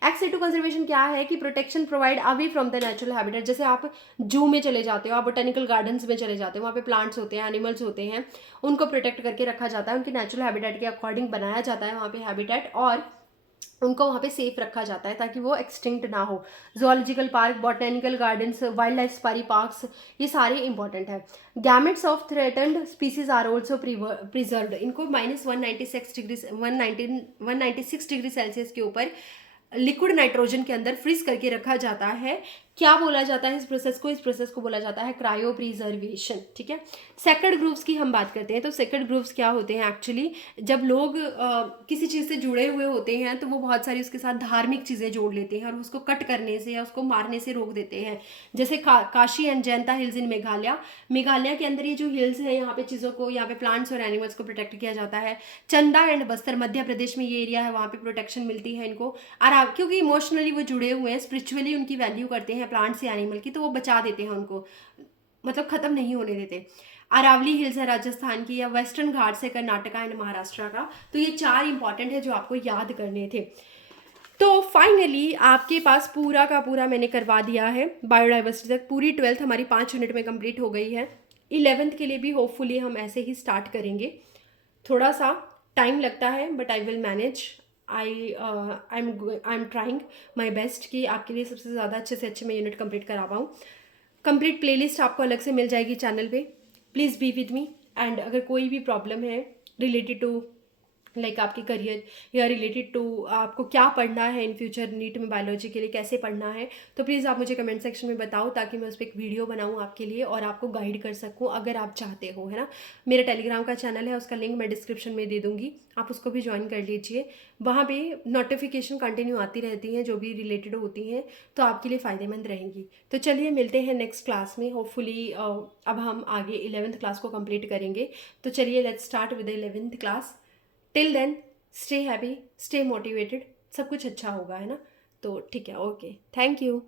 एक्स सीटू कंजर्वेशन क्या है कि protection provide away from the natural habitat, जैसे आप जू में चले जाते हो, आप बोटेनिकल गार्डन्स में चले जाते हो, वहाँ पे प्लांट्स होते हैं, एनिमल्स होते हैं, उनको प्रोटेक्ट करके रखा जाता है, उनकी नेचुरल हैबिटेट के अकॉर्डिंग बनाया जाता है वहाँ पे हैबिटेट, और उनको वहाँ पे सेफ रखा जाता है ताकि वो एक्सटिंक्ट ना हो। Zoological park, botanical gardens, wild life safari parks, ये सारे इंपॉर्टेंट है। Gametes of threatened species are also preserved, इनको -196 डिग्री सेल्सियस के ऊपर लिक्विड नाइट्रोजन के अंदर फ्रीज करके रखा जाता है। क्या बोला जाता है इस प्रोसेस को बोला जाता है क्रायो प्रिजर्वेशन, ठीक है। सेक्रेड ग्रुप्स की हम बात करते हैं, तो सेक्रेड ग्रुप्स क्या होते हैं एक्चुअली, जब लोग किसी चीज़ से जुड़े हुए होते हैं तो वो बहुत सारी उसके साथ धार्मिक चीज़ें जोड़ लेते हैं और उसको कट करने से या उसको मारने से रोक देते हैं। जैसे काशी एंड जैंता हिल्स इन मेघालय के अंदर ये जो हिल्स है, यहाँ पे चीज़ों को, यहाँ पे प्लांट्स और एनिमल्स को प्रोटेक्ट किया जाता है। चंदा एंड बस्तर मध्य प्रदेश में ये एरिया है, वहाँ पे प्रोटेक्शन मिलती है इनको, और क्योंकि इमोशनली वो जुड़े हुए हैं, स्पिरिचुअली उनकी वैल्यू करते हैं प्लांट्स या एनिमल की, तो वो बचा देते हैं उनको, मतलब खत्म नहीं होने देते। अरावली हिल्स है राजस्थान की, या वेस्टर्न घाट्स है कर्नाटका एंड महाराष्ट्र का। तो ये 4 इंपॉर्टेंट है जो आपको याद करने थे। तो फाइनली आपके पास पूरा का पूरा मैंने करवा दिया है बायोडाइवर्सिटी तक, पूरी 12th हमारी 5 यूनिट में कंप्लीट हो गई है। 11th के लिए भी होपफुली हम ऐसे ही स्टार्ट करेंगे, थोड़ा सा टाइम लगता है but I will manage. I am trying my best कि आपके लिए सबसे ज़्यादा अच्छे से अच्छे मैं यूनिट कंप्लीट करा पाऊँ। कंप्लीट प्लेलिस्ट आपको अलग से मिल जाएगी चैनल पे, please be with me. And अगर कोई भी प्रॉब्लम है रिलेटेड टू लाइक आपके करियर या रिलेटेड टू आपको क्या पढ़ना है इन फ्यूचर, नीट में बायोलॉजी के लिए कैसे पढ़ना है, तो प्लीज़ आप मुझे कमेंट सेक्शन में बताओ ताकि मैं उस पर एक वीडियो बनाऊँ आपके लिए और आपको गाइड कर सकूँ अगर आप चाहते हो, है ना। मेरा टेलीग्राम का चैनल है, उसका लिंक मैं डिस्क्रिप्शन में दे दूँगी, आप उसको भी ज्वाइन कर लीजिए। वहाँ पे नोटिफिकेशन कंटिन्यू आती रहती हैं जो भी रिलेटेड होती हैं, तो आपके लिए फ़ायदेमंद रहेंगी। तो चलिए मिलते हैं नेक्स्ट क्लास में, होपफुली अब हम आगे 11th क्लास को कंप्लीट करेंगे। तो चलिए let's start with 11th class. Till then stay happy, stay motivated, सब कुछ अच्छा होगा, है ना। तो ठीक है, ओके, थैंक यू।